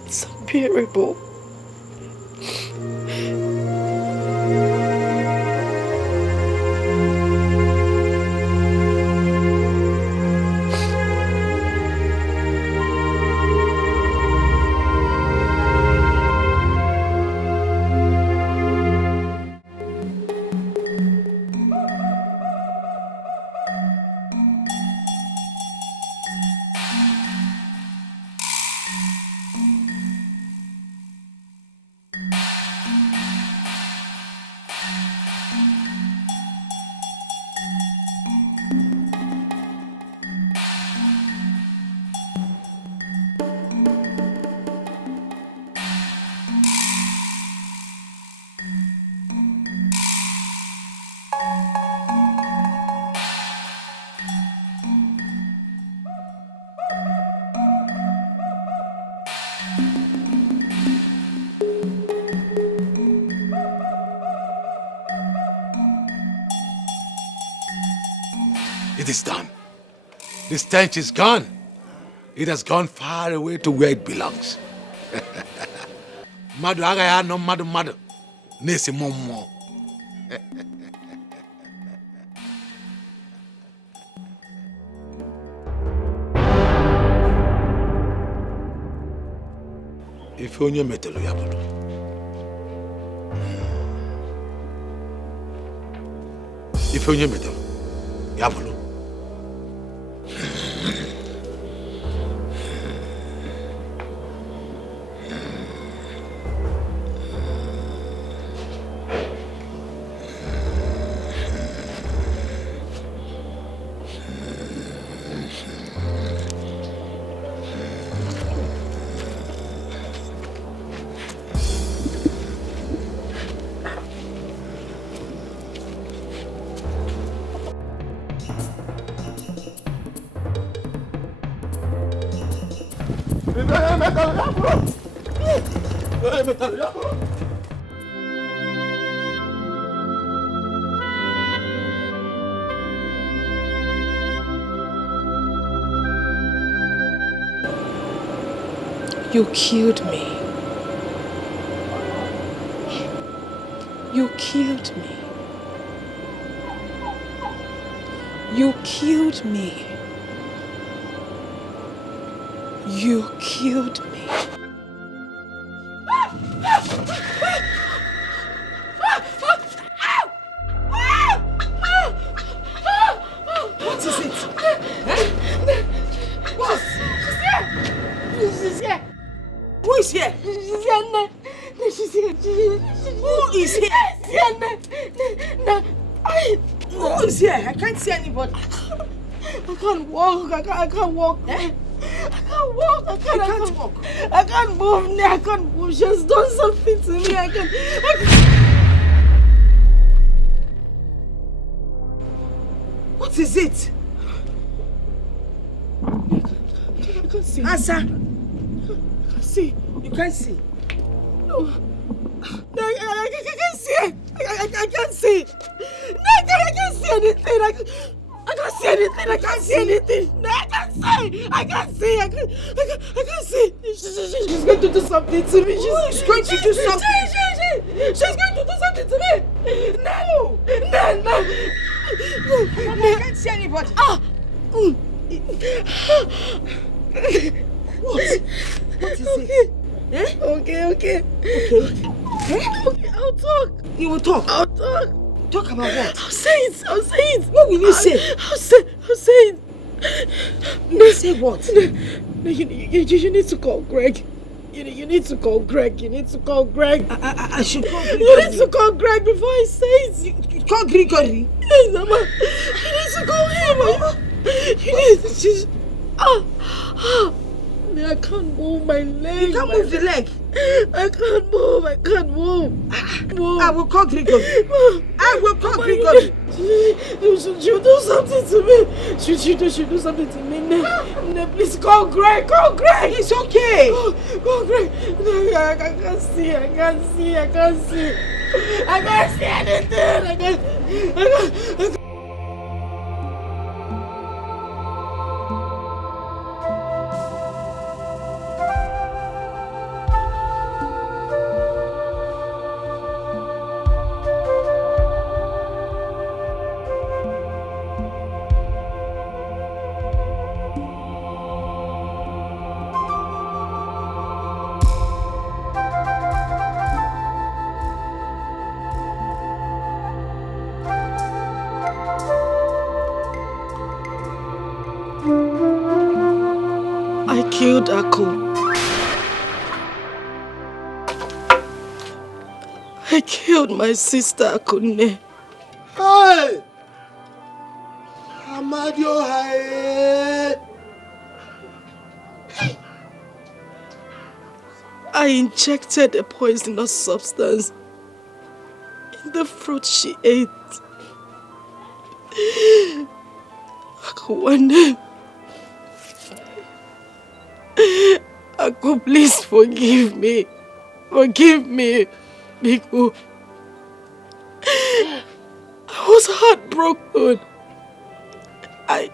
It's unbearable. It is done. The stench is gone. It has gone far away to where it belongs. Madu agaya no madu. Nesi momo. If onye metelo yabulu. If onye metelo yabulu. You killed me. You killed me. You killed me. You killed me. What is it? What? She's here. Who is here? She's here. She's here. Who is here? Who is here? I can't see anybody. I can't walk. I can't walk. I can't walk. I can't walk. I can't move. I can't move. She's done something to me. I can't. What is it? I can't see. Answer. I can't see. You can't see. No. No, I can't see. I can't see. No, I can't see anything. I can't see anything. I can't see anything. No, I can't see. I can't see. I can't see. She's going to do something to me. She's going to do something. She's going to do something to me. No. No. I can't see anybody. What is it? Eh? Okay. I'll talk. You will talk? I'll talk. Talk about what? I'll say it. What will you say? I'll say it. You say what? No, you need to call Greg. You need to call Greg. I should call Greg. You need to call Greg before I say it. You call Gregory? Yes, Mama. You need to call him. You need to I can't move my leg. You can't move the leg? I can't move. I will call Gregory. She'll do something to me. She'll do something to me. No, please call Greg. It's okay. Call Greg. No, I can't see. I can't see anything. I can't. Killed Akko. I killed my sister Akune. Hey! Amadio, hey! I injected a poisonous substance in the fruit she ate. Akko, Akko, please forgive me. Because I was heartbroken. I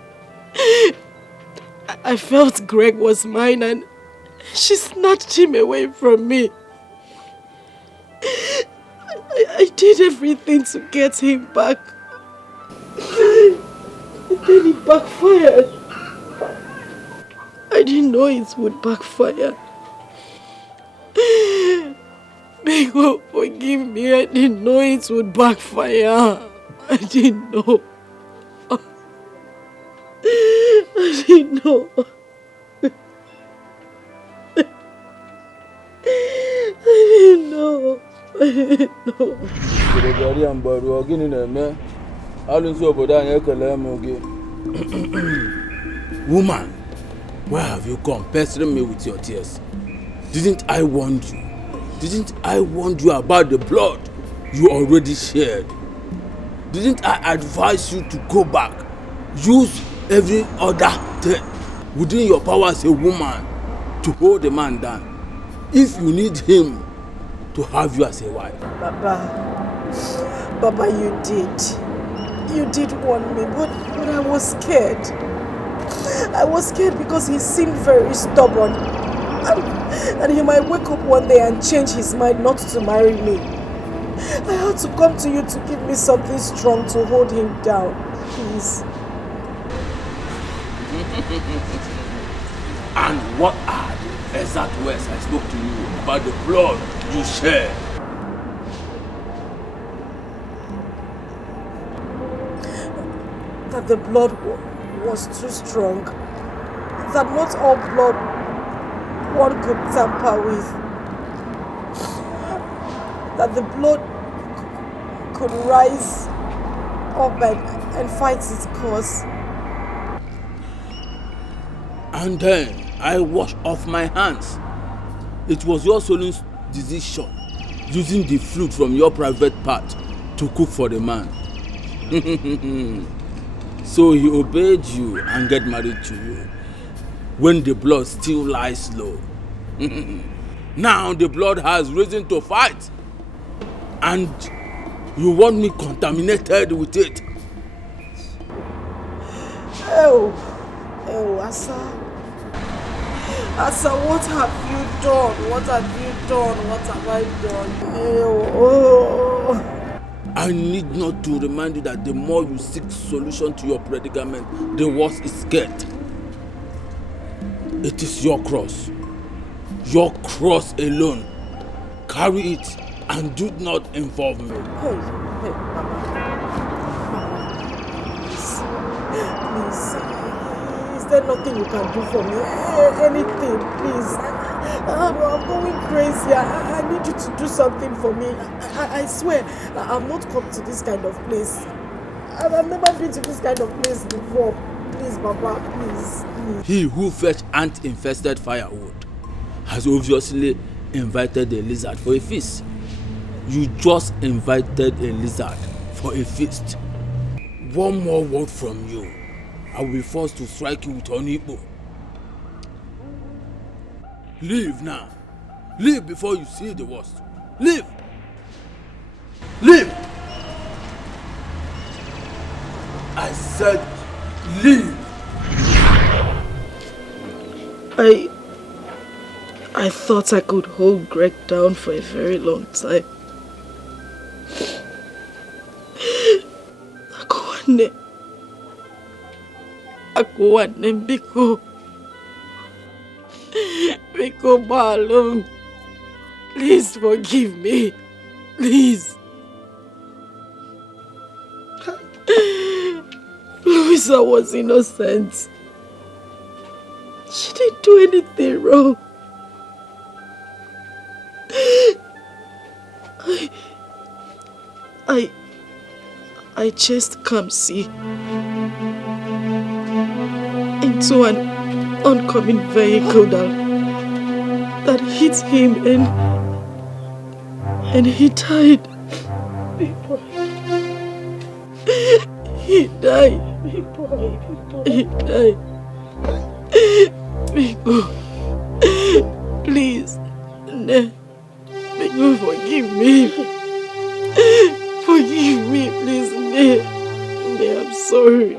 felt Greg was mine and she snatched him away from me. I did everything to get him back. And then it backfired. I didn't know it would backfire. Bego, forgive me. I didn't know it would backfire. I didn't know. I didn't know. Woman, why have you come pestering me with your tears? Didn't I warn you? Didn't I warn you about the blood you already shed? Didn't I advise you to go back? Use every other thing within your power as a woman to hold a man down. If you need him to have you as a wife. Baba, you did warn me, but I was scared. I was scared because he seemed very stubborn. And he might wake up one day and change his mind not to marry me. I had to come to you to give me something strong to hold him down. Please. And what are the exact words I spoke to you about the blood you shared? That the blood was too strong. That not all blood one could tamper with. That the blood could rise up and fight its cause. And then I washed off my hands. It was your sole decision, using the fluid from your private part to cook for the man. So he obeyed you and get married to you when the blood still lies low. Now the blood has risen to fight, and you want me contaminated with it. Oh, Asa. Asa, what have you done? What have you done? What have I done? Oh. I need not to remind you that the more you seek solution to your predicament, the worse it gets. It is your cross. Your cross alone. Carry it and do not involve me. Hey, Mama. Please. Is there nothing you can do for me? Anything, please. I'm going crazy. I need you to do something for me. I swear, I've not come to this kind of place. I've never been to this kind of place before. Please, Baba, please. He who fetched ant-infested firewood has obviously invited a lizard for a feast. You just invited a lizard for a feast. One more word from you, I will be forced to strike you with Onipo. Leave now. Leave before you see the worst. Leave. Leave. I said leave. I thought I could hold Greg down for a very long time. Akuane Biko Balum. Please forgive me. Please. Louisa was innocent. She didn't do anything wrong. I chased Kamsi into an oncoming vehicle that hit him and he died. He died. He died. Biko, please, Biko, forgive me. Forgive me, please, I'm sorry.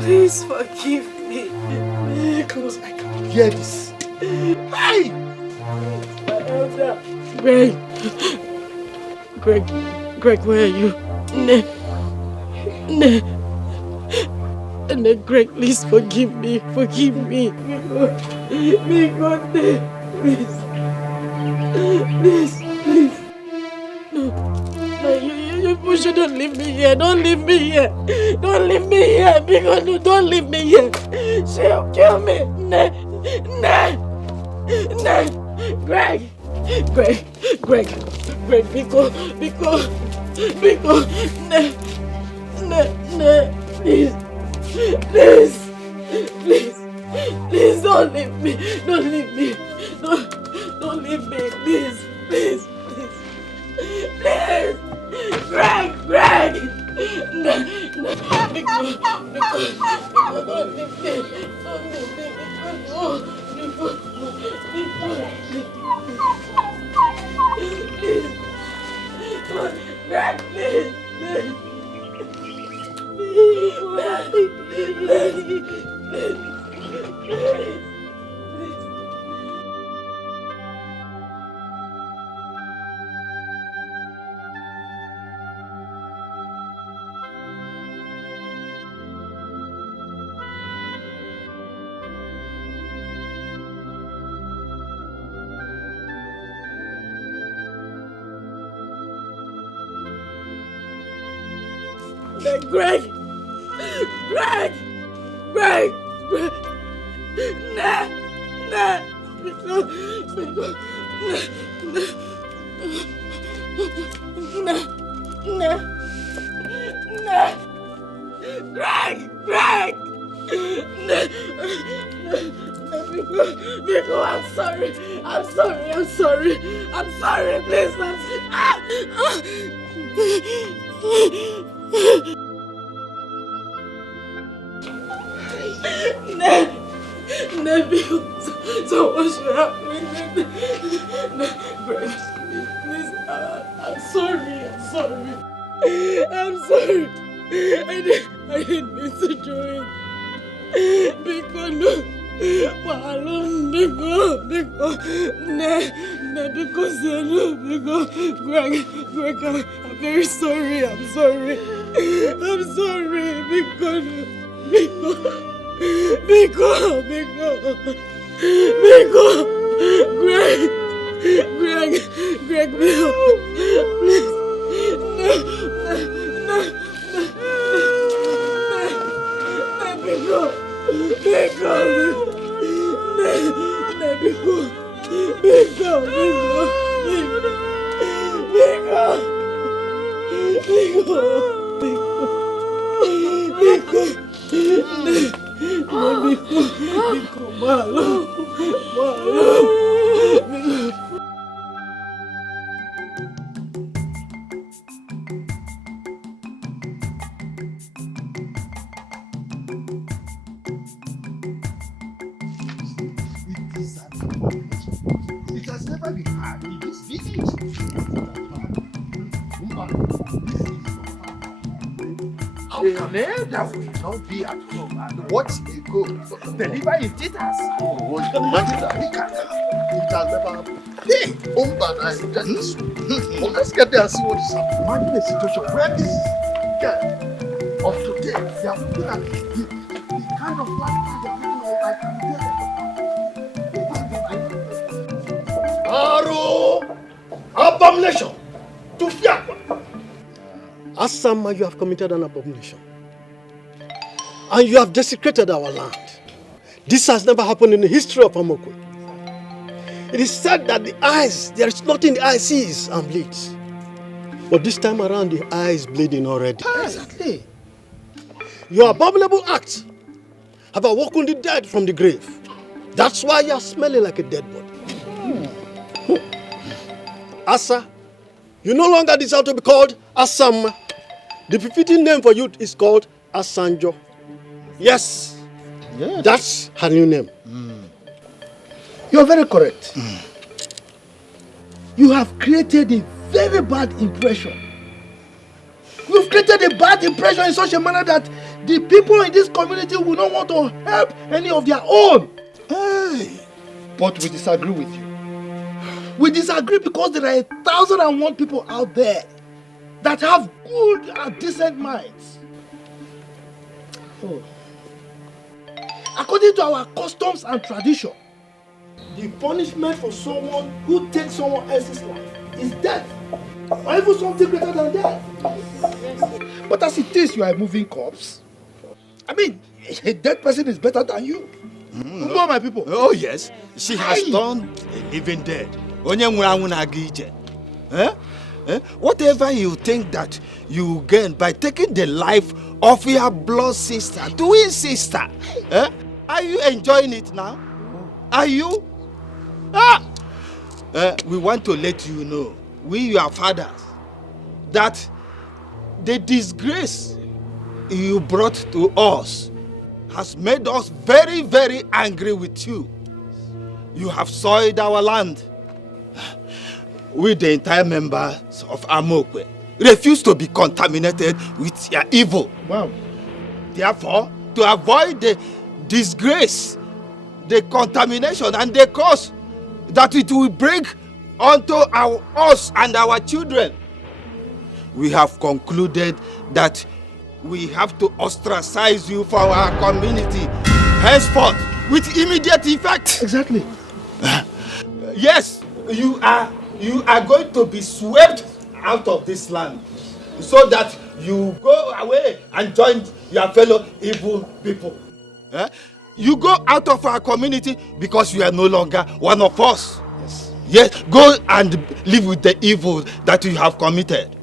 Please forgive me. Because I can hear this. Hey! Greg, where are you? Greg, please forgive me. Forgive me. Please. No, you shouldn't leave me here. Don't leave me here. Don't leave me here. Don't leave me here. She'll kill me. Greg, Biko, please, don't leave me, don't leave me, please, Greg, Biko, don't leave me, Greg! Greg! Greg! Greg! Nah! Greg! Biko, I'm sorry, please. Biko, so what should happen? Greg, please, I'm sorry. I didn't mean to do it. Biko, no. Greg, I'm very sorry. I'm sorry, because Greg, please. It has never been hard in this village. How can that will not be at home and watch a go deliver in theaters? Oh, it has never happened. Hey, let's get there and see what is happening. Imagine a situation where this girl of today, they are looking at the kind of life they are living like I can get. Aro! Abomination! To fear! Asama, you have committed an abomination. And you have desecrated our land. This has never happened in the history of Amokwe. It is said that there is nothing the eye sees and bleeds. But this time around, the eye is bleeding already. Exactly. Your abominable acts have awoken the dead from the grave. That's why you are smelling like a dead body. Asa, you no longer deserve to be called Asam. The befitting name for you is called Asanjo. Yes, that's her new name. You are very correct. You have created a very bad impression. You've created a bad impression in such a manner that the people in this community will not want to help any of their own. Hey. But we disagree with you. We disagree because there are 1,001 people out there that have good and decent minds. Oh. According to our customs and tradition, the punishment for someone who takes someone else's life is death, or even something greater than death. But as it is, you are a moving corpse. I mean, a dead person is better than you. No, my people. Oh yes, she has turned a living dead. Whatever you think that you gain by taking the life of your blood sister, twin sister, are you enjoying it now? Are you? We want to let you know, we your fathers, that the disgrace you brought to us has made us very, very angry with you. You have soiled our land. We, the entire members of Amokwe, refuse to be contaminated with your evil. Wow. Therefore, to avoid the disgrace, the contamination, and the curse that it will bring onto us and our children, we have concluded that we have to ostracize you from our community henceforth with immediate effect. Exactly. Yes, you are going to be swept out of this land so that you go away and join your fellow evil people. Eh? You go out of our community because you are no longer one of us. Yes, go and live with the evil that you have committed.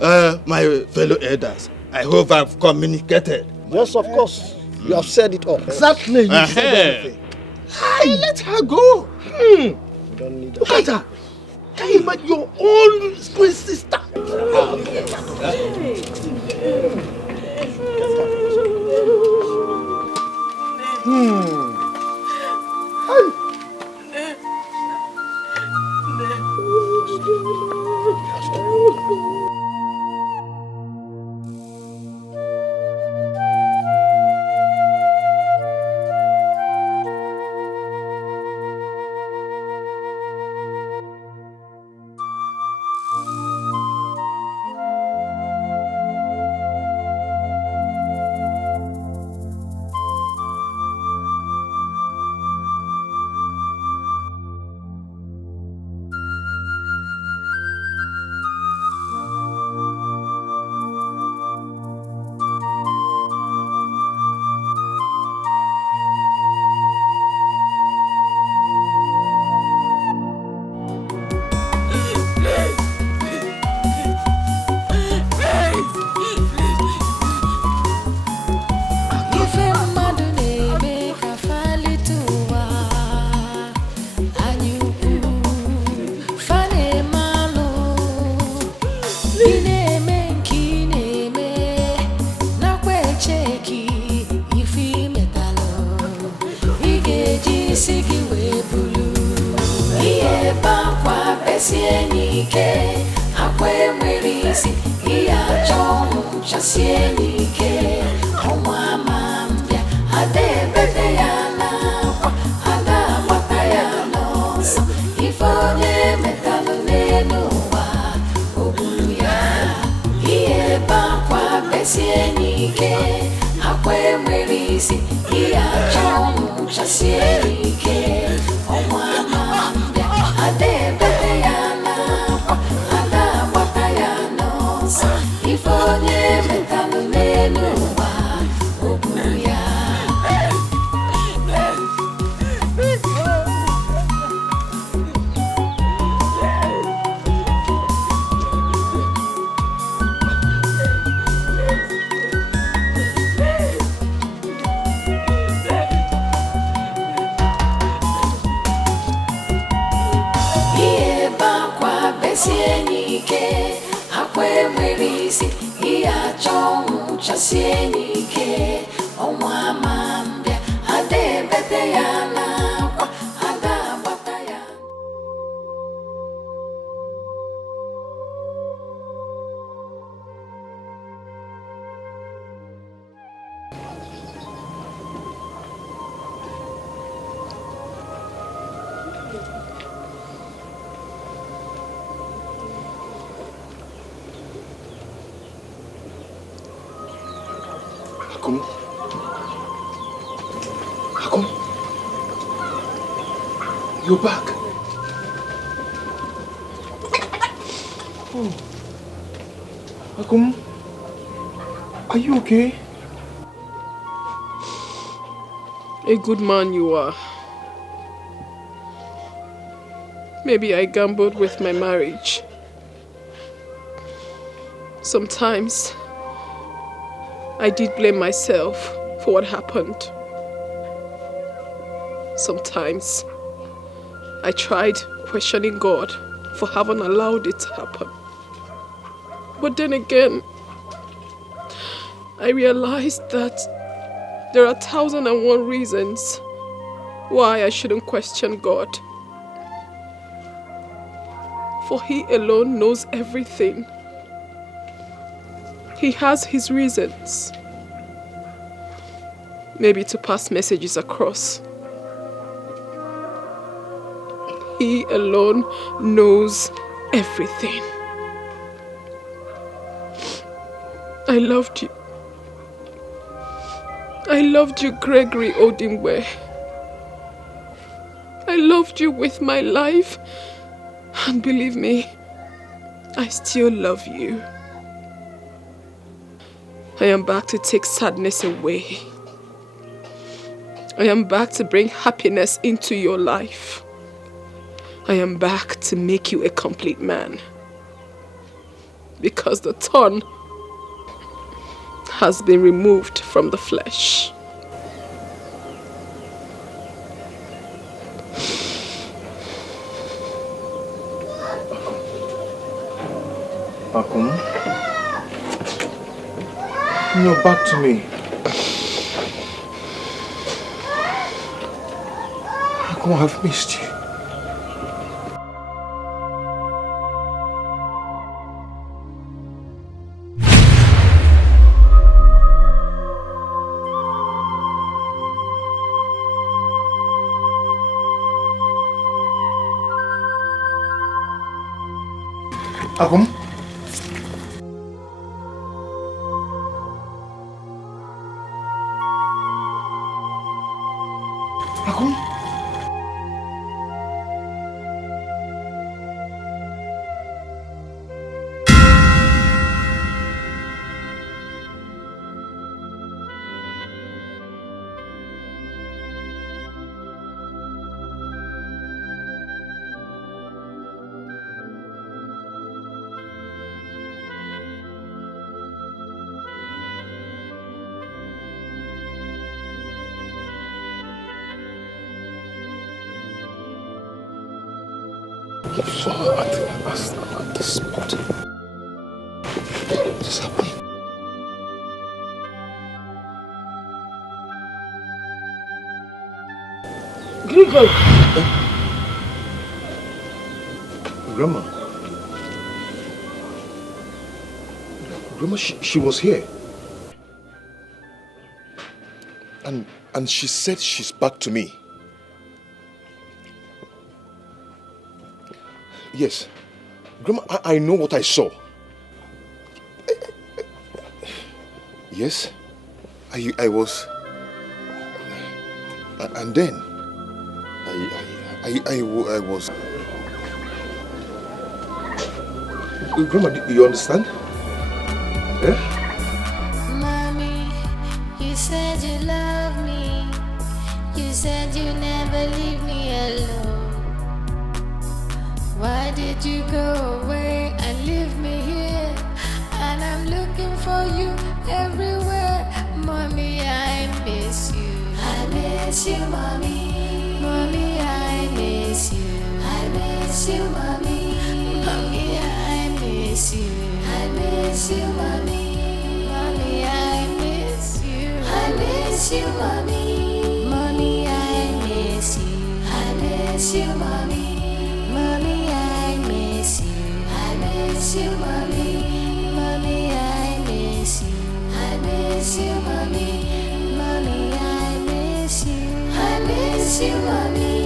My fellow elders, I hope I've communicated. Yes, of course. You have said it all. Exactly, you said everything. Hey, let her go. Don't need Look at her. Can you imagine your own twin sister? You're back. Oh. Akum, are you okay? A good man you are. Maybe I gambled with my marriage. Sometimes I did blame myself for what happened. Sometimes I tried questioning God for having allowed it to happen. But then again, I realized that there are 1,001 reasons why I shouldn't question God. For He alone knows everything. He has His reasons. Maybe to pass messages across. He alone knows everything. I loved you. I loved you, Gregory Odimwe. I loved you with my life. And believe me, I still love you. I am back to take sadness away. I am back to bring happiness into your life. I am back to make you a complete man. Because the thorn has been removed from the flesh. Akum, you're back to me. Akum, I've missed you. Akum? Akum? You saw her at the spot. What is happening? Grigor! Grandma. Grandma, she was here. And she said she's back to me. Yes. Grandma, I know what I saw. Yes. I was... And then... I was... Grandma, do you understand? Yeah? Mommy, you said you love me. You said you never leave me alone. Why did you go away and leave me here? And I'm looking for you everywhere. Mommy, I miss you. I miss you, mommy. Mommy, I miss you. I miss you, mommy. Mommy, I miss you. I miss you, mommy. Mommy, I miss you. I miss you, mommy. Mommy, I miss you. I miss you, mommy. Mommy, I miss you. I miss you, mommy. Mommy, I miss you. I miss you, mommy. Mommy, I miss you. I miss you, mommy.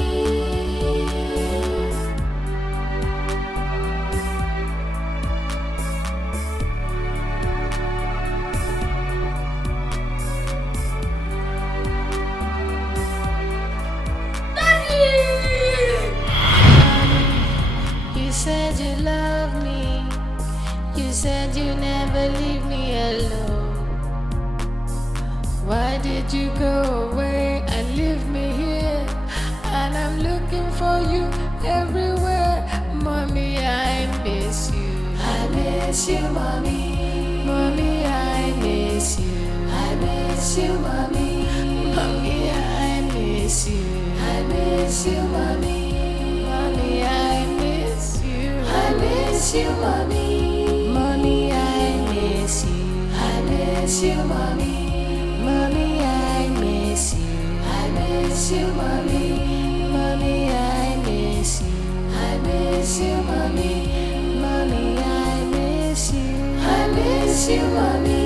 You said you love me. You said you never leave me alone. Why did you go away and leave me here? And I'm looking for you everywhere. Mommy, I miss you. I miss you, mommy. Mommy, I miss you. I miss you, mommy. Mommy, I miss you. I miss you, mommy. Mommy, I miss you. I miss you, mommy. Mommy, I miss you. I miss you, mommy. Mommy, I miss you. I miss you, mommy. Mommy, I miss you. I miss you, mommy. Mommy, I miss you. I miss you, mommy.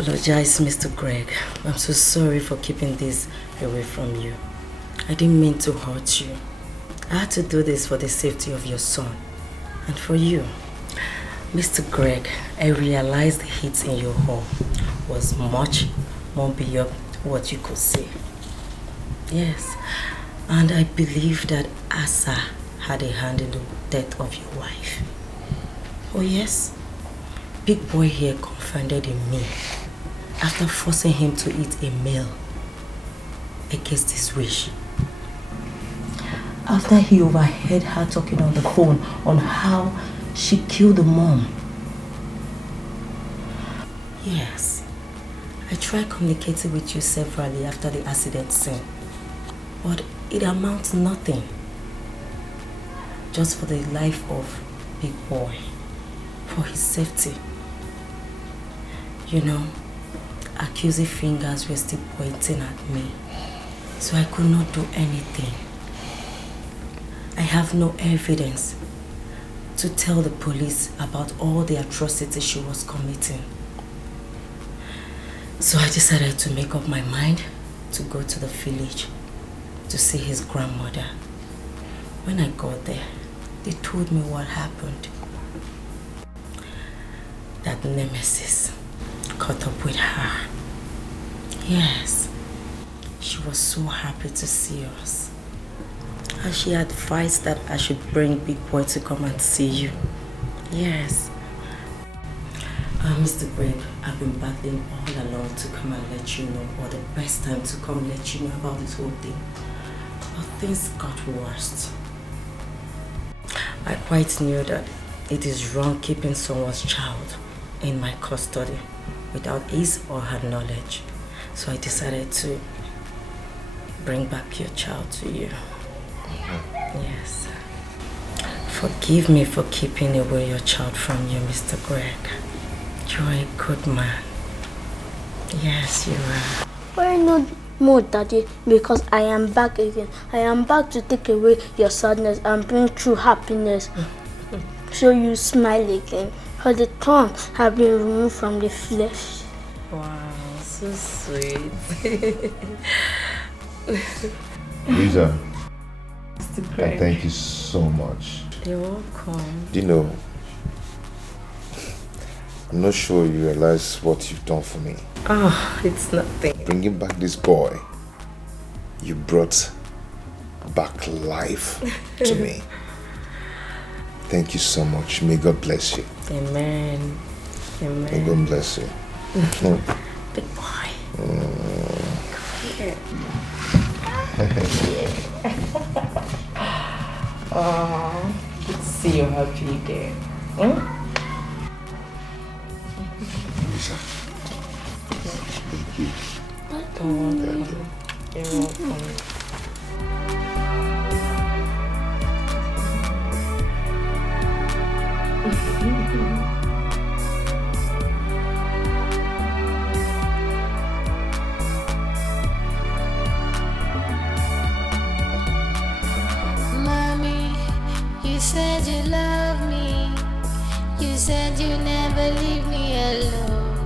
apologize, Mr. Greg. I'm so sorry for keeping this away from you. I didn't mean to hurt you. I had to do this for the safety of your son and for you. Mr. Greg, I realized the heat in your home was much more beyond what you could see. Yes, and I believe that Asa had a hand in the death of your wife. Oh yes, Big Boy here confided in me after forcing him to eat a meal against his wish. After he overheard her talking on the phone on how she killed the mom. Yes, I tried communicating with you severally after the accident scene, but it amounts to nothing. Just for the life of Big Boy, for his safety. You know, accusing fingers were still pointing at me, so I could not do anything. I have no evidence to tell the police about all the atrocities she was committing. So I decided to make up my mind to go to the village to see his grandmother. When I got there, they told me what happened. That Nemesis caught up with her. Yes, she was so happy to see us. And she advised that I should bring Big Boy to come and see you. Yes. Mr. Greg, I've been battling all along to come and let you know, or the best time to come let you know about this whole thing. But things got worse. I quite knew that it is wrong keeping someone's child in my custody without his or her knowledge. So I decided to bring back your child to you. Yes. Forgive me for keeping away your child from you, Mr. Greg. You're a good man. Yes, you are. Why not more, Daddy? Because I am back again. I am back to take away your sadness and bring true happiness. So you smile again. For the thorn have been removed from the flesh. Wow, so sweet. Lisa, Mr. Greg. thank you so much. You're welcome. Do you know, I'm not sure you realize what you've done for me. Oh, it's nothing. Bringing back this boy, you brought back life to me. Thank you so much. May God bless you. Amen. Amen. May God bless you. Big boy. Mm. Oh, good to see you happy again. Lisa. Thank you. You're welcome. You're welcome. Mommy, you said you love me. You said you never leave me alone.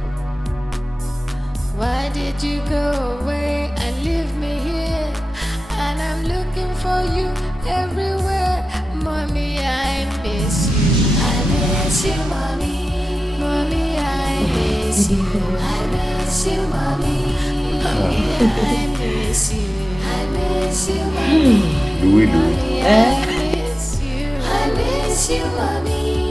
Why did you go away and leave me here? And I'm looking for you everywhere. Mommy, I miss you. I miss you, Mommy. Mommy, I miss you. I miss you, Mommy. Mommy, I miss you. I miss you, Mommy. Do we do? Mommy, I miss you. I miss you, Mommy.